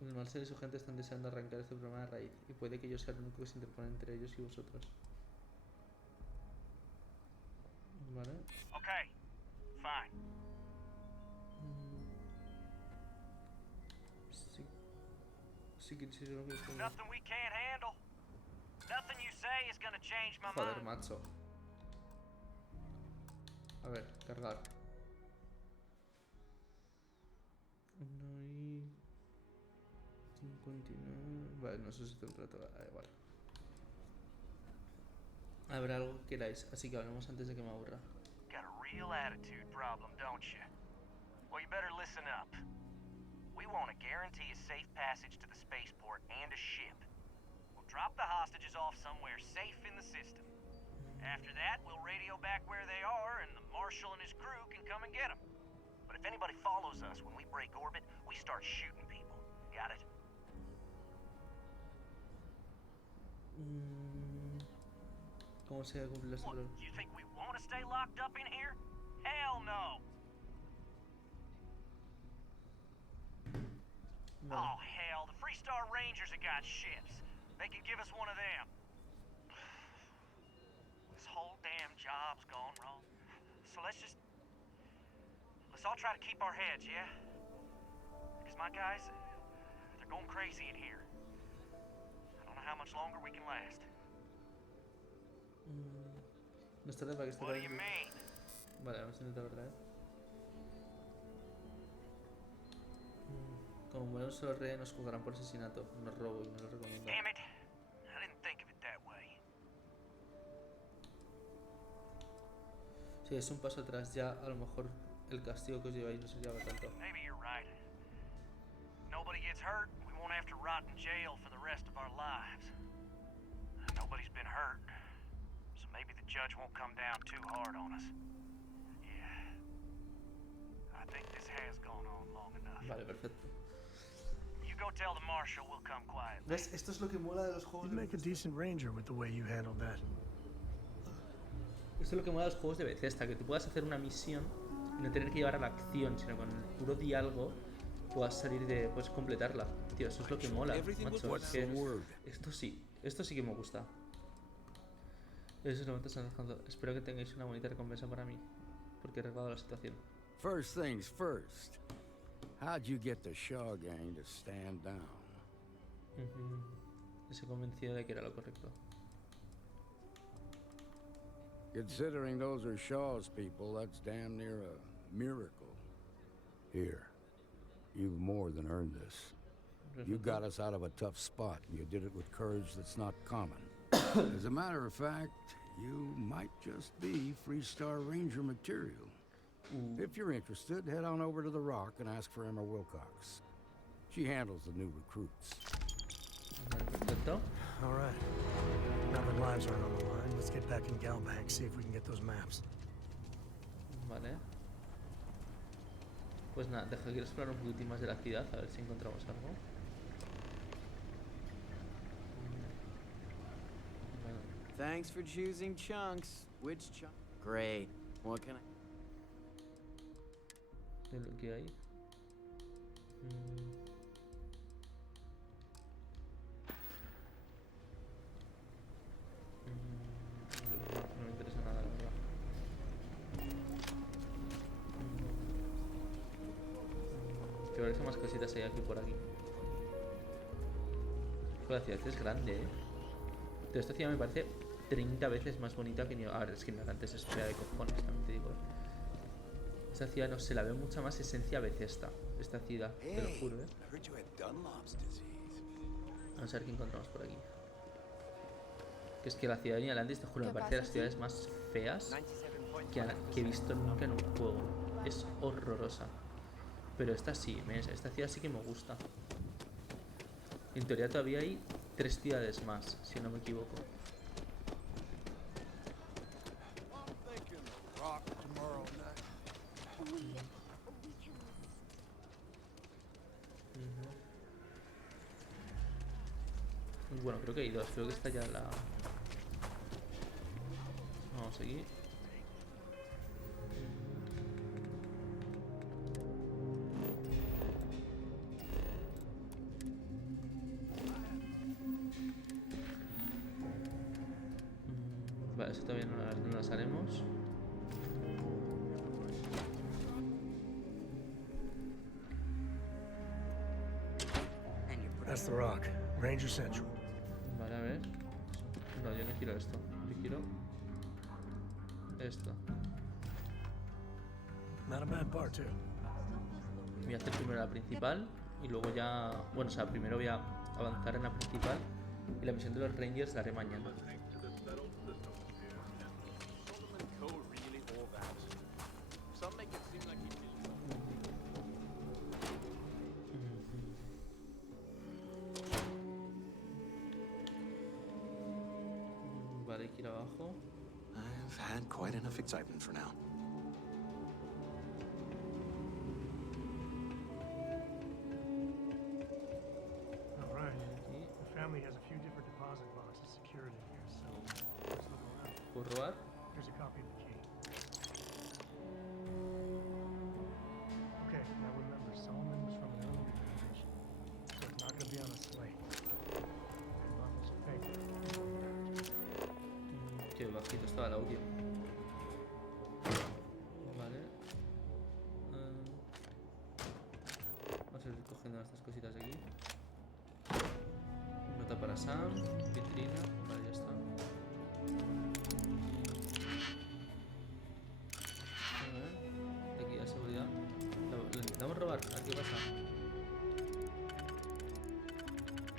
El Marcel y su gente están deseando arrancar este problema de raíz, y puede que yo sea el único que se interpone entre ellos y vosotros. Vale. Okay, fine. Sí que sí, lo que estoy... Nothing we can't handle. Nothing you say is gonna change my Joder, mind. macho. A ver, cargar. No hay... 59... Vale, no sé si te trato. Igual. Habrá algo que queráis, así que hablemos antes de que me aburra. Got a real attitude problem, don't you? Well, you better listen up. We want to guarantee a safe passage to the spaceport and a ship. We'll drop the hostages off somewhere safe in the system. After that, we'll radio back where they are, and the Marshal and his crew can come and get them. But if anybody follows us when we break orbit, we start shooting people. Got it? ¿Cómo se cumple la What, you think we want to stay locked up in here? Hell no! Oh, hell, the Freestar Rangers have got ships. They can give us one of them. This whole damn job's gone wrong. So let's all try to keep our heads, yeah? Because my guys, they're going crazy in here. I don't know how much longer we can last. No está para que esté What do para you mean? Vale, vamos a intentar otra vez. Como muere un solo rey, nos juzgarán por asesinato. No robo y no lo recomiendo. Damn it. I didn't think of it that way. Si es un paso atrás, ya a lo mejor el castigo que os lleváis no se lleva tanto. Maybe you're right. Nobody gets hurt, we won't have to rot in jail for the rest of our lives. Nobody's been hurt, so maybe the judge won't come down too hard on us. Yeah. I think this has gone on long enough. Vale, perfecto. You go tell the Marshal we'll come quietly. ¿Ves? Esto es lo que mola de los juegos. You'd make a decent ranger with the way you handled that. Esto es lo que mola de los juegos de Bethesda, que tú puedas hacer una misión y no tener que llevar a la acción, sino con el puro diálogo puedas salir de, puedes completarla. Tío, eso es lo que mola, macho. Es que esto sí que me gusta. Eso es lo que me estás dejando. Espero que tengáis una bonita recompensa para mí, porque he arreglado la situación. First things first. How'd you get the Shaw gang to stand down? Estoy convencido de que era lo correcto. Considering those are Shaw's people, that's damn near a miracle. Here, you've more than earned this. You got us out of a tough spot, and you did it with courage that's not common. As a matter of fact, you might just be Freestar Ranger material. If you're interested, head on over to the Rock and ask for Emma Wilcox. She handles the new recruits. All right. Now that lives aren't on the line, let's get back in Galbank, see if we can get those maps. Vale. Pues nada, deja que explorar un poquitín más de la ciudad, a ver si encontramos algo. Thanks for choosing chunks. Which chunk? Great. What can I... De lo que hay. No me interesa nada, la verdad. Quiero ver qué más cositas hay aquí por aquí. La ciudad es grande, Pero esta ciudad me parece 30 veces más bonita que New... A ver, es que Atlantis es fea de cojones, también te digo. Esta ciudad no se la ve mucha más esencia Bethesda. Esta ciudad, te lo juro, Vamos a ver qué encontramos por aquí. Que es que la ciudad de Atlantis, te juro, me parece de las ciudades más feas que he visto nunca en un juego. Es horrorosa. Pero esta sí, esta ciudad sí que me gusta. En teoría todavía hay 3 ciudades más, si no me equivoco. Bueno, creo que hay 2, creo que está ya la... Vamos aquí. Vale, eso todavía no las haremos. That's the Rock, Ranger Central. Vale, a ver. No, yo no quiero esto. Yo quiero esto. Not a bad part, too. Voy a hacer primero la principal y luego ya... Bueno, o sea, primero voy a avanzar en la principal. Y la misión de los Rangers la haré mañana. Vale, hay que ir abajo. I've had quite enough excitement for now. All right. The family has a few different deposit boxes secured in here, so let's look around. ¿Puedo robar? Here's a copy of the key. Okay, now remember, Solomon was from an earlier generation, so it's not going to be on a slate. And bundles of paper. Qué bajito estaba el audio. Vale. Vamos a ir cogiendo estas cositas de aquí. Nota para Sam, vitrina, vale, ya está. A ver, de aquí a seguridad. Lo intentamos robar, ¿a qué pasa?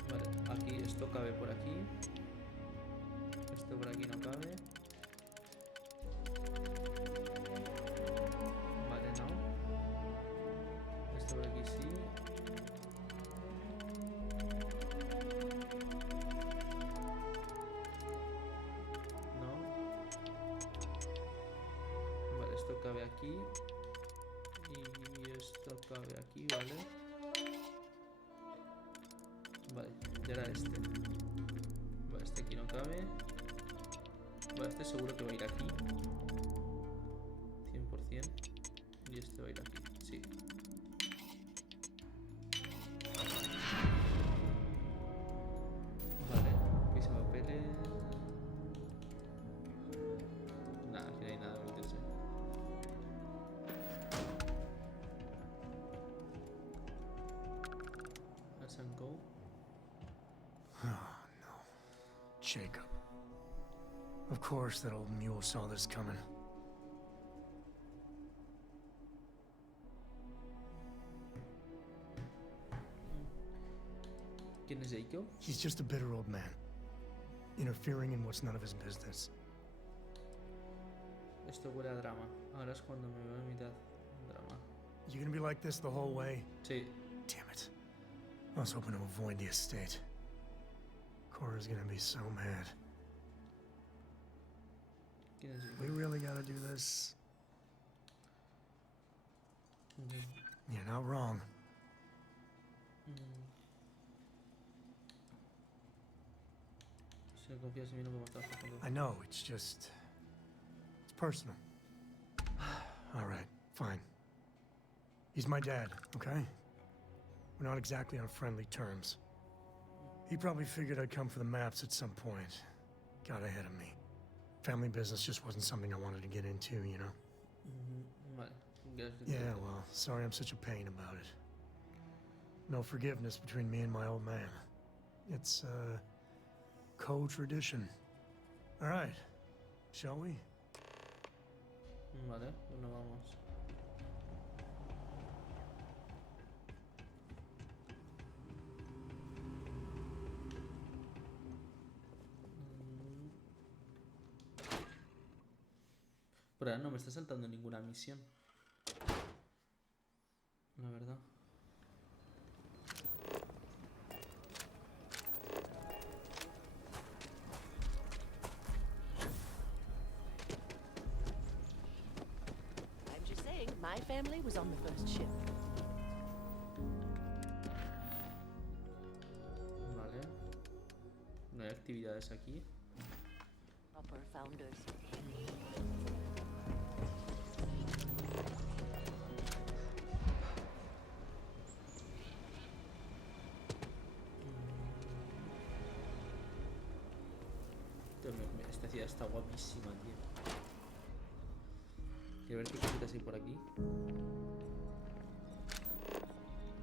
Vale, aquí esto cabe por aquí. Esto por aquí no cabe. Vale, no. Esto por aquí sí. No. Vale, esto cabe aquí. Y esto cabe aquí, ¿vale? Vale, ya era este. Vale, este aquí no cabe. Vale, este seguro que va a ir aquí. 100%. Y este va a ir aquí, sí. Vale, pisapapeles. Nada, aquí no hay nada que meterse. Let's go. Oh, no. Jacob. Of course that old mule saw this coming. ¿Quién es Jacob? He's just a bitter old man, interfering in what's none of his business. Esto huele a drama. Ahora es cuando me veo en mitad. Drama. You gonna be like this the whole way? Sí. Damn it. I was hoping to avoid the estate. Cora's gonna be so mad. ¿Quién es Jacob? We really gotta do this? You're not wrong. Si no confías en mí no podemos trabajar juntos. I know, it's just... It's personal. Alright, fine. He's my dad, okay? We're not exactly on friendly terms. He probably figured I'd come for the maps at some point. Got ahead of me. Family business just wasn't something I wanted to get into, you know? Vale. Yeah, well, sorry I'm such a pain about it. No forgiveness between me and my old man. It's, co-tradition. All right, shall we? Vale, bueno, vamos. Por ahora no me está saltando ninguna misión. La verdad. I'm just saying, my family was on the first ship. Vale. No hay actividades aquí. Proper founders. Esta ciudad está guapísima, tío. Quiero ver qué cositas hay por aquí.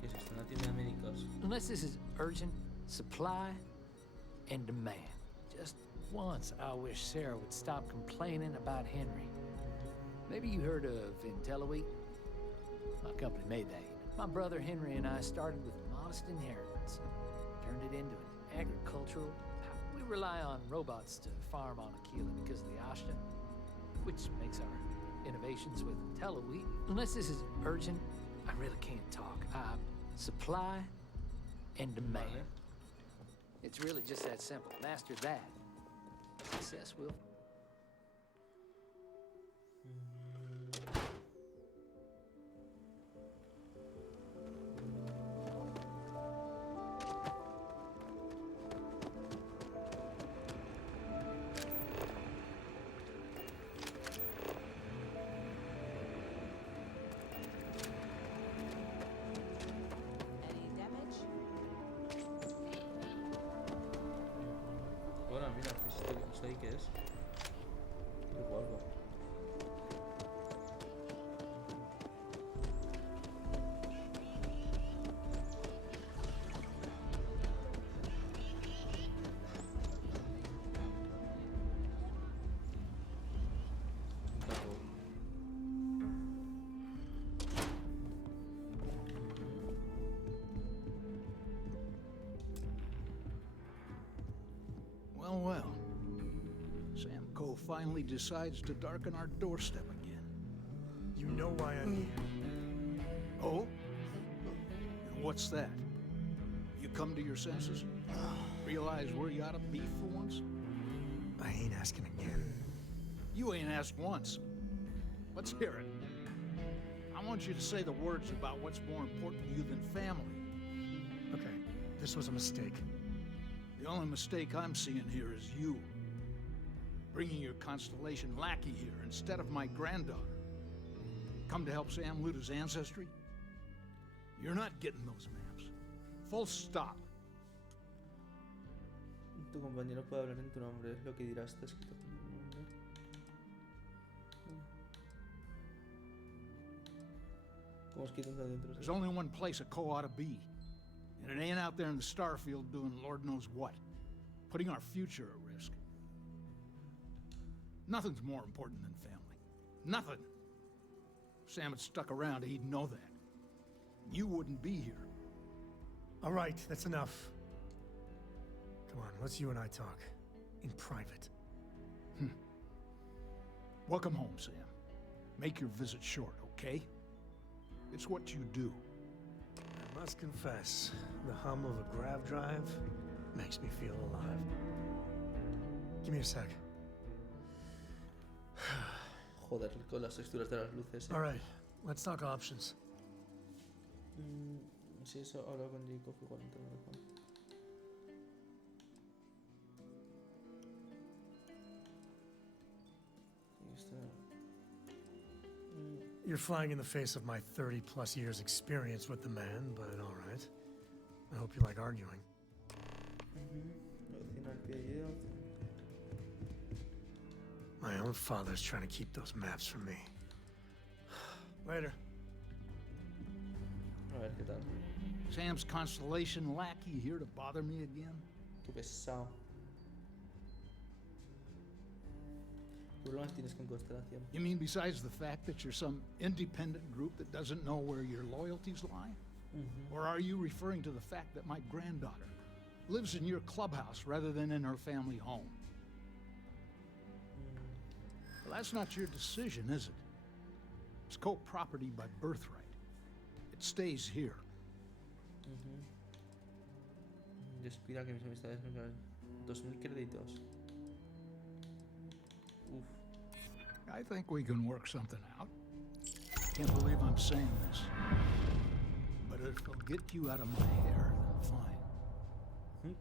¿Qué es esto? Una tienda de médicos. Unless this is urgent, supply and demand. Just once, I wish Sarah would stop complaining about Henry. Maybe you heard of IntelliWeek? My company made that. My brother Henry and I started with a modest inheritance. turned it into an agricultural power. We rely on robots to farm on Akila because of the Ashton, which makes our innovations with telewheat. Unless this is urgent, I really can't talk. Supply and demand. It's really just that simple. Master that. Success will. Hola, mira, esto ahí qué es. Qué guapo. Well, well. Sam Cole finally decides to darken our doorstep again. You know why I'm here. Oh? And what's that? You come to your senses? Realize where you ought to be for once? I ain't asking again. You ain't asked once. Let's hear it. I want you to say the words about what's more important to you than family. Okay, this was a mistake. The only mistake I'm seeing here is you. Bringing your Constellation lackey here instead of my granddaughter. Come to help Sam loot his ancestry? You're not getting those maps. Full stop. Tu compañero puede hablar en tu nombre, es lo que dirás, está escrito aquí en tu nombre. ¿Cómo es que dentro de There's only one place a Co ought to be. And it ain't out there in the Starfield doing Lord knows what. Putting our future at risk. Nothing's more important than family. Nothing. If Sam had stuck around, he'd know that. You wouldn't be here. All right, that's enough. Come on, let's you and I talk. In private. Welcome home, Sam. Make your visit short, okay? It's what you do. I must confess, the hum of a grav drive makes me feel alive. Give me a sec. Joder, con las texturas de las luces. All right, let's talk options. Sí, eso hablo con Jacob igual no tengo razón. You're flying in the face of my 30-plus years experience with the man, but all right. I hope you like arguing. My own father's trying to keep those maps from me. Later. A ver qué tal. Sam's Constellation lackey here to bother me again? Qué pesado. Problemas tienes con Constelación. You mean besides the fact that you're some independent group that doesn't know where your loyalties lie? Or are you referring to the fact that my granddaughter lives in your clubhouse rather than in her family home? Well, that's not your decision, is it? It's co-property by birthright. It stays here. Descuida que mis amistades me ganan 2000 créditos. Uf. I think we can work something out. Can't believe I'm saying this. But if it'll get you out of my hair, then fine.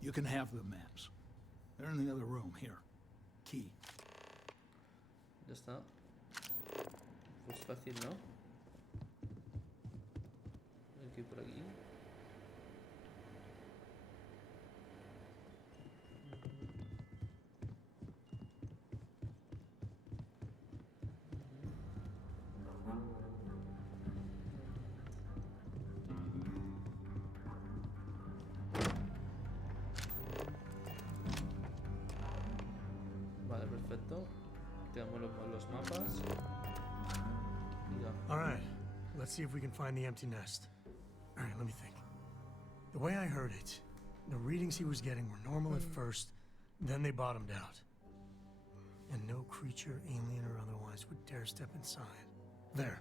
You can have the maps. They're in the other room, here. Key. Ya está. Pues fácil, ¿no? Hay que ir por aquí. Vale, perfecto. Tenemos los mapas. All right, let's see if we can find the empty nest. All right, let me think. The way I heard it, The readings he was getting were normal at first, then they bottomed out. And no creature, alien or otherwise, would dare step inside. There.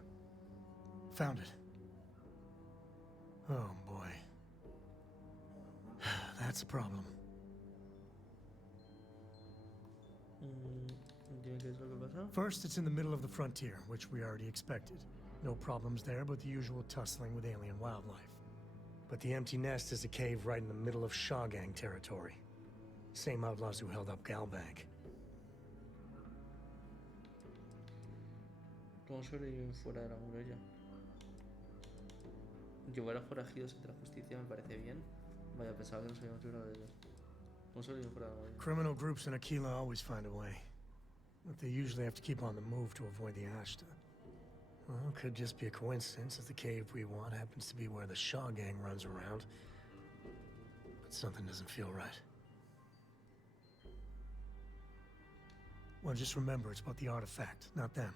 Found it. Oh boy. That's a problem. First, it's in the middle of the frontier, which we already expected. No problems there, but the usual tussling with alien wildlife. But the empty nest is a cave right in the middle of Shaw Gang territory. Same outlaws who held up Galbank. ¿Cómo sobreviven fuera de la muralla? Llevar a forajidos entre la justicia me parece bien. Vaya, pensaba que no sabíamos librado de ellos. ¿Cómo sobreviven fuera de la muralla? Criminal groups in Akila always find a way. But they usually have to keep on the move to avoid the Ashta. Well, it could just be a coincidence that the cave we want happens to be where the Shaw Gang runs around. But something doesn't feel right. Well, just remember, it's about the artifact, not them.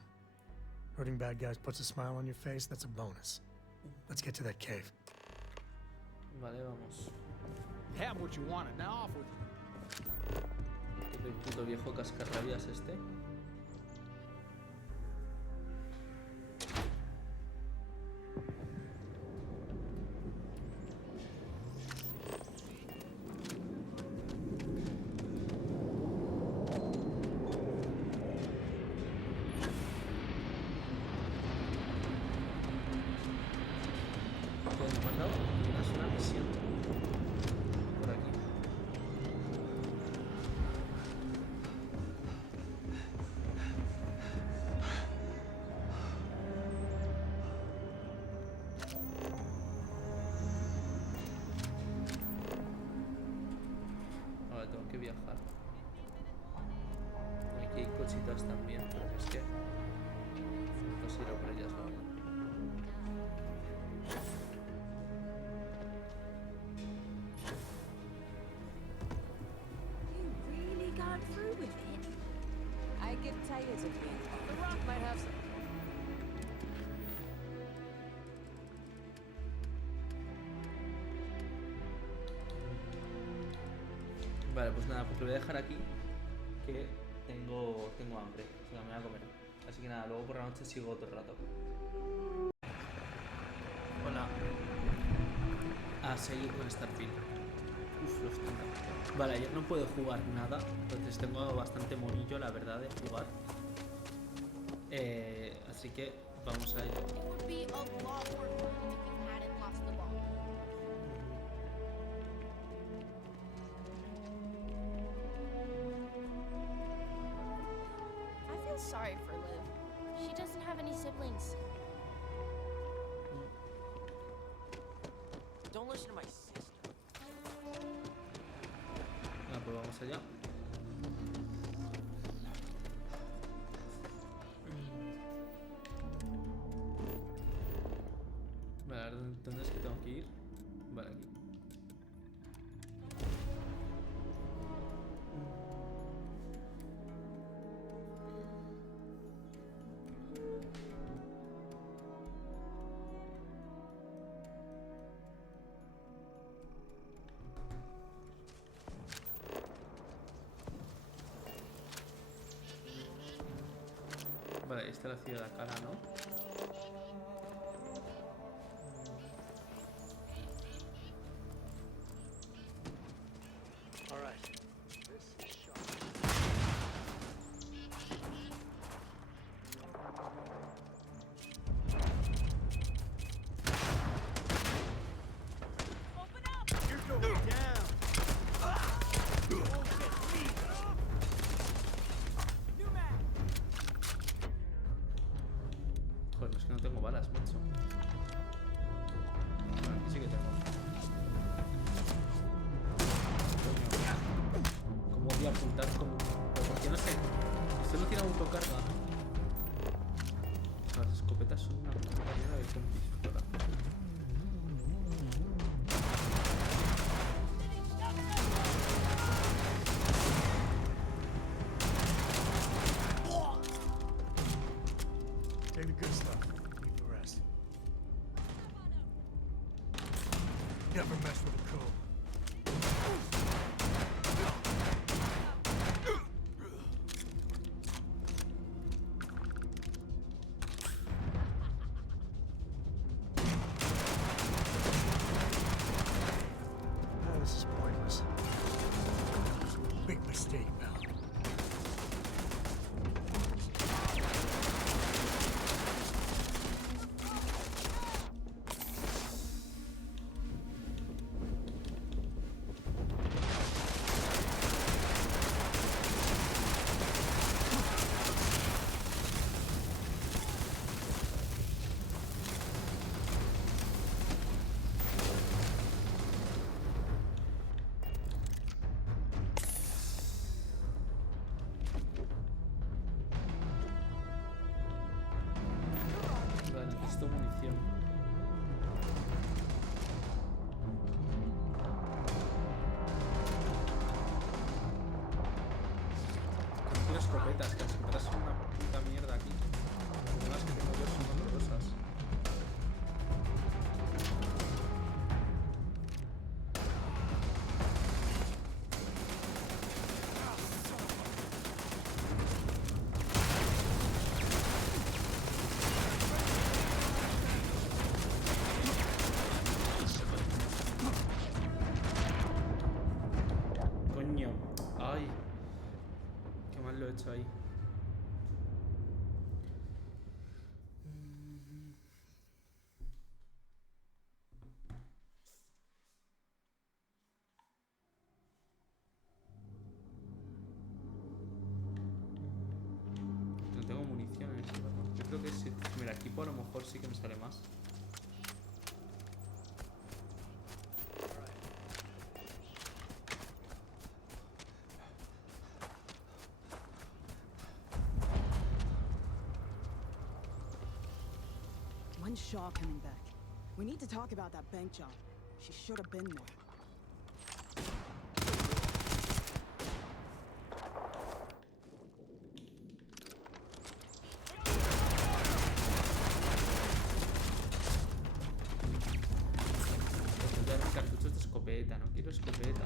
Hurting bad guys puts a smile on your face, that's a bonus. Let's get to that cave. Vale, vamos. Have what you wanted, now off with you. El puto viejo cascarrabias este. Cositas también, pero es que no sirve por ellas ahora. You really got through with it? I get tired of it. The Rock might have some. Vale, pues nada, pues lo voy a dejar aquí, que tengo hambre, o sea, me voy a comer. Así que nada, luego por la noche sigo otro rato. Hola. A seguir con Starfield. Uf, los tengo. Vale, ayer no puedo jugar nada, entonces tengo bastante monillo, la verdad, de jugar. Así que vamos a ello. Sorry for Liv. She doesn't have any siblings. Don't listen to my sister. Pues vamos allá. Vale, a ver dónde es que tengo que ir. Vale, aquí. Vale, esta es la ciudad de Akila, ¿no? Joder, es que no tengo balas, macho. Bueno, aquí sí que tengo. Coño. ¿Cómo voy a apuntar con...? ¿Por qué no sé? Esto no tiene autocarga. Las escopetas son una puta mierda de con pistola. Take the good stuff, leave the rest. Never mess with a code. necesito munición. No quiero escopetas, que las escopetas son una puta mierda aquí. Las que tengo yo son horrorosas. Coño. Ay. Qué mal lo he hecho ahí. No tengo munición en este barco. Yo creo que si me la equipo a lo mejor sí que me sale más. When's Shaw coming back? We need to talk about that bank job. She should have been there. Voy a dar cartuchos de escopeta, no quiero escopeta.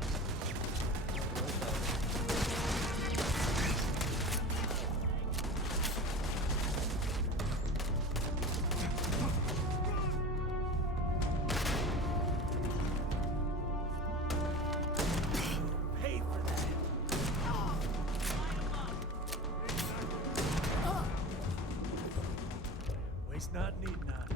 Waste not, need not.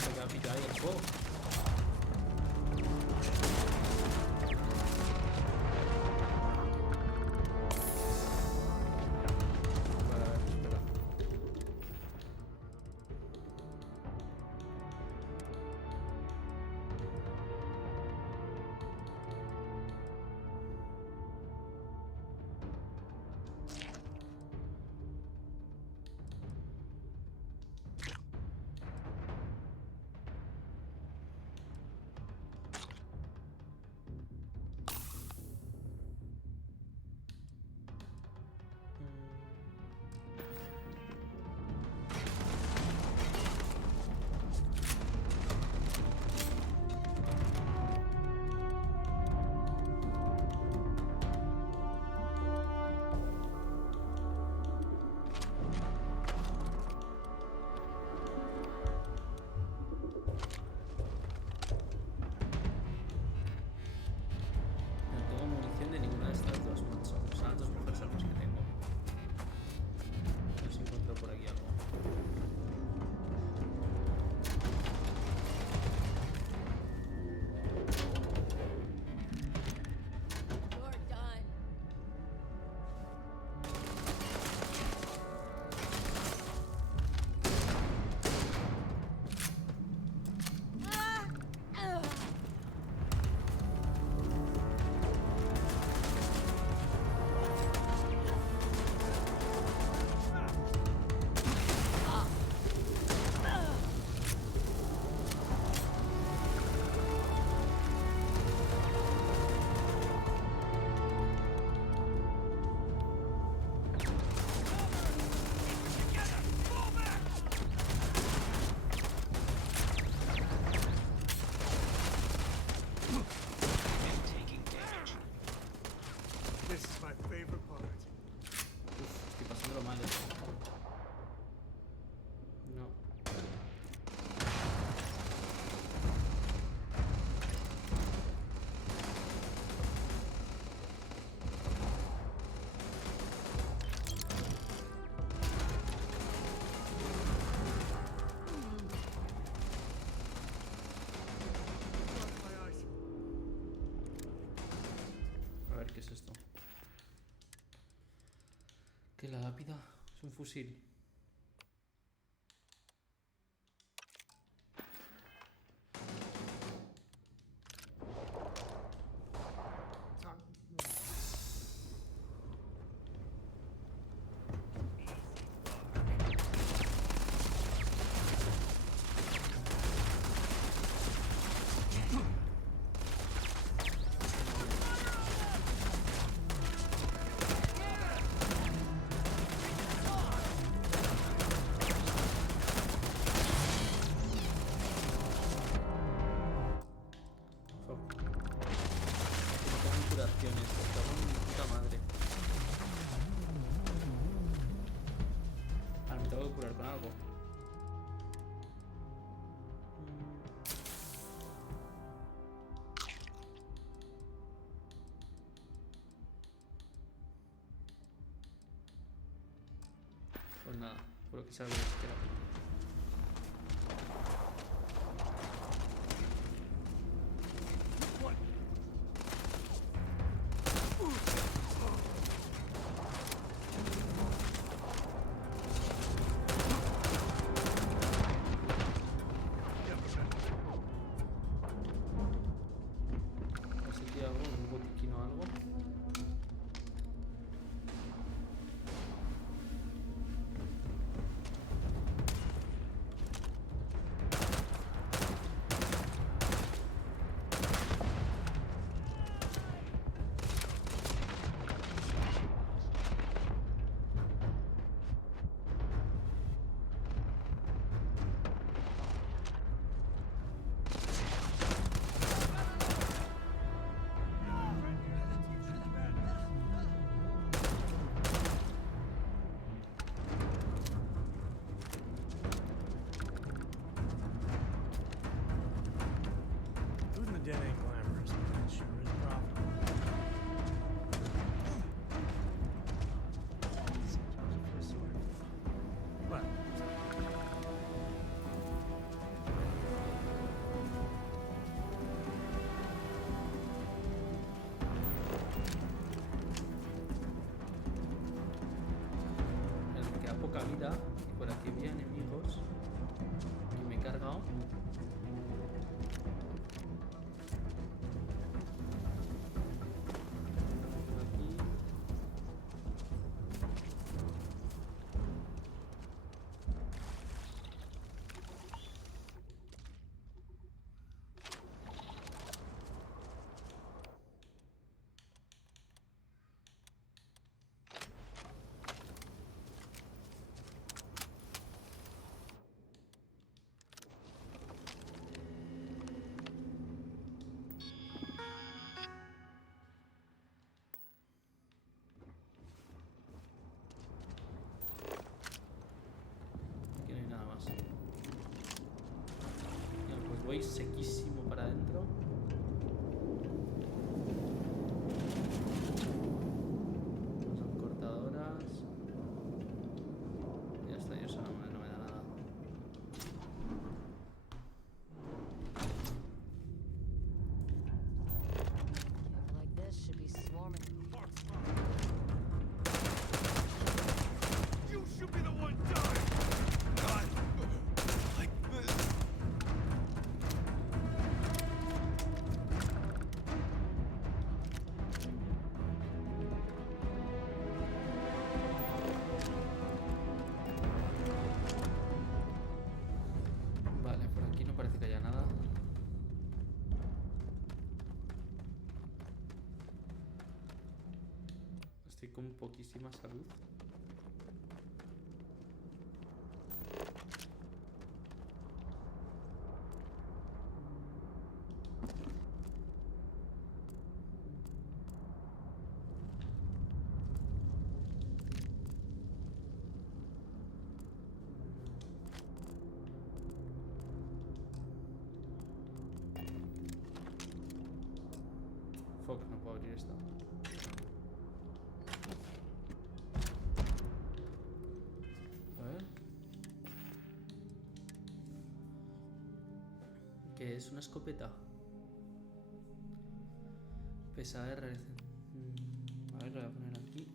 Se queda pillado ahí el fuego. Vale, a ver, espera. No tengo munición de ninguna de estas dos, macho. Son las dos mejores armas que tengo. A ver si encuentro por aquí algo. You're done. This is my favorite part. Estoy pasándolo mal esto. No. la lápida es un fusil. Ahora me tengo que curar con algo. Pues nada, por lo que salga siquiera. Dead ain't glamorous, but it sure is profitable. Sometimes I feel sorry for them. But me queda poca vida y por aquí había enemigos que me he cargado. Voy sequísimo para adentro. Son cortadoras. Ya está, yo eso no me da nada. Like this should be swarming. You should be the one dying! Not like this! Vale, por aquí no parece que haya nada. Estoy con poquísima salud. Fuck, no puedo abrir esto. A ver. ¿Qué es? ¿Una escopeta? PSR. A ver, lo voy a poner aquí.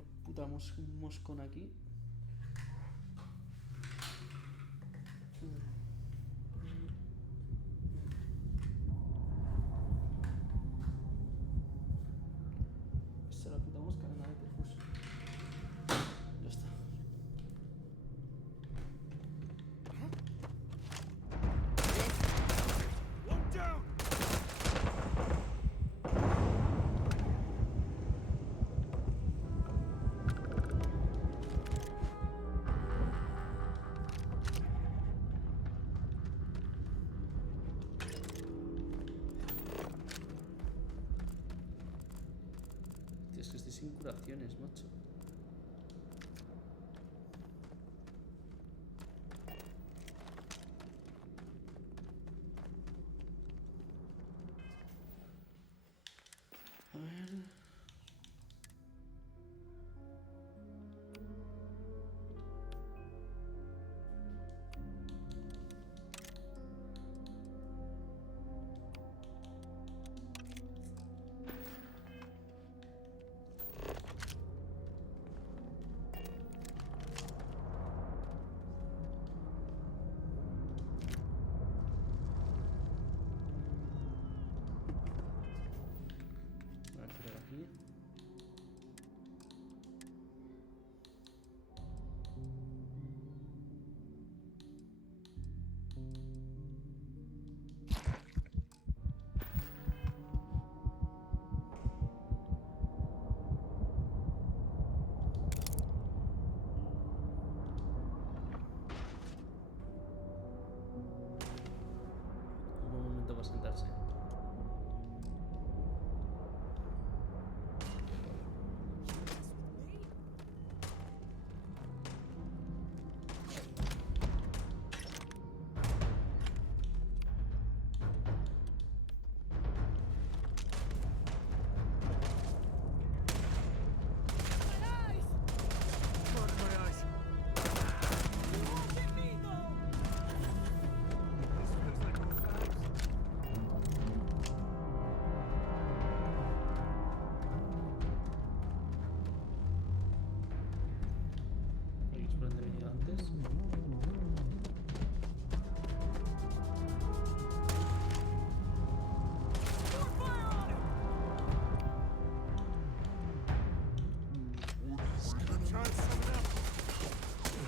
Otro puta moscón aquí. Esta es la puta mosca, venga, vete, pues. Ya está. One down! Tío, es que estoy sin curaciones, macho. A ver. Voy a tirar aquí. Un buen momento para sentarse. Aquí es por donde he venido antes.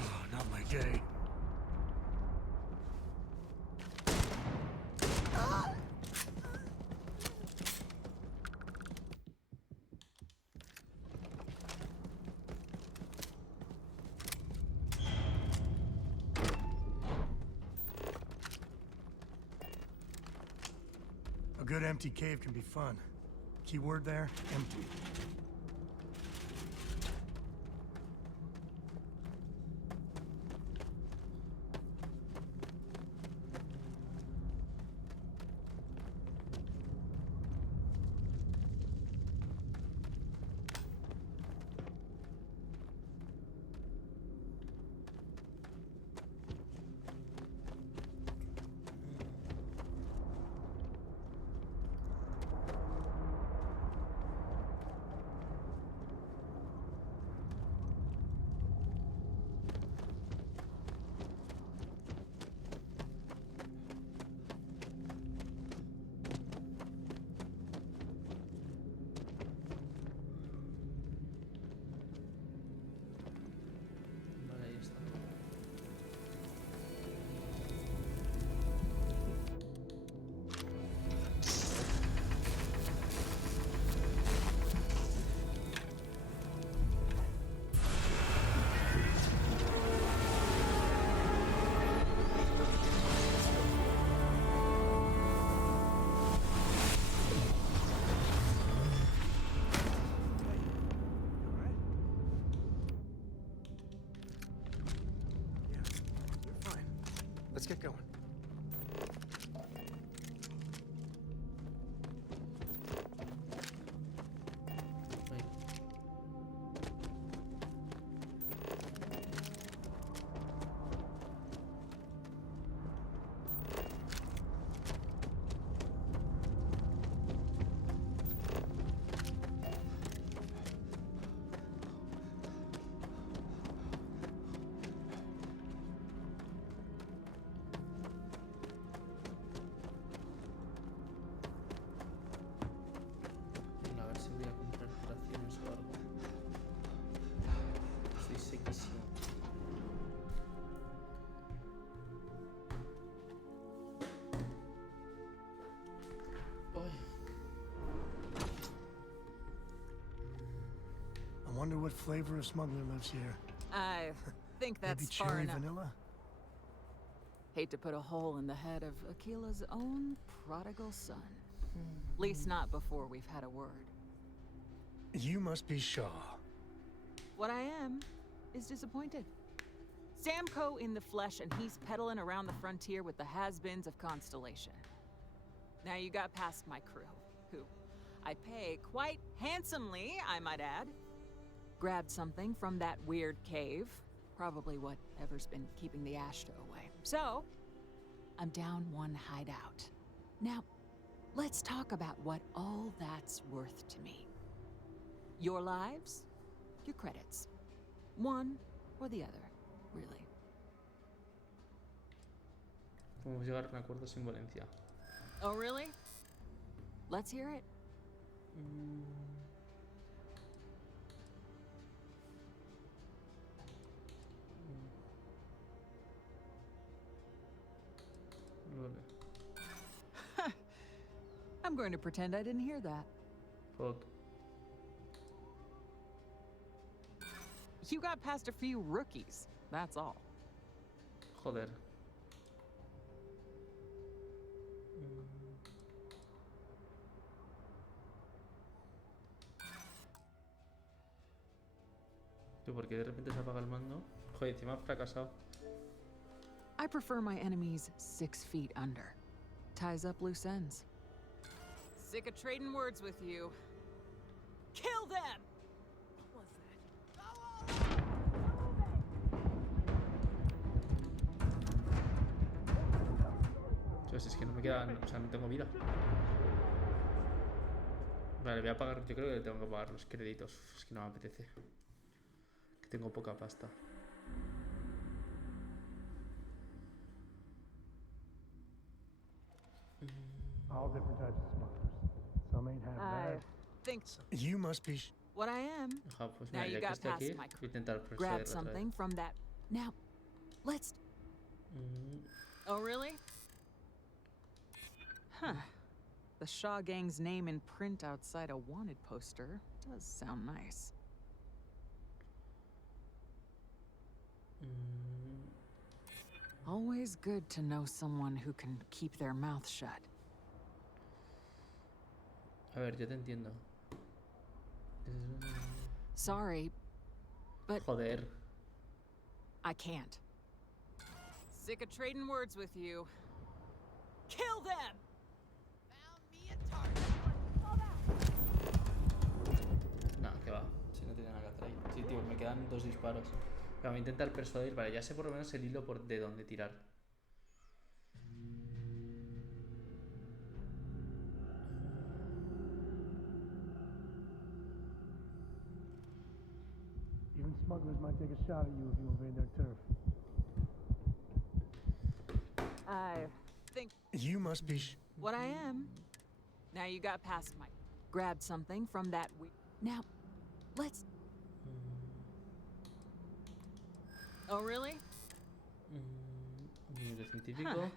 Oh, not my day. A good empty cave can be fun. Keyword there, empty. Vale, ahí está. You're fine. Let's get going. Ahí. Wonder what flavor of smuggler lives here. I think Maybe that's far cherry enough. vanilla? Hate to put a hole in the head of Akila's own prodigal son. At least not before we've had a word. You must be Shaw. What I am is disappointed. Samco in the flesh, and he's peddling around the frontier with the has-beens of Constellation. Now you got past my crew, who I pay quite handsomely, I might add. Grabbed something from that weird cave. Probably whatever's been keeping the Ashta away. So, I'm down one hideout. Now, let's talk about what all that's worth to me. Your lives, your credits. One or the other, really. Podemos llegar a un acuerdo sin violencia. Oh, really? Let's hear it. Vale. I'm going to pretend I didn't hear that. Fuck. You got past a few rookies, that's all. Joder. Tío, ¿por qué de repente se apaga el mando? Joder, encima ha fracasado. I prefer my enemies 6 feet under. Ties up loose ends. Sick of trading words with you. Kill them! What was that? Tío, si es que no me quedan... O sea, no tengo vida. Vale, voy a pagar... Yo creo que tengo que pagar los créditos. Es que no me apetece. Que tengo poca pasta. All different types of smugglers. Some ain't half bad. Think You must be... what I am. Ajá, pues Now mira, you ya que got estoy past aquí, my voy a intentar proceder Grab otra vez. something from that. Now, let's. Oh, really? Huh. The Shaw Gang's name in print outside a wanted poster does sound nice. Always good to know someone who can keep their mouth shut. A ver, yo te entiendo. Sorry, but Joder. I can't. Sick of trading words with you. Kill them! Found me a target. No, que va. Si no tiene nada que hacer ahí. Sí, tío, me quedan 2 disparos. Pero voy a intentar persuadir. Vale, ya sé por lo menos el hilo de dónde tirar. Even smugglers might take a shot at you if you invade their turf. I think You must be... what I am. Now you got past my... Grabbed something from that Now, let's... Oh, really? Libro científico.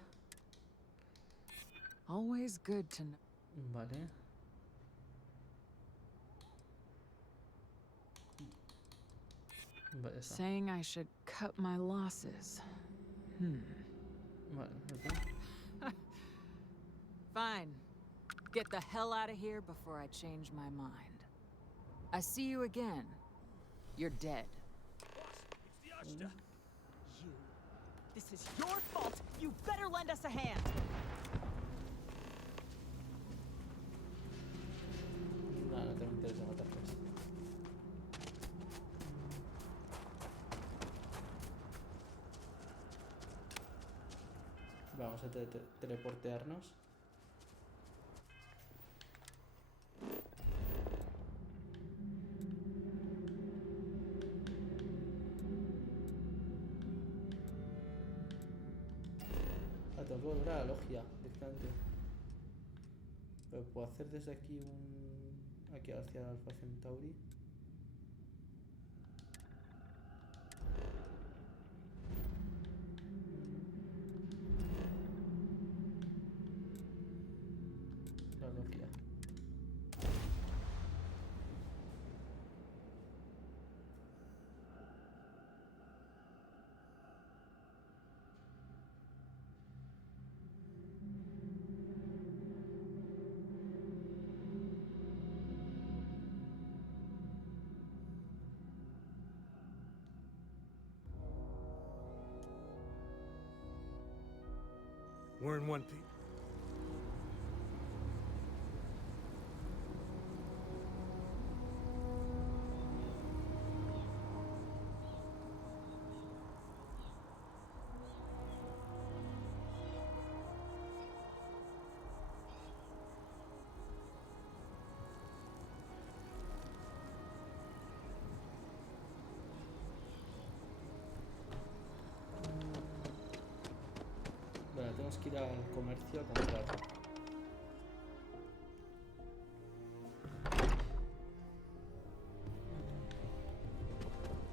Always good to know. Vale. Vale, esa. Saying I should cut my losses. Vale, ok. Fine. Get the hell out of here before I change my mind. I see you again. You're dead. You. This is your fault. You better lend us a hand. No, no te interesa matarlos. Vamos a teleportearnos. Tengo que volver a la logia directamente. Pero puedo hacer desde aquí un... Aquí hacia Alpha Centauri. La logia. We're in one piece. Vale, tenemos que ir al comercio a comprar.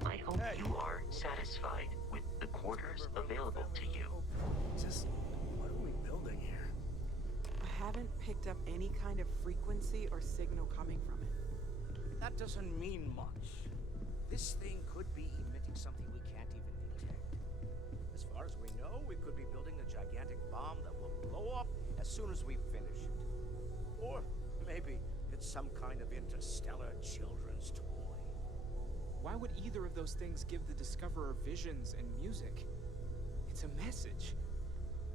I hope you are satisfied with the quarters available to you. Just what are we building here? I haven't picked up any kind of frequency or signal coming from it. That doesn't mean much. This thing could be emitting something we can't even detect. As far as we know, we could be building a gigantic bomb that will blow up as soon as we finish it. Or maybe it's some kind of interstellar children's toy. Why would either of those things give the Discoverer visions and music? It's a message.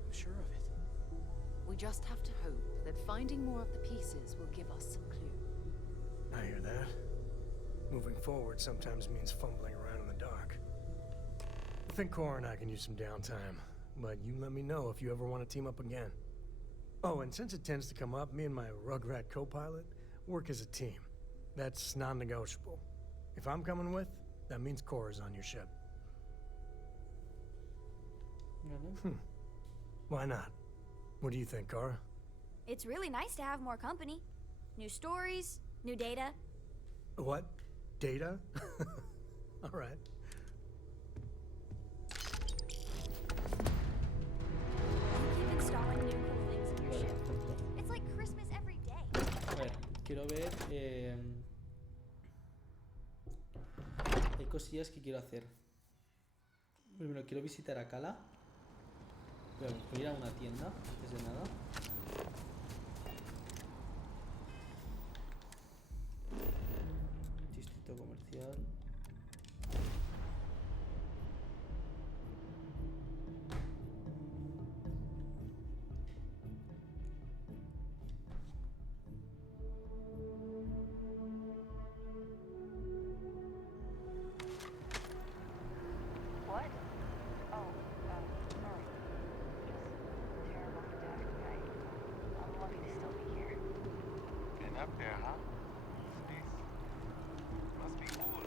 I'm sure of it. We just have to hope that finding more of the pieces will give us some clue. I hear that. Moving forward sometimes means fumbling around in the dark. I think Cora and I can use some downtime, but you let me know if you ever want to team up again. Oh, and since it tends to come up, me and my Rugrat co-pilot work as a team. That's non-negotiable. If I'm coming with, that means Cora's on your ship. Why not? What do you think, Cora? It's really nice to have more company. New stories, new data. What? Data? All right. Keep installing new cool things in your ship. It's like Christmas every day. A ver, quiero ver... Hay cosillas que quiero hacer. Primero quiero visitar Akila. Voy a ir a una tienda, antes de nada. Distrito comercial. What? Oh, sorry. Just terrible attack. I'm lucky to still be here. Been up there, huh? Space. Must be cool.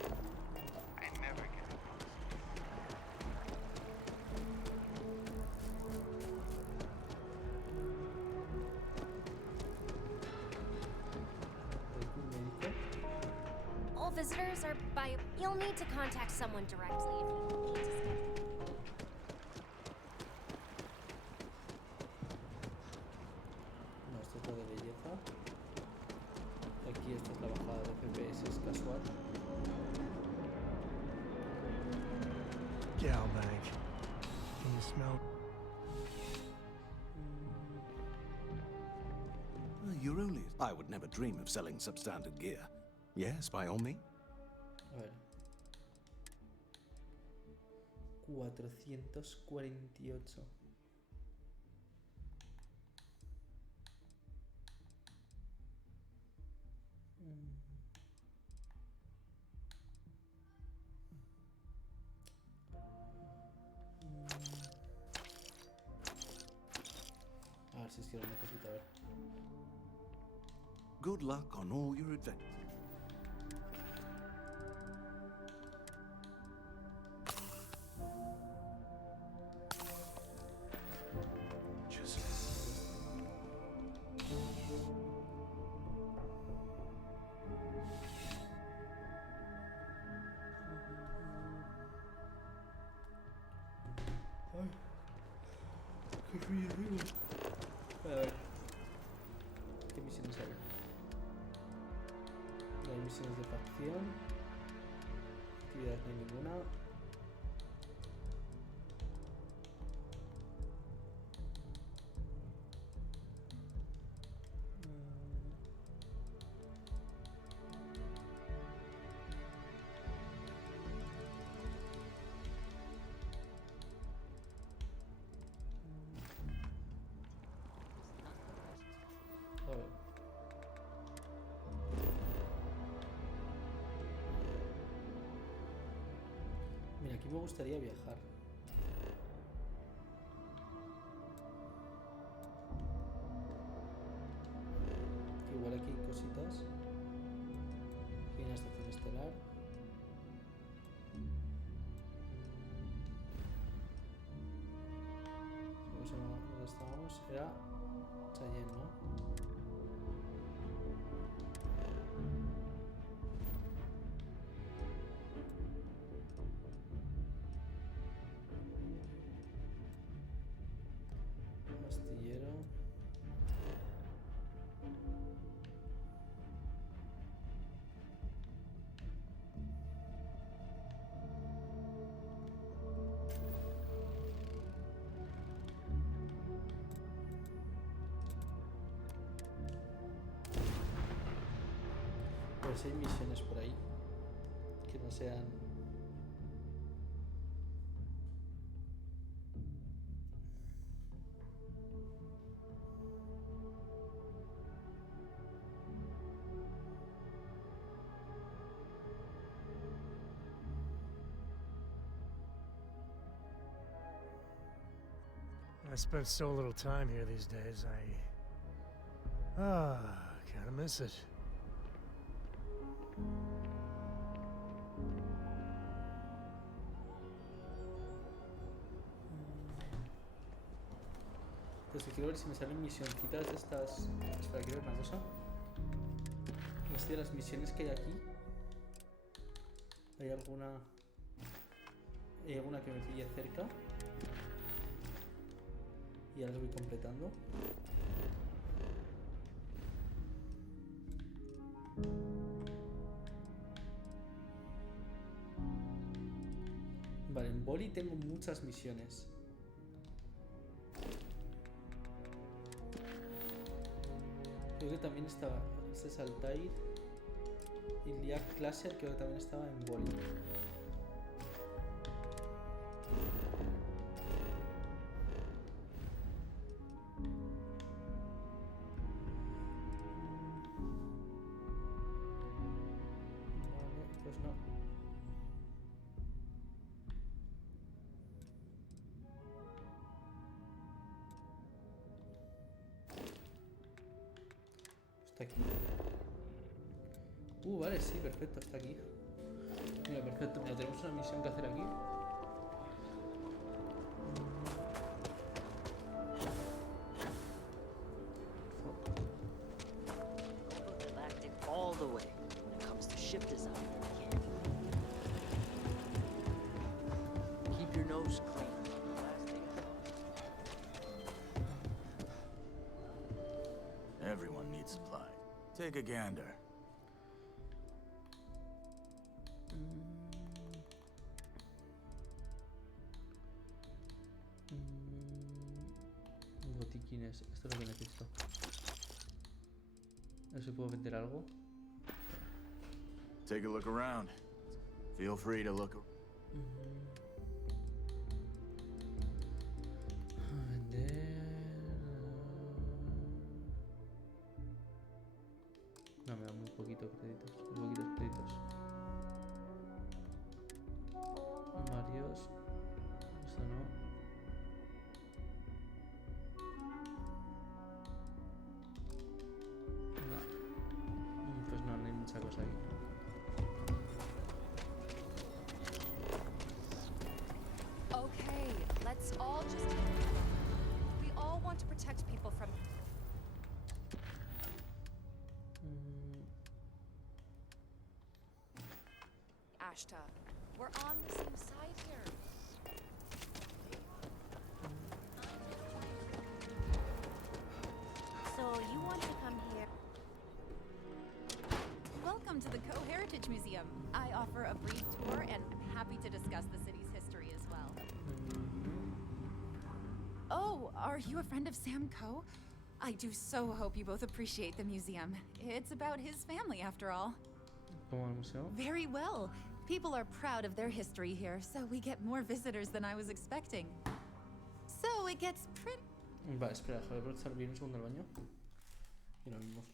I never get enough. All visitors are by. You'll need to contact someone directly if you need to schedule. No, esto es lo de belleza. Aquí esta es la bajada de FPS, es casual. Gal Bank. Can you smell? You're only... I would never dream of selling substandard gear. Yes, by all means. A ver. 448. A ver si es que lo necesito, a ver. Good luck on all your adventures. Qué frío, amigo. A ver. ¿Qué misiones hay? No hay misiones de facción. Actividad no hay ninguna. Aquí me gustaría viajar. Que igual aquí hay cositas. Aquí hay una estación estelar. ¿Dónde estábamos? Era Chayenne, ¿no? Astillero. A ver si hay misiones por ahí que no sean... I spent so little time here these days, kinda miss it. Entonces quiero ver si me salen misioncitas de estas... Espera, quiero ver una cosa. De las misiones que hay aquí. ¿Hay alguna que me pille cerca? Y ya las voy completando. Vale, en Boli tengo muchas misiones. Creo que también estaba... Este es Altair. Y Liak Clasher creo que también estaba en Boli. Pues no. Está aquí. Vale, sí, perfecto, está aquí. Mira, perfecto. Mira, tenemos una misión que hacer aquí. Galactic all the way when it comes to ship design. Keep your nose clean. Everyone needs supply. Take a gander. Botiquines, esto es lo que necesito. A ver si puedo vender algo. Take a look around. Feel free to look. Vender. No, me da muy poquito créditos. Muy poquitos créditos. Varios. Esto no. Pues no hay mucha cosa aquí. Okay, let's all just... We all want to protect people from... Ashta, we're on the same side here. So you want to come here? Welcome to the Co-Heritage Museum. I offer a brief tour and I'm happy to discuss the city's history as well. Oh, are you a friend of Sam Coe? I do so hope you both appreciate the museum. It's about his family, after all. ¿Cómo el museo? Very well. People are proud of their history here, so we get more visitors than I was expecting. So it gets pretty... Vale, espera, déjame aprovechar bien un segundo el baño. Y lo mismo.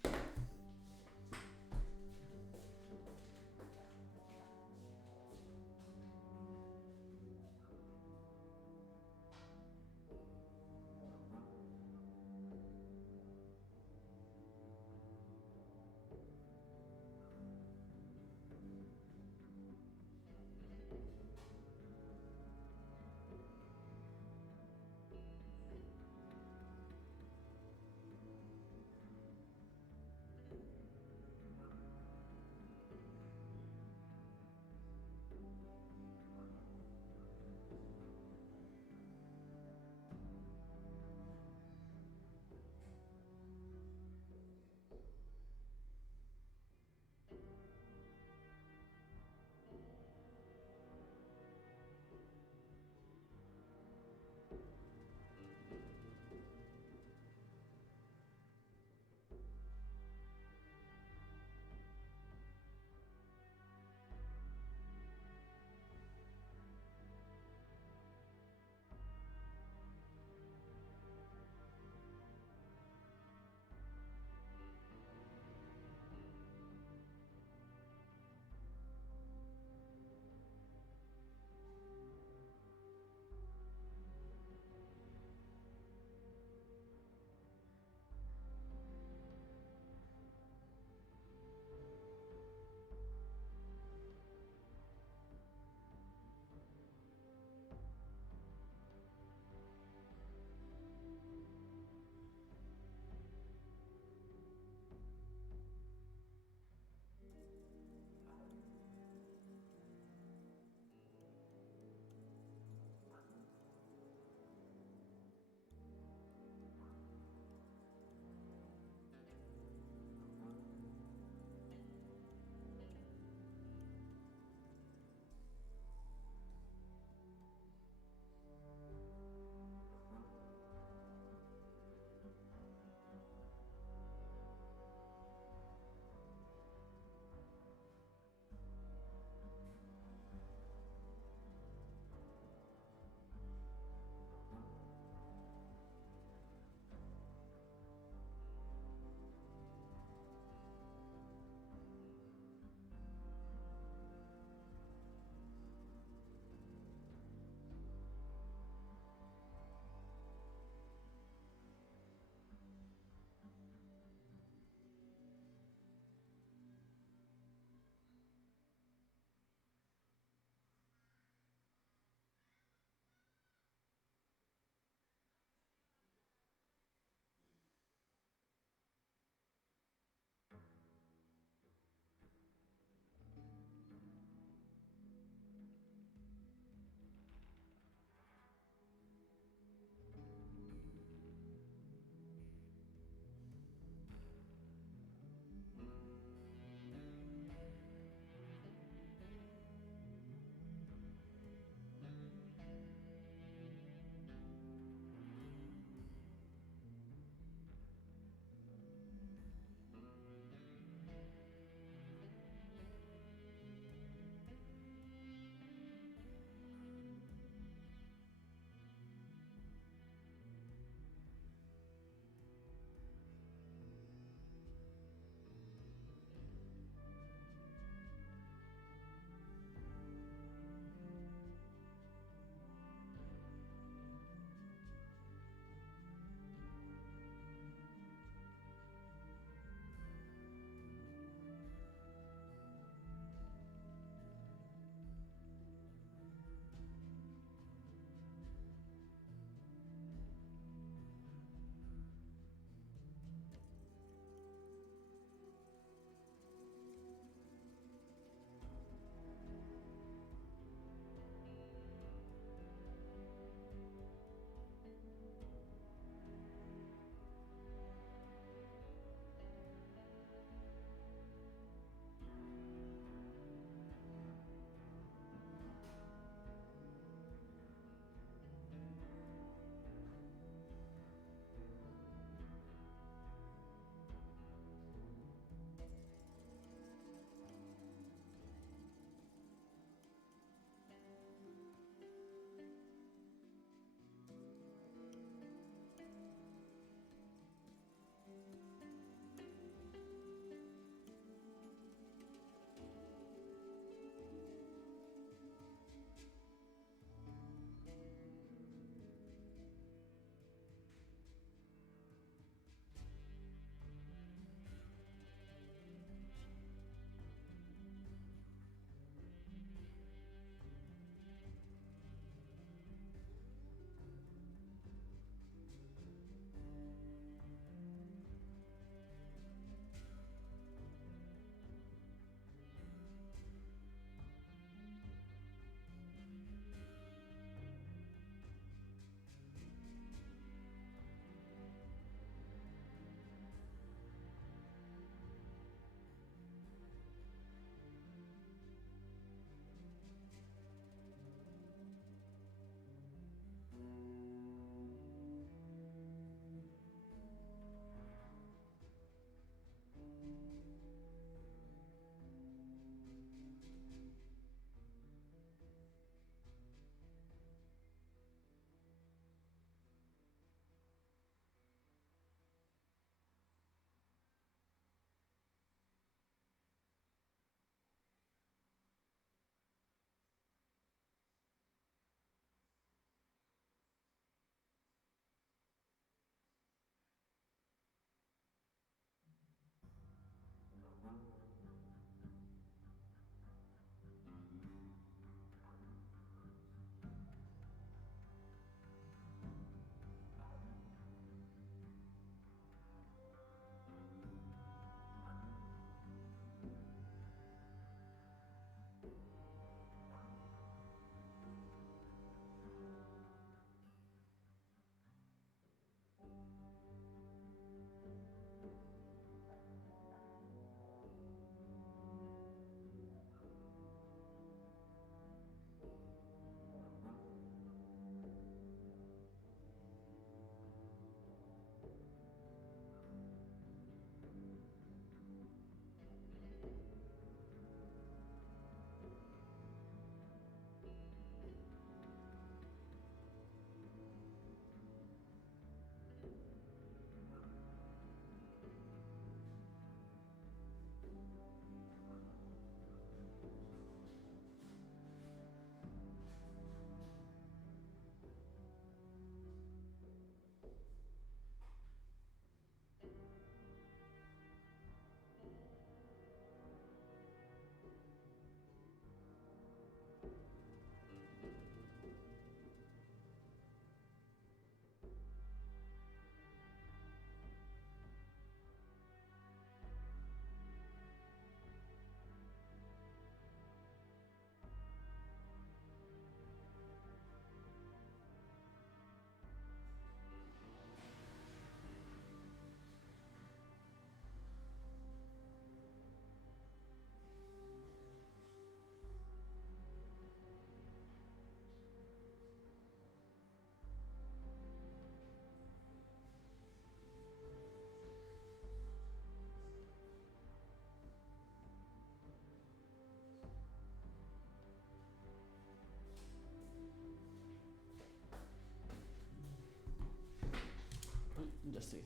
Ya estoy.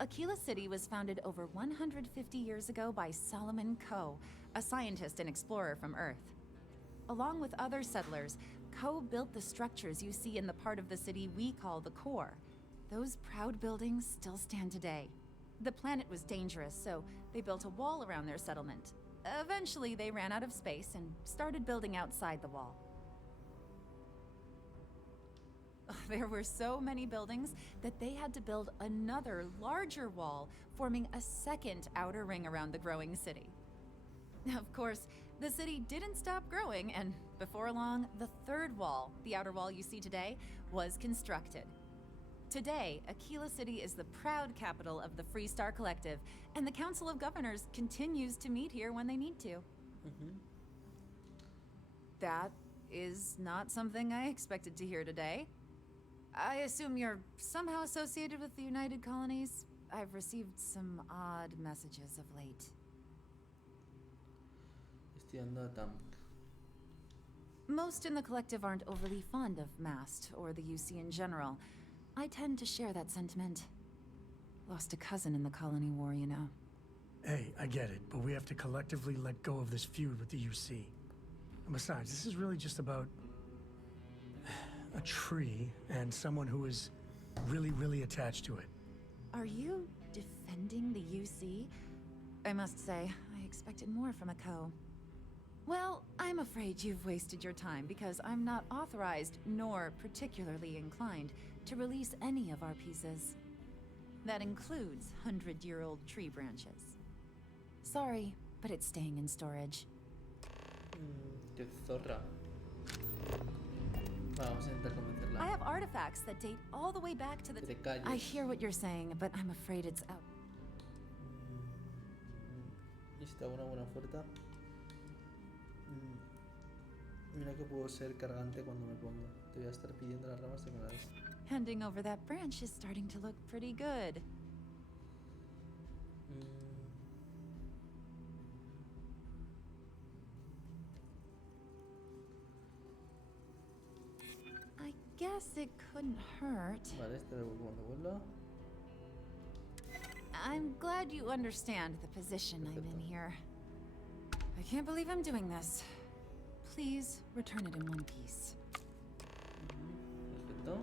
Akila City was founded over 150 years ago by Solomon Coe, a scientist and explorer from Earth. Along with other settlers, Coe built the structures you see in the part of the city we call the core. Those proud buildings still stand today. The planet was dangerous, so they built a wall around their settlement. Eventually, they ran out of space and started building outside the wall. There were so many buildings that they had to build another, larger wall, forming a second outer ring around the growing city. Of course, the city didn't stop growing, and before long, the third wall, the outer wall you see today, was constructed. Today, Akila City is the proud capital of the Freestar Collective, and the Council of Governors continues to meet here when they need to. That is not something I expected to hear today. I assume you're somehow associated with the United Colonies? I've received some odd messages of late. Estoy andando a Tam. Most in the collective aren't overly fond of Mast or the UC in general. I tend to share that sentiment. Lost a cousin in the colony war, you know. Hey, I get it, but we have to collectively let go of this feud with the UC. And besides, this is really just about a tree and someone who is really, really attached to it. Are you defending the UC? I must say, I expected more from a Coe. Well, I'm afraid you've wasted your time because I'm not authorized nor particularly inclined to release any of our pieces. That includes 100-year-old tree branches. Sorry, but it's staying in storage. Qué zorra. Vamos a intentar convencerla. I have artifacts that date all the way back to the... Que te calles. I hear what you're saying, but I'm afraid it's out. Está una buena oferta. Mira que puedo ser cargante cuando me pongo. Te voy a estar pidiendo las ramas de que me la des. Handing over that branch is starting to look pretty good. I guess it couldn't hurt. Vale, este lo devuelvo cuando vuelva. I'm glad you understand the position I'm in here. I can't believe I'm doing this. Please return it in one piece. Perfecto.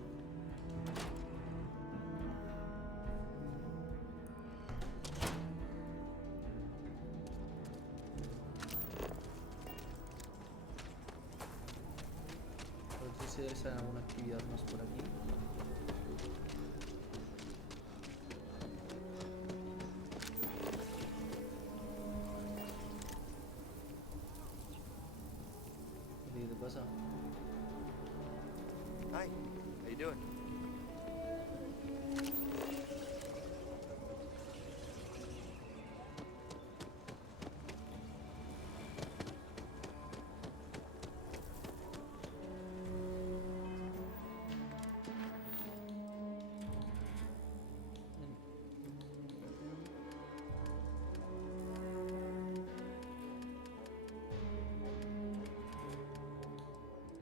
No sé si hay alguna actividad más por aquí. ¿Qué te pasa? Hi, how you doing?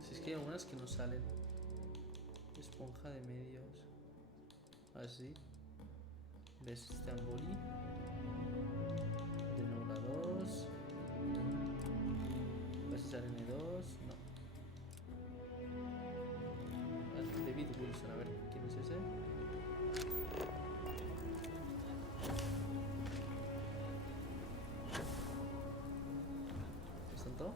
Si es que hay algunas que no salen. Esponja de medios. Así. ¿Ves este amboli? De Nobla 2. ¿Vas a usar N2? No. Vale, David Wilson, a ver, ¿quién es ese? ¿Es tonto?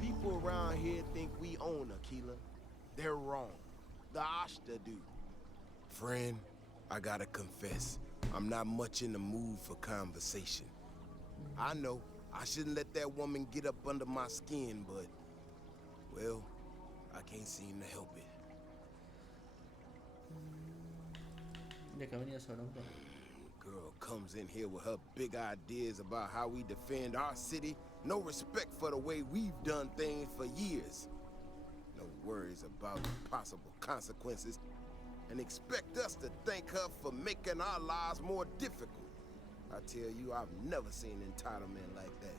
People around here think we own Akila. They're wrong. The Ashta do. Friend, I gotta confess, I'm not much in the mood for conversation. I know I shouldn't let that woman get up under my skin, but, well, I can't seem to help it. Ya que ha venido ese bronco. Girl comes in here with her big ideas about how we defend our city. No respect for the way we've done things for years. No worries about possible consequences. And expect us to thank her for making our lives more difficult. I tell you, I've never seen entitlement like that.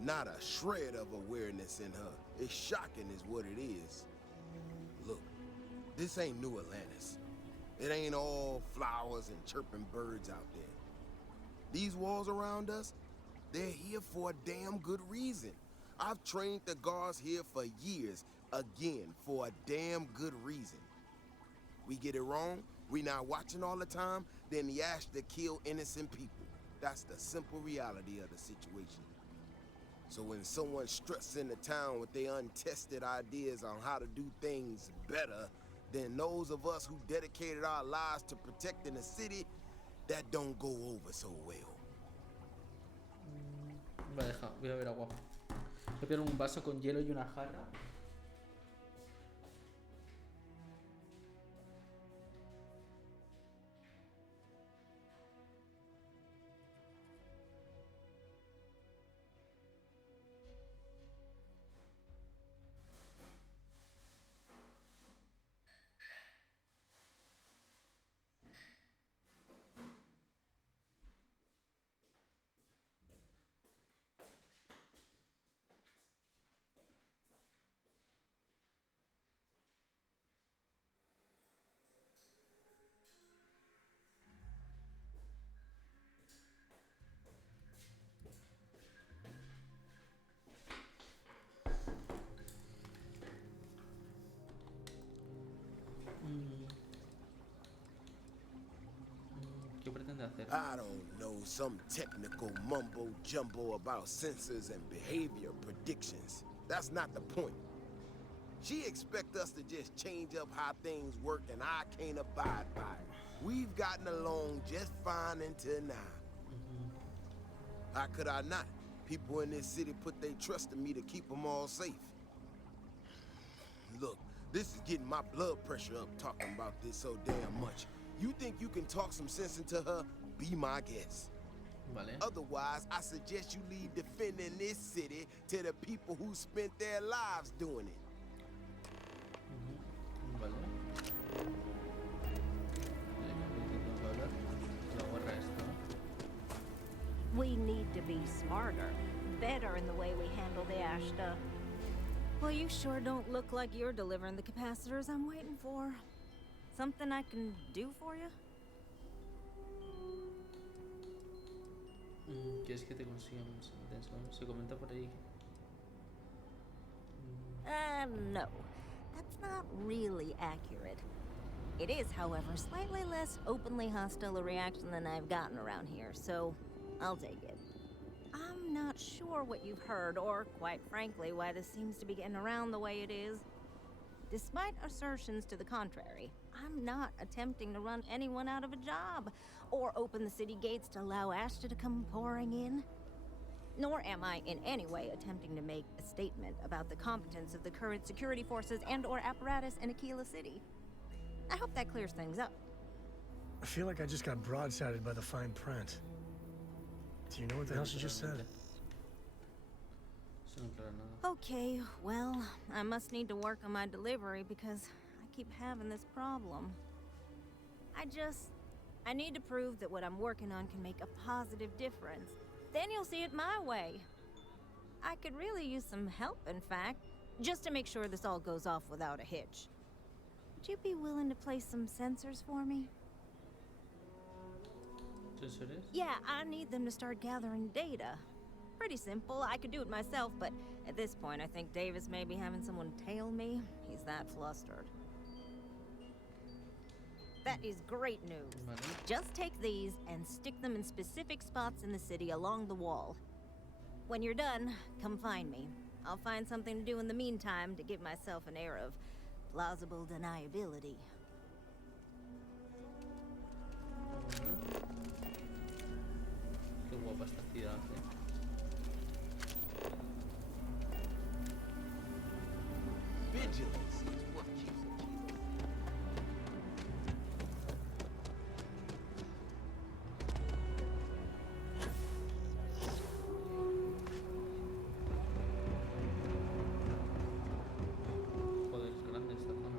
Not a shred of awareness in her. It's shocking is what it is. Look, this ain't New Atlantis. It ain't all flowers and chirping birds out there. These walls around us, they're here for a damn good reason. I've trained the guards here for years, again, for a damn good reason. We get it wrong, we not watching all the time, then the Ashta kill innocent people. That's the simple reality of the situation. So when someone struts into town with their untested ideas on how to do things better than those of us who dedicated our lives to protecting the city, that don't go over so well. Vale, voy a beber agua. Voy a pedir un vaso con hielo y una jarra. ¿Qué pretende hacer? I don't know, some technical mumbo jumbo about sensors and behavior predictions. That's not the point. She expects us to just change up how things work, and I can't abide by it. We've gotten along just fine until now. How could I not? People in this city put their trust in me to keep them all safe. Look, this is getting my blood pressure up talking about this so damn much. You think you can talk some sense into her? Be my guest. Vale. Otherwise, I suggest you leave defending this city to the people who spent their lives doing it. Vale. We need to be smarter, better in the way we handle the Ashta. Well, you sure don't look like you're delivering the capacitors I'm waiting for. Something I can do for you? ¿Quieres que te consigamos? Se comenta por ahí. No. That's not really accurate. It is, however, slightly less openly hostile a reaction than I've gotten around here, so I'll take it. I'm not sure what you've heard, or, quite frankly, why this seems to be getting around the way it is. Despite assertions to the contrary, I'm not attempting to run anyone out of a job, or open the city gates to allow Ashta to come pouring in. Nor am I in any way attempting to make a statement about the competence of the current security forces and/or apparatus in Akila City. I hope that clears things up. I feel like I just got broadsided by the fine print. Do you know what the hell she just said? Okay, well, I must need to work on my delivery because I keep having this problem. I need to prove that what I'm working on can make a positive difference. Then you'll see it my way. I could really use some help, in fact, just to make sure this all goes off without a hitch. Would you be willing to place some sensors for me? ¿Sensores? Yeah, I need them to start gathering data. Pretty simple. I could do it myself, but at this point, I think Davis may be having someone tail me. He's that flustered. That is great news. Just take these and stick them in specific spots in the city along the wall. When you're done, come find me. I'll find something to do in the meantime to give myself an air of plausible deniability. Qué guapa esta ciudad, vigilance is what keeps Akila. Joder, es grande esta zona.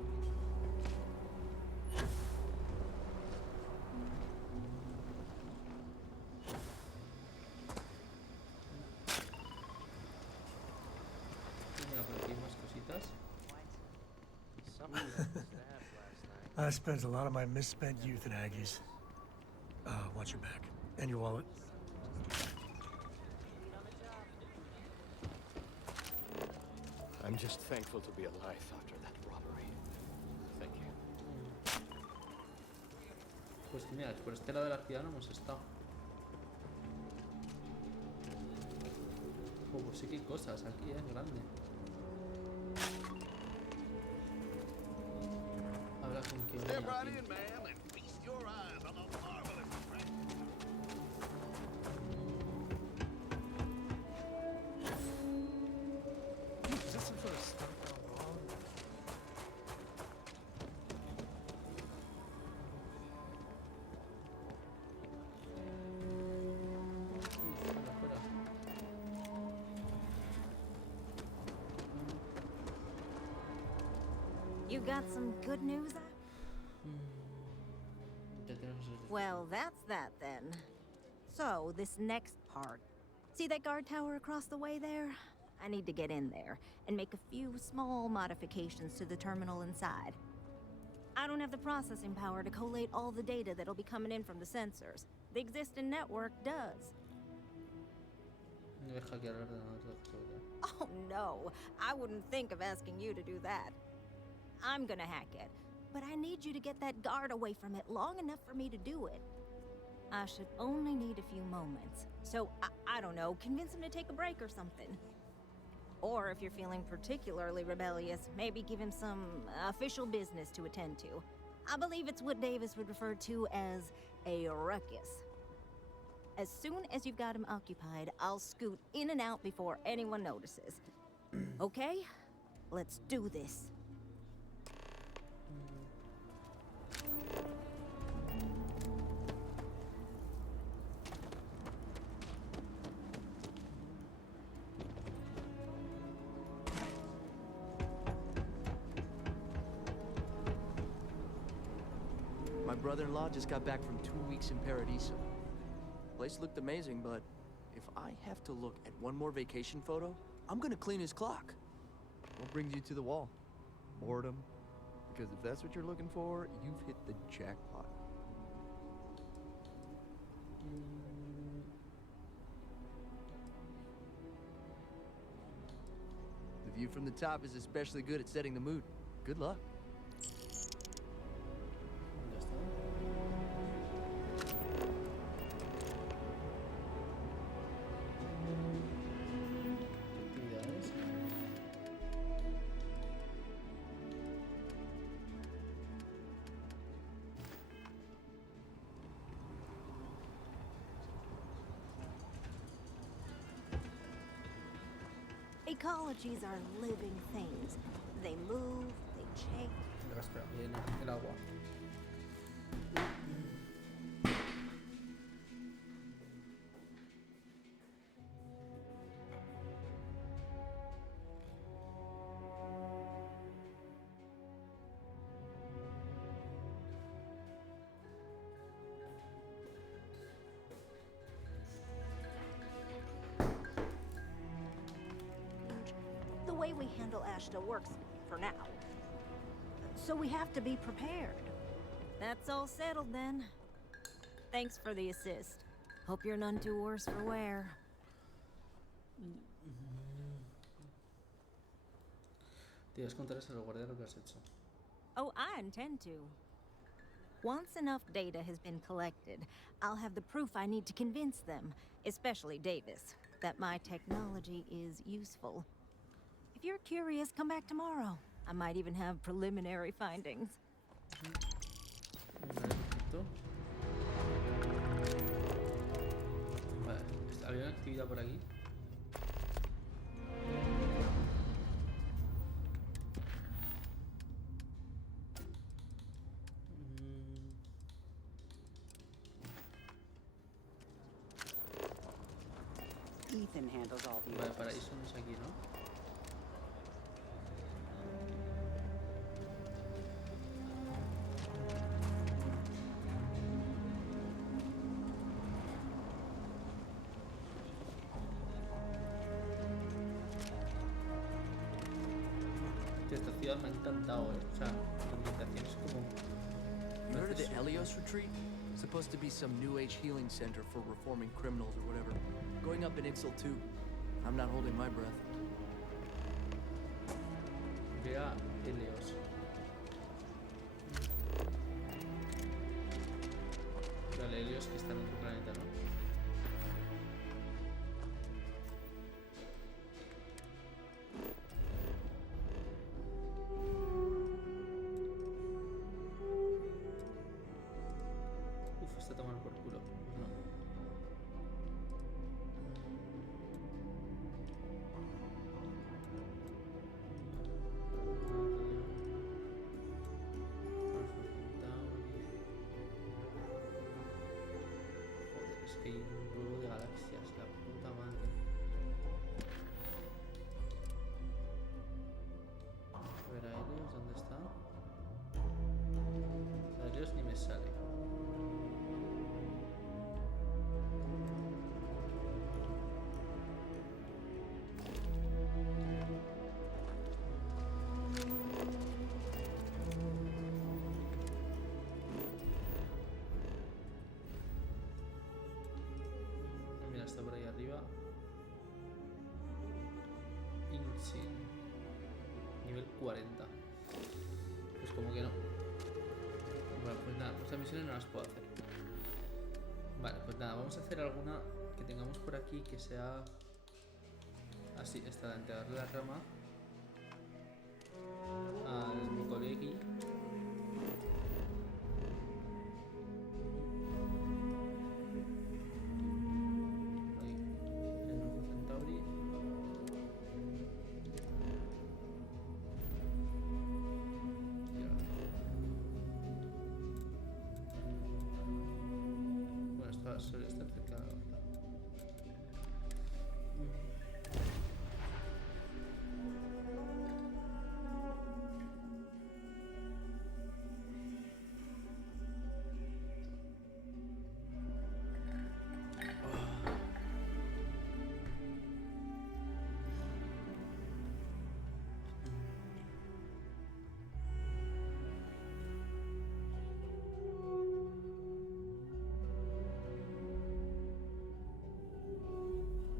Y mira, por aquí hay más cositas. Someone got stabbed last night. I spent a lot of my misspent youth at Aggie's. Watch your back. And your wallet. I'm just thankful to be alive after that robbery. Thank you. Pues mira, por este lado de la ciudad no hemos estado. Oh, pues sí que hay cosas aquí, grande. Habla con quién. Step right in, ma'am, and feast your eyes on the marvelous attraction. Is this some sort of stunt gone wrong? Fuera, fuera. You got some good news? Ya tenemos el... Well, that's that then. So, this next part. See that guard tower across the way there? I need to get in there and make a few small modifications to the terminal inside. I don't have the processing power to collate all the data that'll be coming in from the sensors. The existing network does. No voy a hackear el ordenador de la seguridad. Oh no, I wouldn't think of asking you to do that. I'm gonna hack it, but I need you to get that guard away from it long enough for me to do it. I should only need a few moments. So, I don't know, convince him to take a break or something. Or if you're feeling particularly rebellious, maybe give him some official business to attend to. I believe it's what Davis would refer to as a ruckus. As soon as you've got him occupied, I'll scoot in and out before anyone notices. Okay? Let's do this. My brother-in-law just got back from 2 weeks in Paradiso. Place looked amazing, but if I have to look at one more vacation photo, I'm gonna clean his clock. What brings you to the wall? Boredom? Because if that's what you're looking for, you've hit the jackpot. The view from the top is especially good at setting the mood. Good luck. Actividades. Ecologies are living things. They move, they change. Venga, espera, viene el agua. The way we handle Ashta works for now. So we have to be prepared. That's all settled then. Thanks for the assist. Hope you're none too worse for wear. Tienes que contarles a los guardias lo que has hecho. Oh, I intend to. Once enough data has been collected, I'll have the proof I need to convince them, especially Davis, that my technology is useful. If you're curious, come back tomorrow. I might even have preliminary findings. Vale, perfecto. Vale, ¿había una actividad por aquí? Ethan handles all the Vale, orders. paraíso no es aquí, ¿no? Esta ciudad me ha encantado, O sea, la ambientación es como... You heard of the Helios Retreat? Supposed to be some new age healing center for reforming criminals or whatever. Going up in Ixal too. I'm not holding my breath. Llega Helios. Vale, Helios que está en otro planeta, ¿no? Uf, está tomando por culo. Pues no. Joder, es que hay un juego de galaxias, la puta madre. A ver, Aéreos, ¿dónde está? Aéreos ni me sale. Mira, está por ahí arriba. Insin. Nivel 40. Pues como que no. Bueno, pues nada, pues las misiones no las puedo hacer. Vale, pues nada, vamos a hacer alguna que tengamos por aquí que sea así, esta de entregarle la rama al mi colegui. Ahí, el nuevo Centauri. Bueno, esto suele estar cerca de la otra.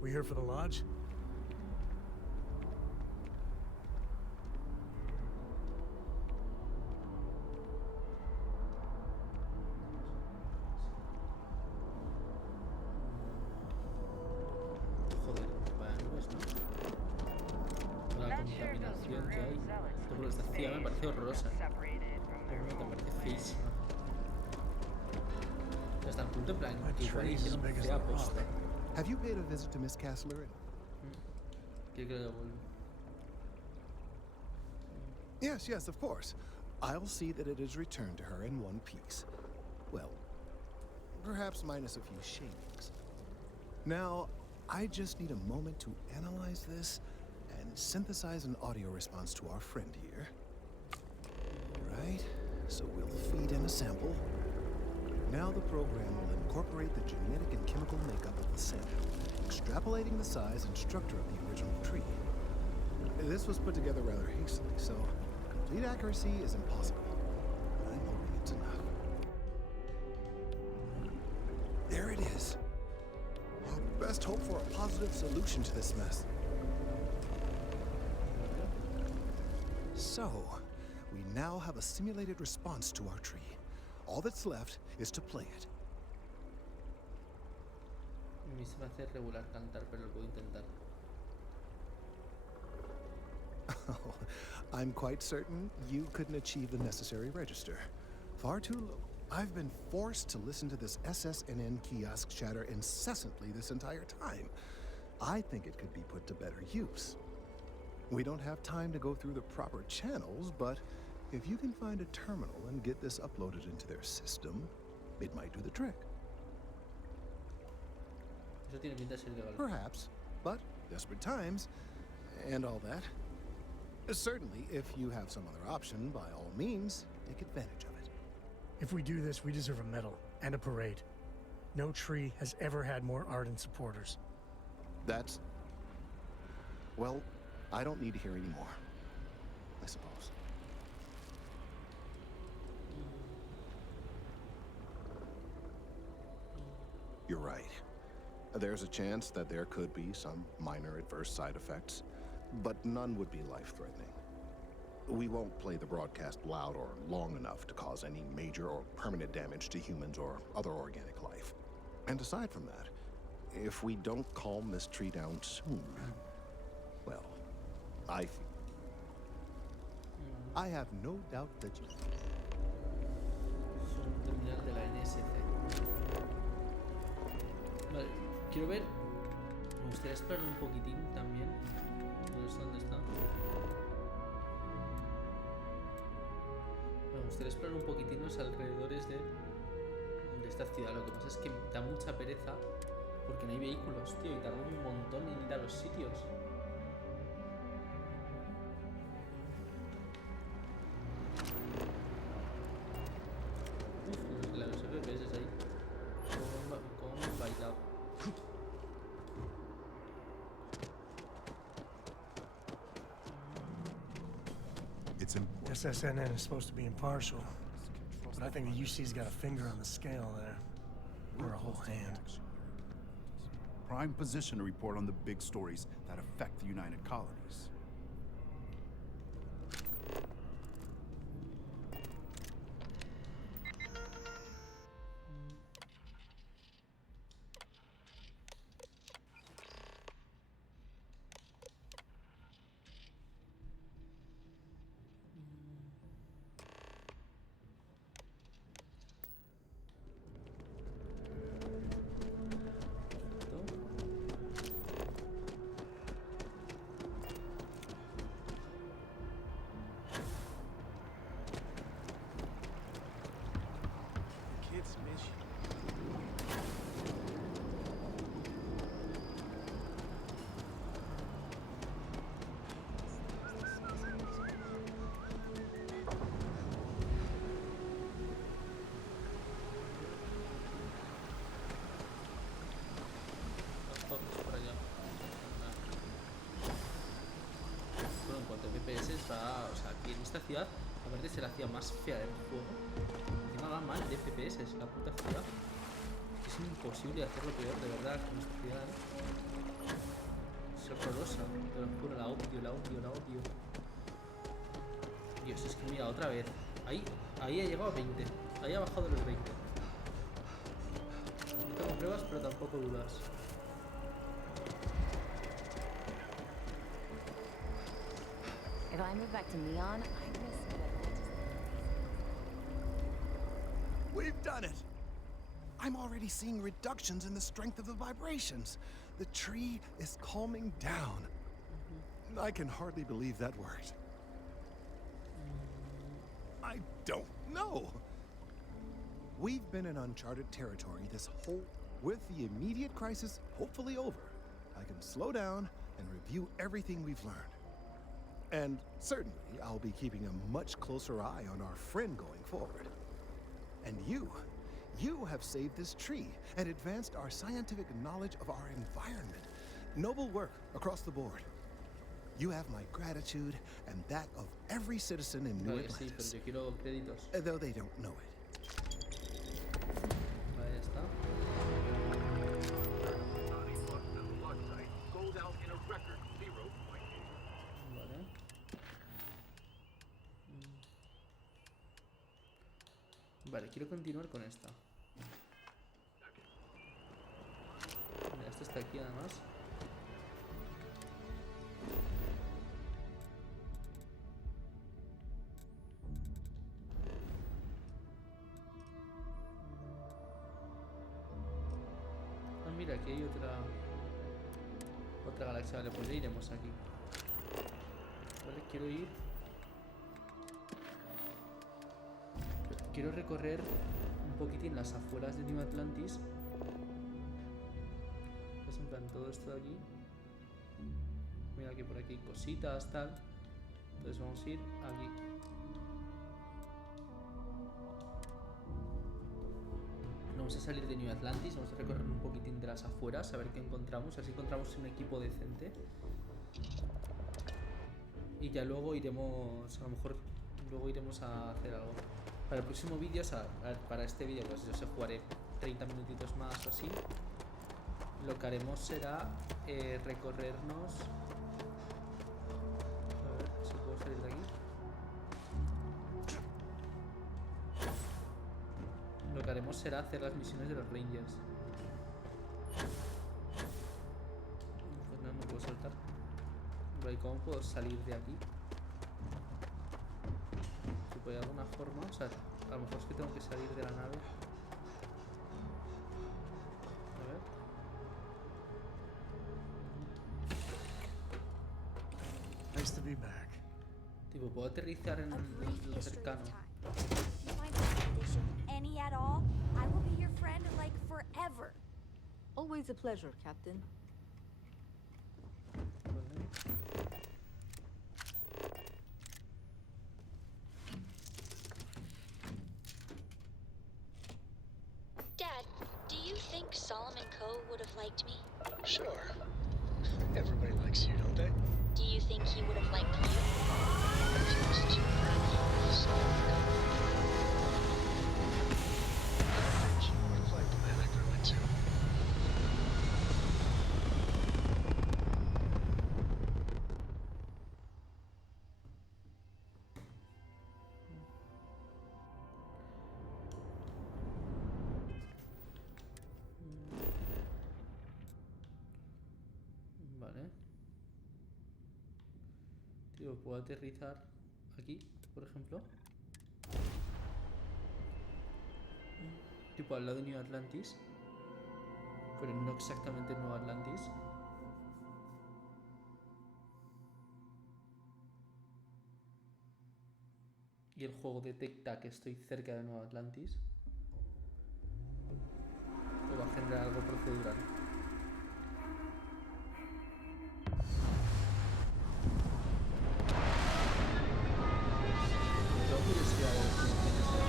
We here for the lodge? Joder, vaya nubes, ¿no? La contaminación que hay. Todo esta ciudad me parece horrorosa. Me parece feísima. Hasta el punto en plan que igual hicieron fea posta. Have you paid a visit to Miss Castler? ¿Qué que le devuelvo? Yes, yes, of course. I'll see that it is returned to her in one piece. Well, perhaps minus a few shavings. Now, I just need a moment to analyze this and synthesize an audio response to our friend here. Right, so we'll feed in a sample. Now the program will incorporate the genetic and chemical makeup of the sample, extrapolating the size and structure of the original tree. This was put together rather hastily, so complete accuracy is impossible. But I'm hoping it's enough. There it is. Our best hope for a positive solution to this mess. So, we now have a simulated response to our tree. All that's left is to play it. A mí se me hace regular cantar, pero lo puedo intentar. Oh, I'm quite certain you couldn't achieve the necessary register. Far too low. I've been forced to listen to this SSNN kiosk chatter incessantly this entire time. I think it could be put to better use. We don't have time to go through the proper channels, but if you can find a terminal and get this uploaded into their system, it might do the trick. Eso tiene pinta de ser legal. Perhaps. But desperate times, and all that. Certainly, if you have some other option, by all means, take advantage of it. If we do this, we deserve a medal and a parade. No tree has ever had more ardent supporters. That's... well, I don't need to hear any more, I suppose. You're right. There's a chance that there could be some minor adverse side effects, but none would be life-threatening. We won't play the broadcast loud or long enough to cause any major or permanent damage to humans or other organic life. And aside from that, if we don't calm this tree down soon, well, I have no doubt that you... Terminal de la NSC. Vale, quiero ver... Me gustaría explorar un poquitín también. No sé dónde está. Me gustaría explorar un poquitín los alrededores de esta ciudad. Lo que pasa es que da mucha pereza porque no hay vehículos, tío, y tarda un montón en ir a los sitios. Uf, los FPS ahí. Como un bailado. It's important. SSNN is supposed to be impartial, but I think the UC's got a finger on the scale there. Or a whole hand. Prime position to report on the big stories that affect the United Colonies. O sea, aquí en esta ciudad, aparte se la hacía más fea del juego. Encima va mal de FPS, la puta ciudad. Es imposible hacerlo peor, de verdad, con esta ciudad. Es horrorosa, te lo juro, la odio, la odio, la odio. Dios, es que mira, otra vez. Ahí ha llegado a 20. Ahí ha bajado de los 20. No tengo pruebas, pero tampoco dudas. If I move back to Neon, I miss We've done it! I'm already seeing reductions in the strength of the vibrations. The tree is calming down. I can hardly believe that worked. I don't know. We've been in uncharted territory this whole... With the immediate crisis hopefully over, I can slow down and review everything we've learned. And certainly, I'll be keeping a much closer eye on our friend going forward. And you have saved this tree and advanced our scientific knowledge of our environment. Noble work across the board. You have my gratitude and that of every citizen in New Atlantis. Sí, pero yo quiero créditos. Though they don't know it. Ahí está. Vale. Vale, quiero continuar con esta. Mira, esta está aquí además. Ah, mira, aquí hay otra galaxia. Vale, pues ya iremos aquí. Vale, quiero ir. Quiero recorrer un poquitín las afueras de New Atlantis. Es en plan todo esto de aquí. mira que por aquí cositas, tal. Entonces vamos a ir aquí. Vamos a salir de New Atlantis, vamos a recorrer un poquitín de las afueras, a ver qué encontramos, así encontramos un equipo decente. Y ya luego iremos, a lo mejor, luego iremos a hacer algo. Para el próximo vídeo, o sea, para este vídeo, pues yo sé, jugaré 30 minutitos más o así. Lo que haremos será recorrernos... A ver si puedo salir de aquí. Lo que haremos será hacer las misiones de los Rangers. Pues no, no puedo saltar. ¿Y cómo puedo salir de aquí? Si puede de alguna forma, o sea, a lo mejor es que tengo que salir de la nave. A ver. Nice to be back. Tipo, puedo aterrizar en lo cercano. If you find an expedition, any at all, I will be your friend like forever. Always a pleasure, Captain. Dad, do you think Solomon Coe would have liked me? Sure. Everybody likes you, don't they? Do you think he would have liked you? If he was too friendly, so I think he would have liked the man I grew into. Vale. Tío, puedo aterrizar aquí, por ejemplo. Tipo al lado de New Atlantis. Pero no exactamente Nuevo Atlantis. Y el juego detecta que estoy cerca de Nuevo Atlantis. O va a generar algo procedural. Tengo curiosidad de ver cómo tiene ese.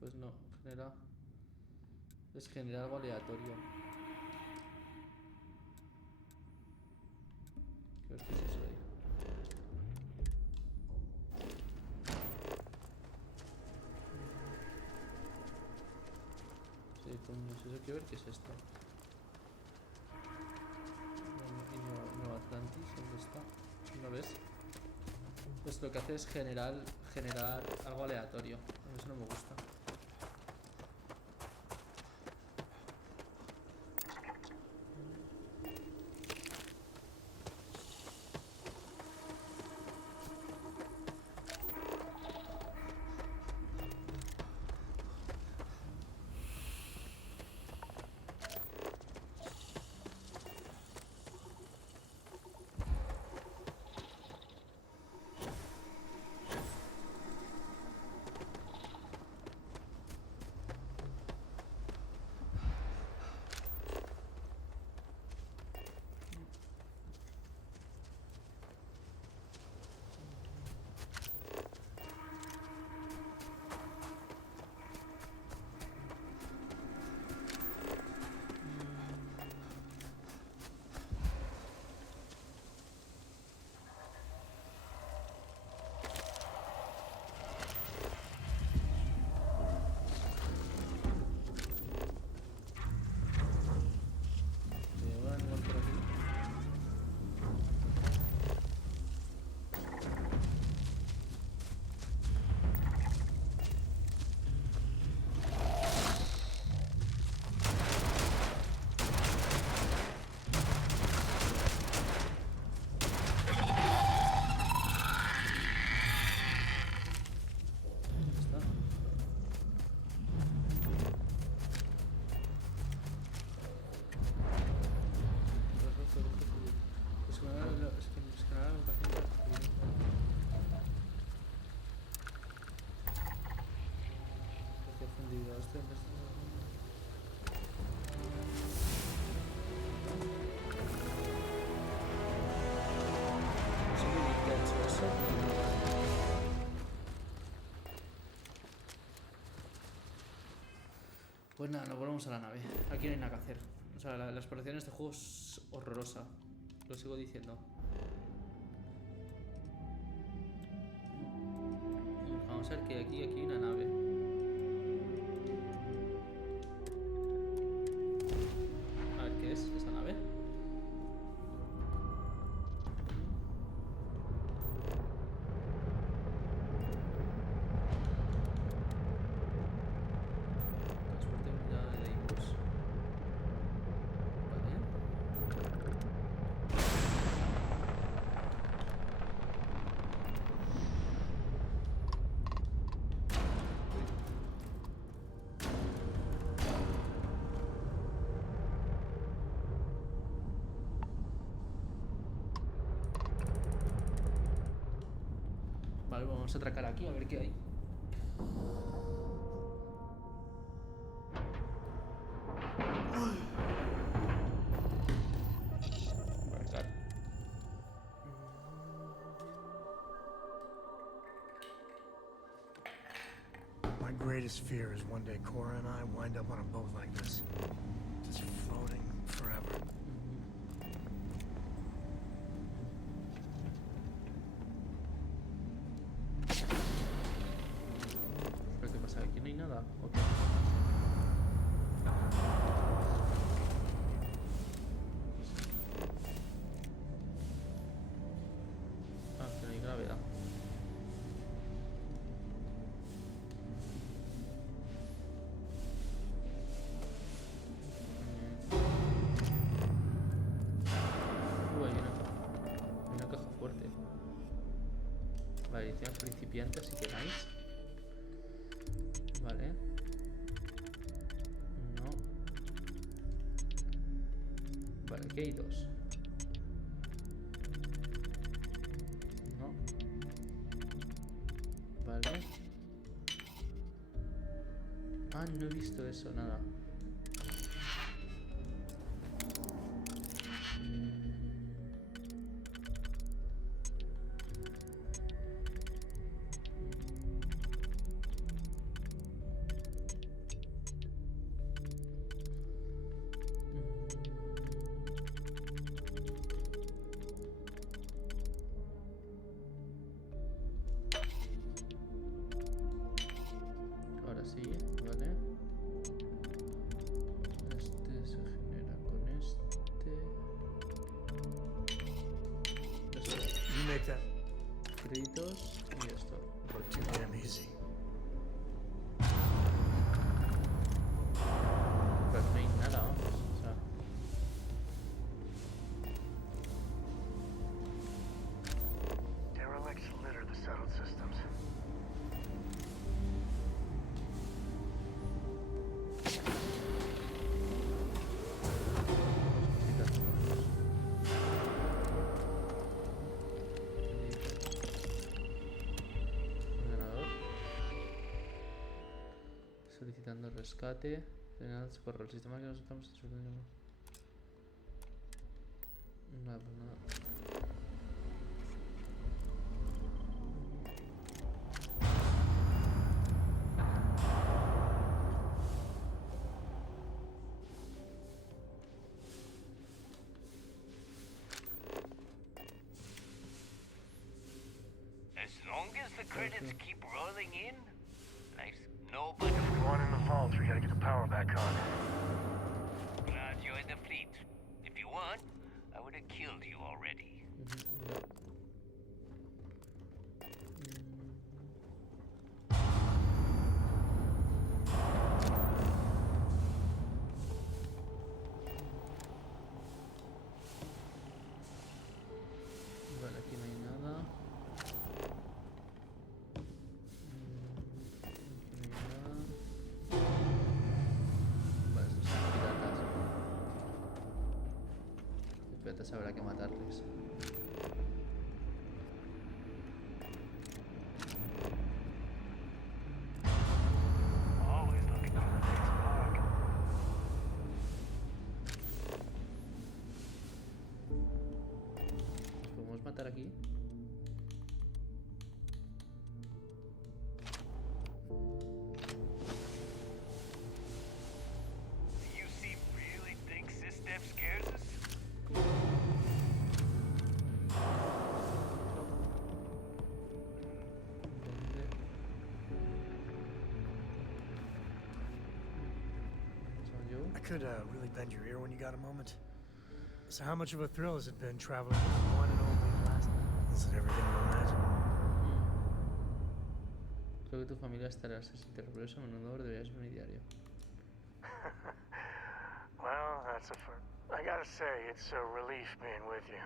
Pues no, genera... Es generar algo aleatorio. A ver qué es eso de ahí. Sí, coño, es eso. Quiero ver qué es esto. Y Nuevo Atlantis, ¿dónde está? ¿No ves? Pues lo que hace es generar algo aleatorio. A mí eso no me gusta. individual. Estoy es muy intenso eso. Pues nada, nos volvemos a la nave. Aquí no hay nada que hacer. O sea, la exploración de este juego es horrorosa. Lo sigo diciendo. Vamos a ver que aquí hay una nave. A ver qué es esa nave. Transporte unidad de vehículos. Vale. Vale, vamos a atracar aquí a ver qué hay. Marcar. My greatest fear is one day Cora and I wind up on a boat like this. Just floating forever. ¿Pero qué pasa? ¿Aquí no hay nada? ¿O qué? Ah, que no hay gravedad. Hay una caja fuerte. Vale, edición principiante si queráis. Vale. No. Vale, aquí hay dos. No. Vale. Ah, no he visto eso, nada. Ahora sí, vale. Este se genera con este. Eso. You make that Créditos y esto. look too damn easy. Pero no hay nada, vamos. O sea. Derelicts litter the settled systems. Ordenador. Solicitando rescate. Socorro. El sistema que nos estamos solicitando. Nada, pues nada. As long as the credits keep rolling in, life's no but One in the vault, we gotta get the power back on. glad you're in the fleet. If you weren't, I would have killed you already. Vale, aquí no hay nada. Aquí no hay nada. Vale, estos son piratas. Los piratas habrá que matarles. Always looking could really bend your ear when you got a moment. So how much of a thrill has it been traveling with the one and only last? Is it everything you imagine? Creo que tu familia estará se siente orgulloso, menudo deberías venir diario. Well, that's a first. I gotta say, it's a relief being with you.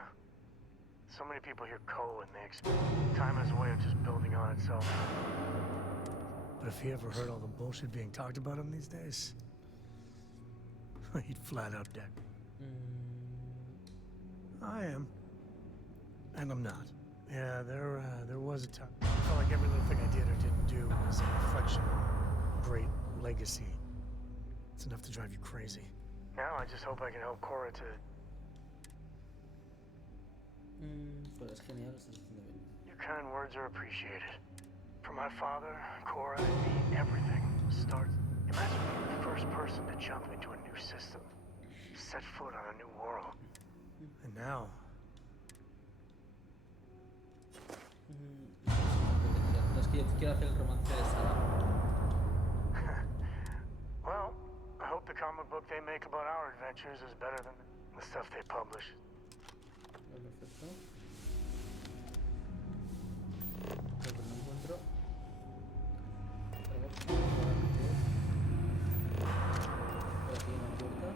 So many people hear Cole and they expect time as a way of just building on itself. But if he ever heard all the bullshit being talked about him these days, he'd flat out deck. I am. And I'm not. Yeah, there was a time. I felt like every little thing I did or didn't do was a reflection of great legacy. It's enough to drive you crazy. Now I just hope I can help Cora to... Pues genial, estás haciendo bien. Your kind words are appreciated. For my father, Cora, and me, everything starts... Imagine being the first person to jump into a new system. Set foot on a new world. And now... No es que yo quiero hacer el romance de Sara. Well, I hope the comic book they make about our adventures is better than the stuff they publish. Perfecto. Lo que no encuentro. Por aquí una puerta.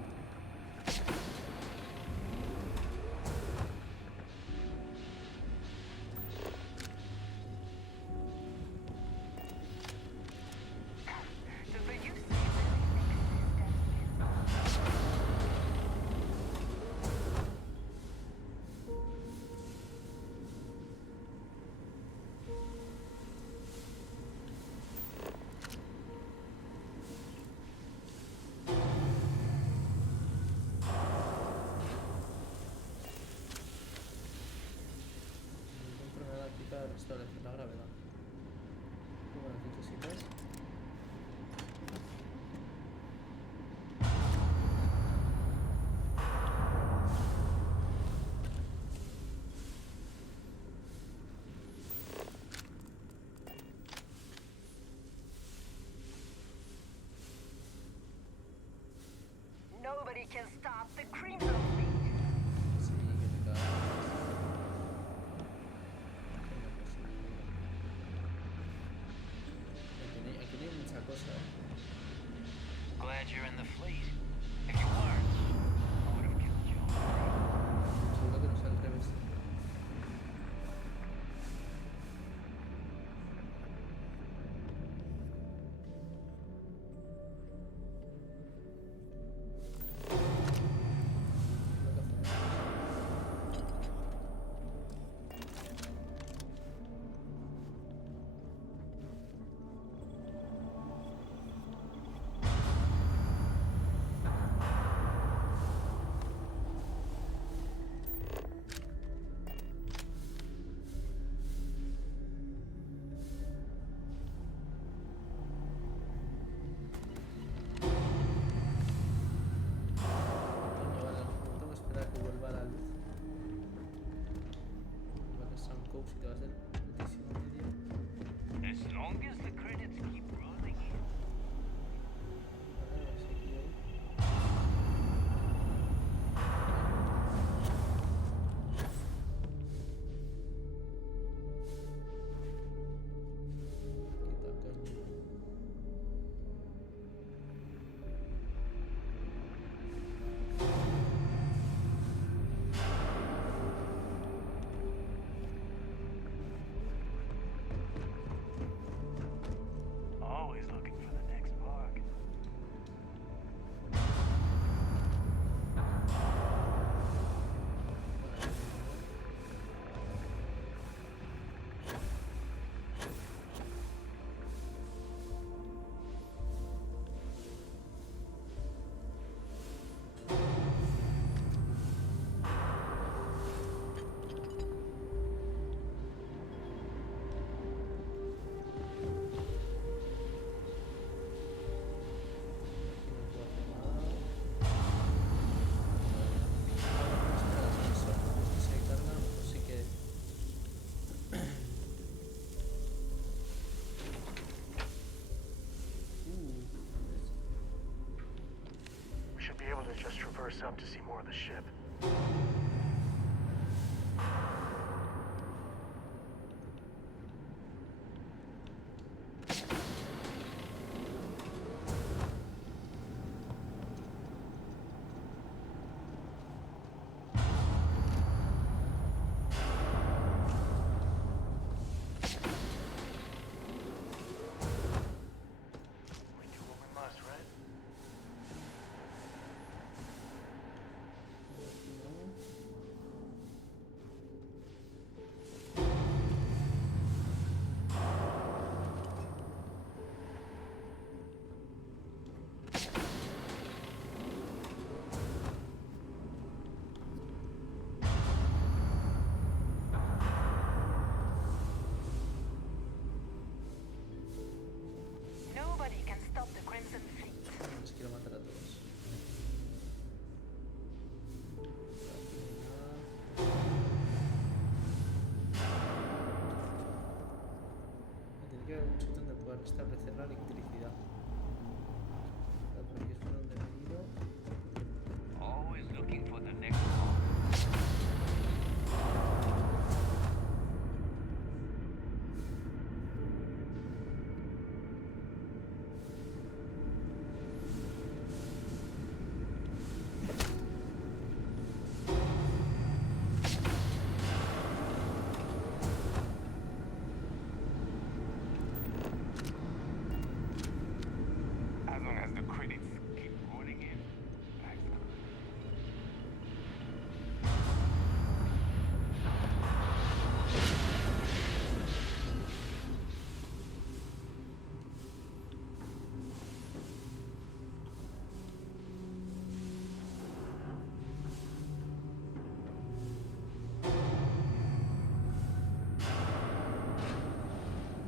Restablecer la gravedad. Bueno, aquí cositas. Nobody can stop the Crimson Fleet. Sí, que te cagas. Aquí no hay mucha cosa, Glad you're in the fleet. If you weren't, I would have killed you. Seguro que no es al revés. us up to see more of the ship. Nobody can stop the Crimson Fleet. Los quiero matar a todos. Tiene que haber un sitio donde pueda restablecer la electricidad. Pero por aquí es por donde he venido. Always looking for the next one. As long as the credits keep rolling in, that's good.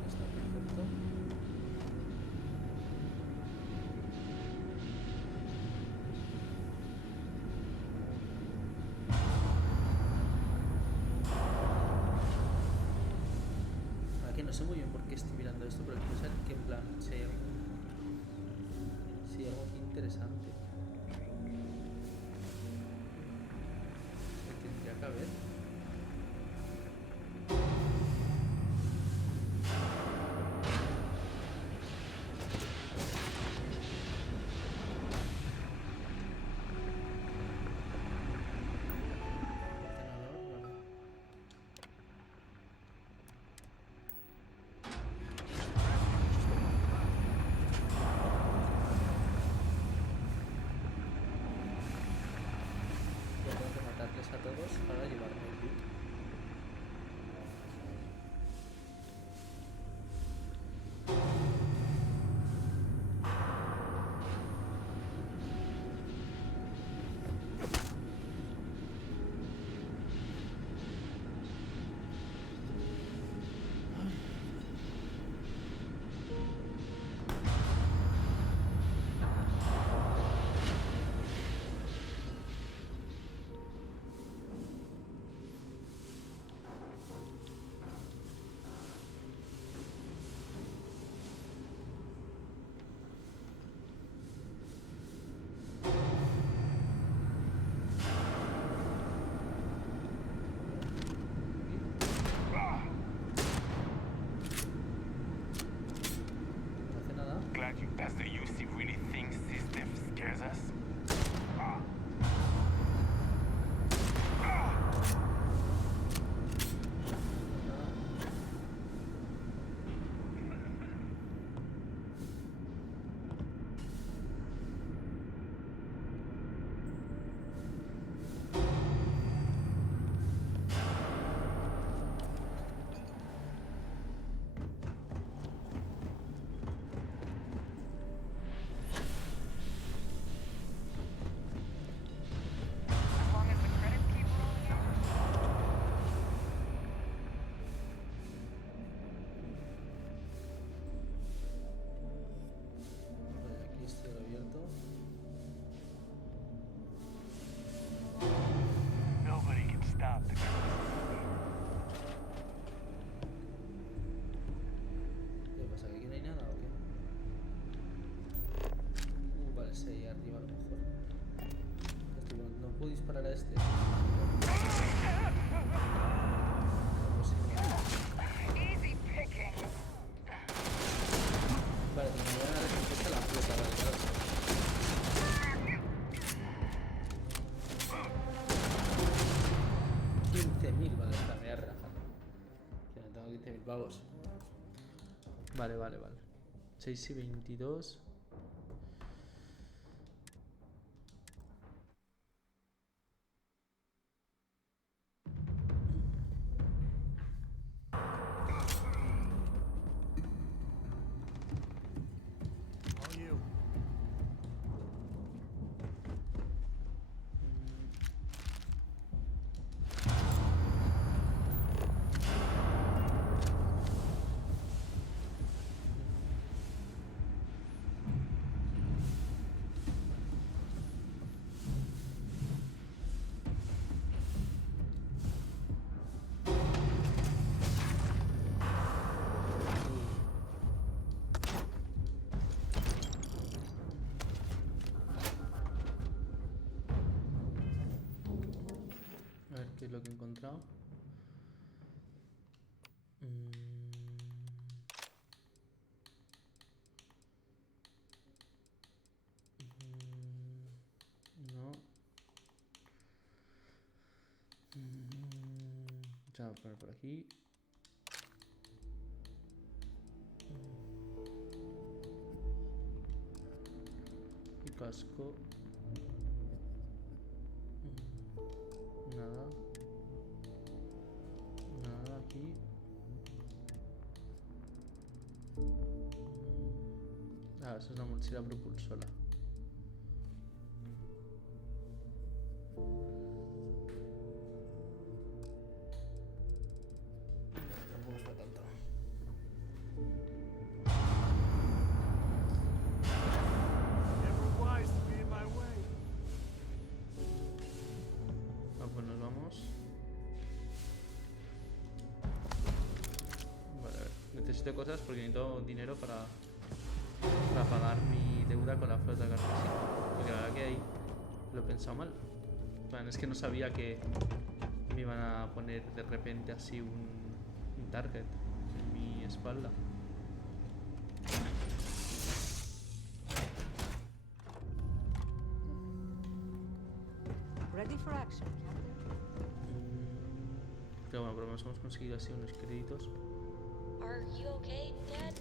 Está perfecto. Ahora que no sé muy bien por qué estoy mirando esto, pero quiero saber que en plan si hay algo aquí interesante. Que tendría que haber. Ordenador, vale. Ya tengo que matarles a todos para llevarme el loot. disparar a este. Easy picking. Vale, me voy a dar recompensa a la flota, vale, claro. 15.000, vale, está, me voy a relajar. Que no tengo 15.000 pavos. Vale, vale, vale. 6 y 22. A ver qué es lo que he encontrado. No. Ya voy a poner por aquí. Y casco. Nada. Nada aquí. Ah, eso es una mochila propulsora. Tampoco es para tanto. Ah, pues nos vamos. Vale, a ver. Necesito cosas porque necesito dinero para pagar mi deuda con la flota cartesina. Porque la verdad que ahí lo he pensado mal. Bueno, es que no sabía que me iban a poner de repente así un target en mi espalda. Ready for action, Captain. Pero bueno, por lo menos hemos conseguido así unos créditos. Are you okay, Dad?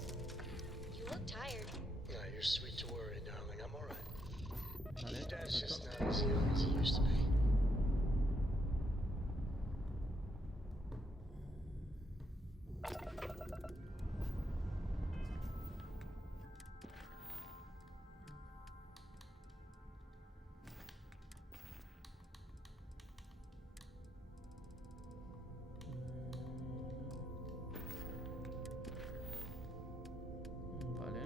You look tired. No, you're sweet to worry, darling. I'm alright. Vale, Dad's just perfecto. not as young as he used to be. Vale.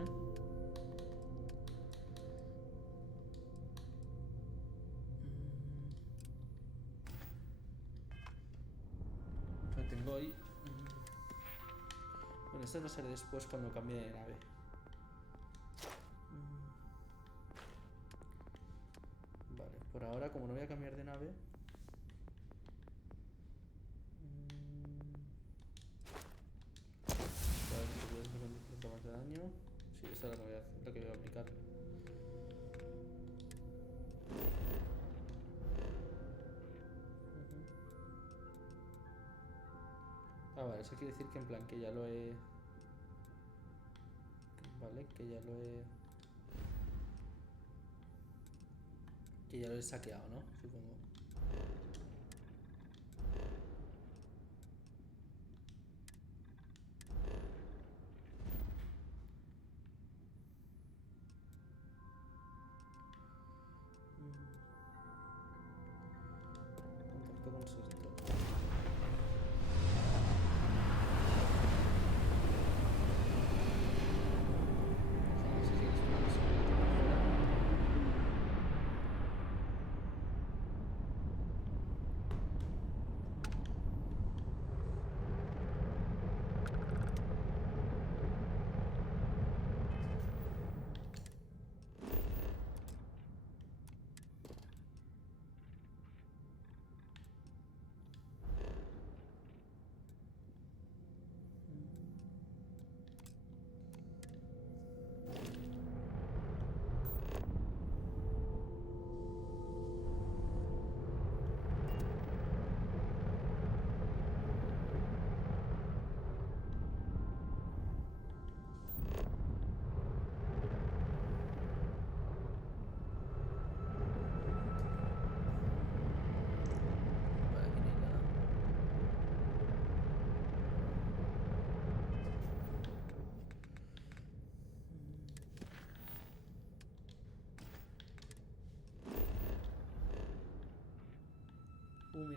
Lo tengo ahí. Bueno, esto va a ser después cuando cambie de nave. Vale, por ahora como no voy a cambiar de nave. Más de daño. Sí, esta es lo que voy a aplicar. Ah, vale, eso quiere decir que en plan que ya lo he... Vale, que ya lo he... Que ya lo he saqueado, ¿no? Supongo. Contacto con sector.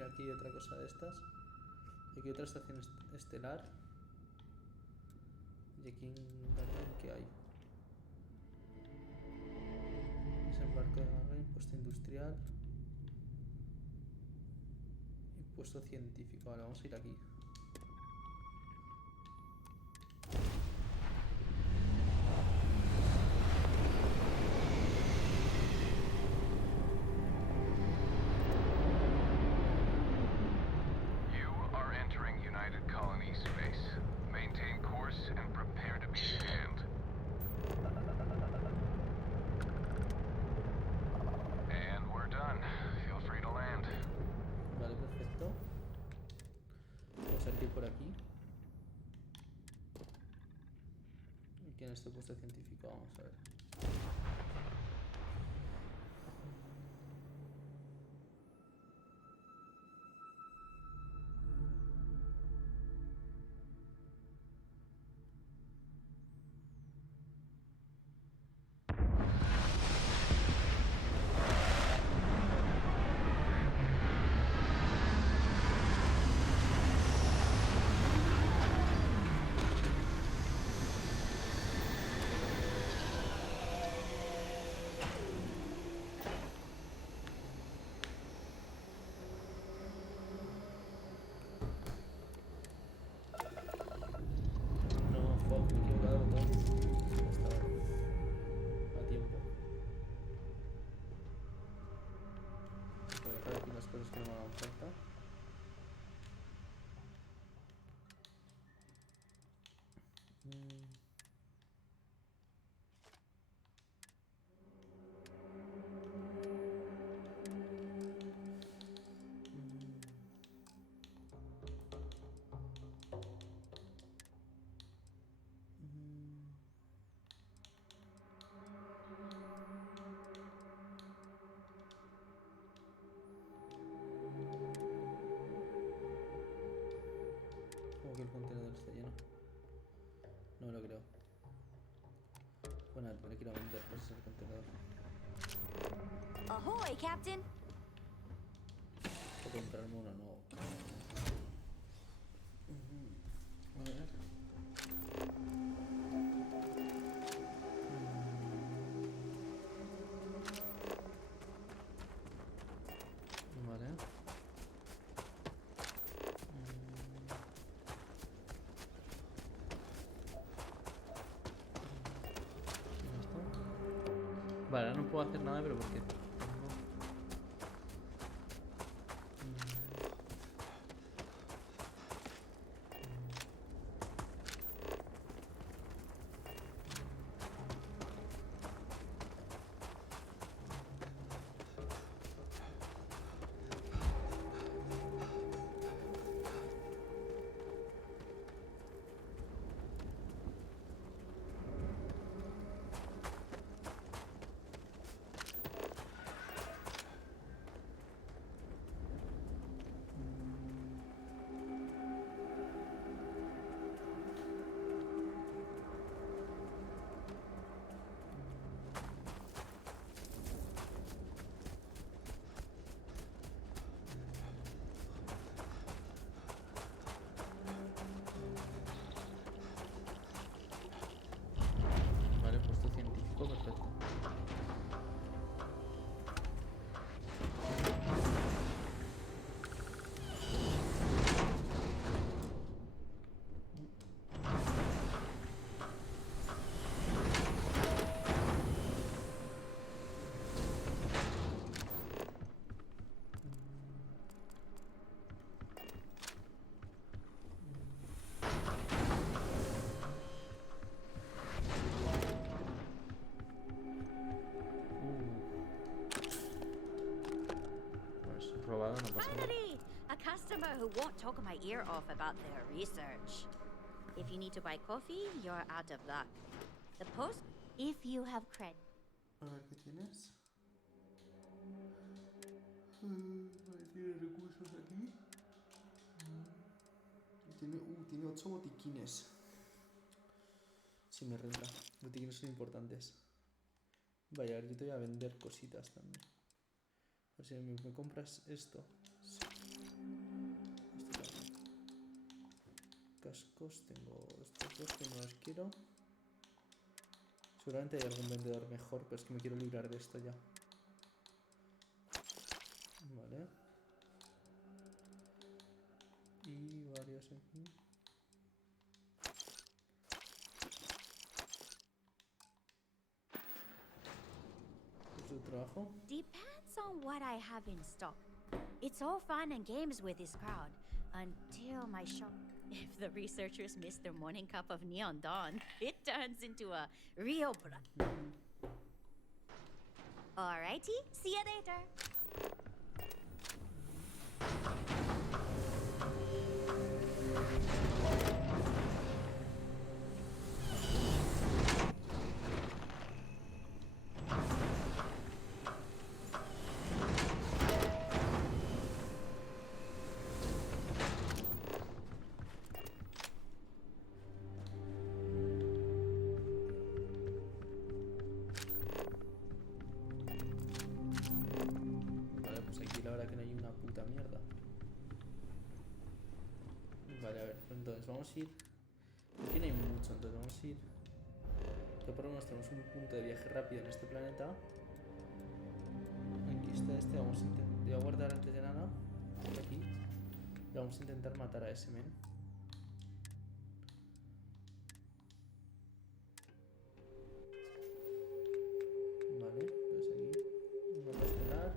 mira, aquí hay otra cosa de estas. Aquí hay otra estación estelar. Y aquí en Garden, ¿qué hay? Desembarco de Garden, impuesto industrial. Impuesto científico. Vale, vamos a ir aquí. Vale, perfecto. Vamos a ir por aquí. Aquí en este puesto científico, vamos a ver. No, fuck, me he equivocado de botón. Estaba a tiempo. Voy a dejar aquí las cosas que no me hagan falta. Como que el contenedor está lleno. No me lo creo. Bueno, tendré que ir a vender cosas al contenedor. Ahoy, Captain! Tengo que comprarme uno nuevo. A ver. Vale. Vale, ahora no puedo hacer nada, pero porque tengo... Vale, puesto científico, perfecto. Pues robado, no pasa nada. Finally! A customer who won't talk my ear off about their research. If you need to buy coffee, you're out of luck. The post, if you have cred. A ver, ¿qué tienes? Vale, tiene recursos aquí. Tiene 8 botiquines. Sí, me renta. Botiquines son importantes. Vaya, a ver, yo te voy a vender cositas también. O sea, me compras esto. Sí. Cascos, tengo estos dos que no los quiero. Seguramente hay algún vendedor mejor, pero es que me quiero librar de esto ya. Vale. Y varios aquí. ¿Es tu trabajo? Depends on what I have in stock. It's all fun and games with this crowd until my shop. If the researchers miss their morning cup of neon dawn, it turns into a real Alrighty, see you later. Vale, a ver, entonces vamos a ir. Aquí no hay mucho, entonces vamos a ir. Que por lo menos tenemos un punto de viaje rápido en este planeta. Aquí está este, vamos a intentar. Voy a guardar antes de nada. Aquí. Y vamos a intentar matar a ese men. Vale, entonces aquí. Mapa estelar.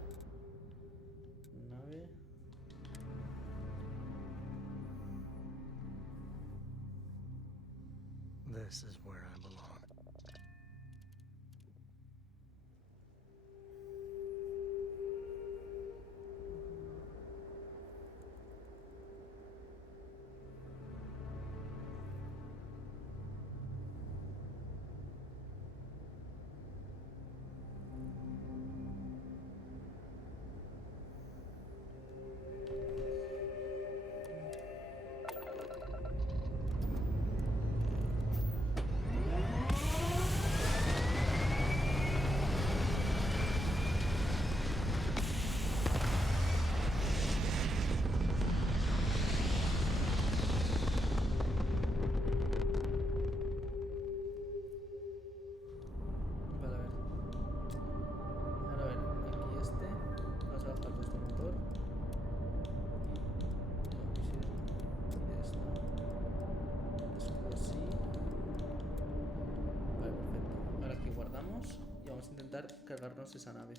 Nave. This is where I belong. Cargarnos esa nave.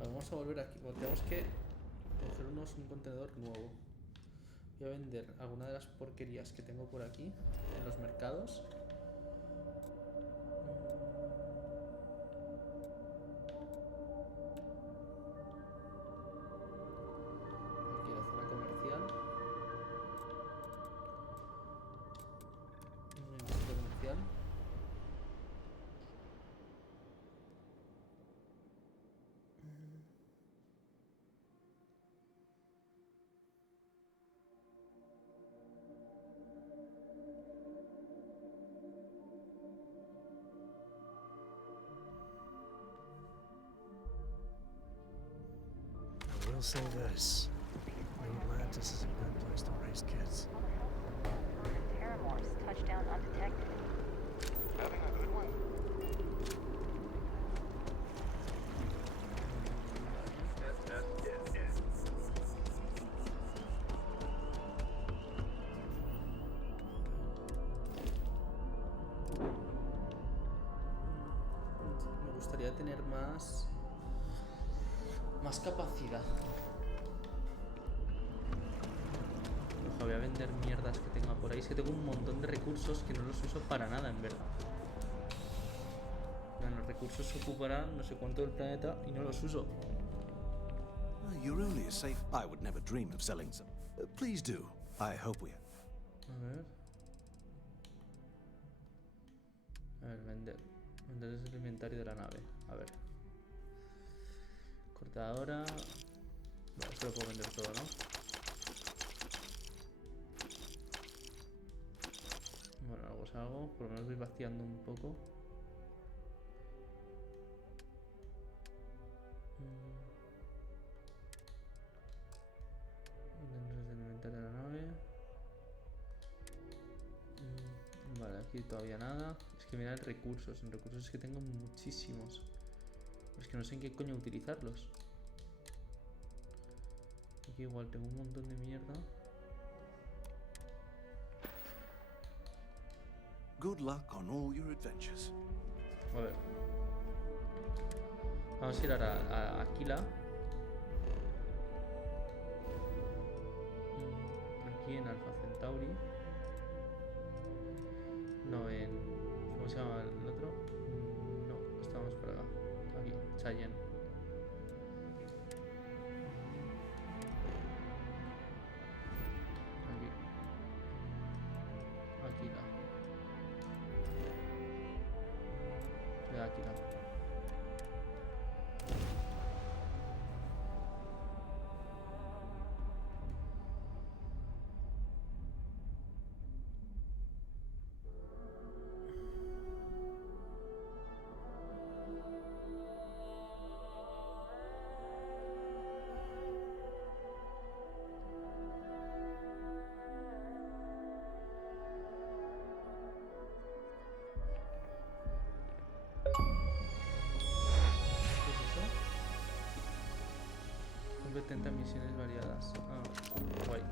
Vamos a volver aquí. Tenemos que cogernos un contenedor nuevo. Voy a vender alguna de las porquerías que tengo por aquí en los mercados. Aquí la zona comercial. Un centro comercial. I will say this. New Atlantis is a good place to raise kids. Terramorphs touched down undetected. Having a good one? Yes. Me gustaría tener más capacidad. Ojo, voy a vender mierdas que tenga por ahí. Es que tengo un montón de recursos que no los uso para nada, en verdad. Los recursos se ocuparán no sé cuánto del planeta y no los uso. You're only a safe. I would never dream of selling some. Please do. I hope we. A ver, vender. Vender desde el inventario de la nave. A ver. Cortadora. Vale, esto lo puedo vender todo, ¿no? Bueno, algo es algo. Por lo menos voy vaciando un poco. Desde el inventario de la nave. Vale, aquí todavía nada. Es que mirad recursos. En recursos es que tengo muchísimos. Es que no sé en qué coño utilizarlos. Aquí igual tengo un montón de mierda. Good luck on all your adventures. A ver. Vamos a ir ahora a Akila. Aquí en Alpha Centauri. No, en... ¿Cómo se llama el otro? No, estamos por acá. Aquí, Cheyenne. Aquí. Akila. Akila. Completa misiones variadas. Ah, guay.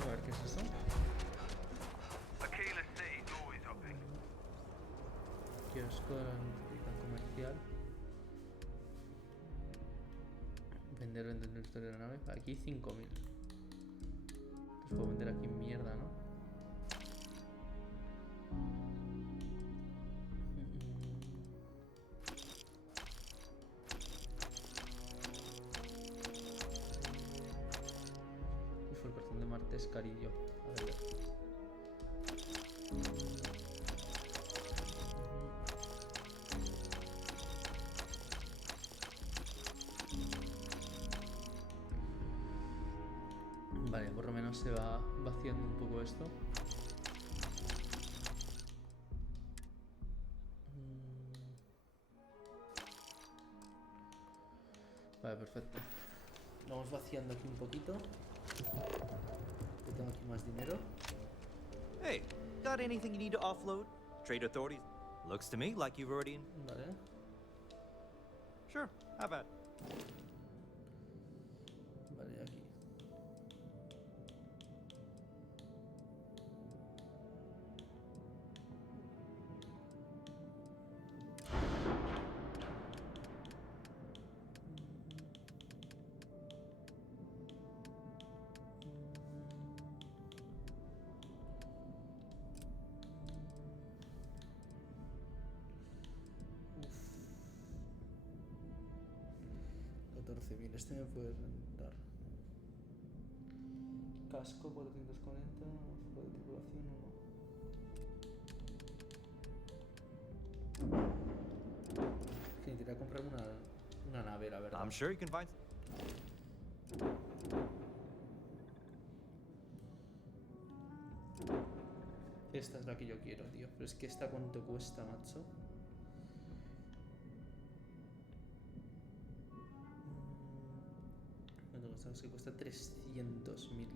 A ver, ¿qué es esto? Akila City's always open. Kiosco de la notificación comercial. Vender la historia de la nave. Aquí 5000. Entonces puedo vender aquí mierda, ¿no? Uf, el corazón de Marte es carillo. A ver. Vale, por lo menos se va vaciando un poco esto. Vale, perfecto. Vamos vaciando aquí un poquito. Yo tengo aquí más dinero. Hey, got anything you need to offload? Trade authorities? Looks to me like you've already... Vale. Sure, how about? Vale, aquí. 14.000. Este me puede rentar. Casco 440. Fuego de tripulación 1. Que necesitaría comprarme una nave, la verdad. I'm sure you can find. Esta es la que yo quiero, tío. Pero es que esta cuánto cuesta, macho. ¿Cuánto cuesta? Es que cuesta 300.000.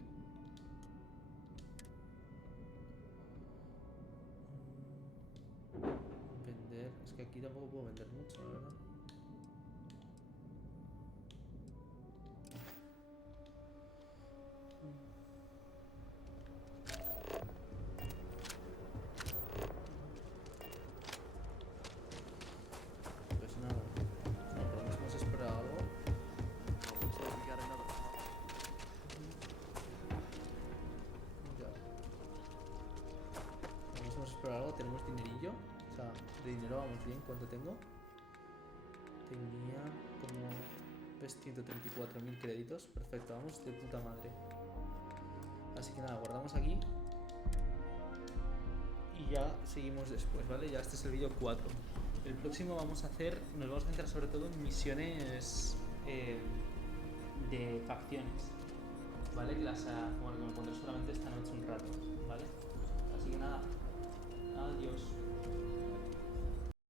Vender. Es que aquí tampoco puedo vender mucho, la verdad. Pues nada. No, podemos esperar algo. Ya. Vamos a esperar algo. Tenemos dinerillo. O sea, de dinero vamos bien. ¿Cuánto tengo? Tenía como 134.000 créditos. Perfecto, vamos de puta madre. Así que nada, guardamos aquí. Y ya seguimos después, ¿vale? Ya este es el vídeo 4. El próximo vamos a hacer, nos vamos a centrar sobre todo en misiones de facciones, ¿vale? Que las, bueno, que me pondré solamente esta noche un rato, ¿vale? Así que nada, adiós.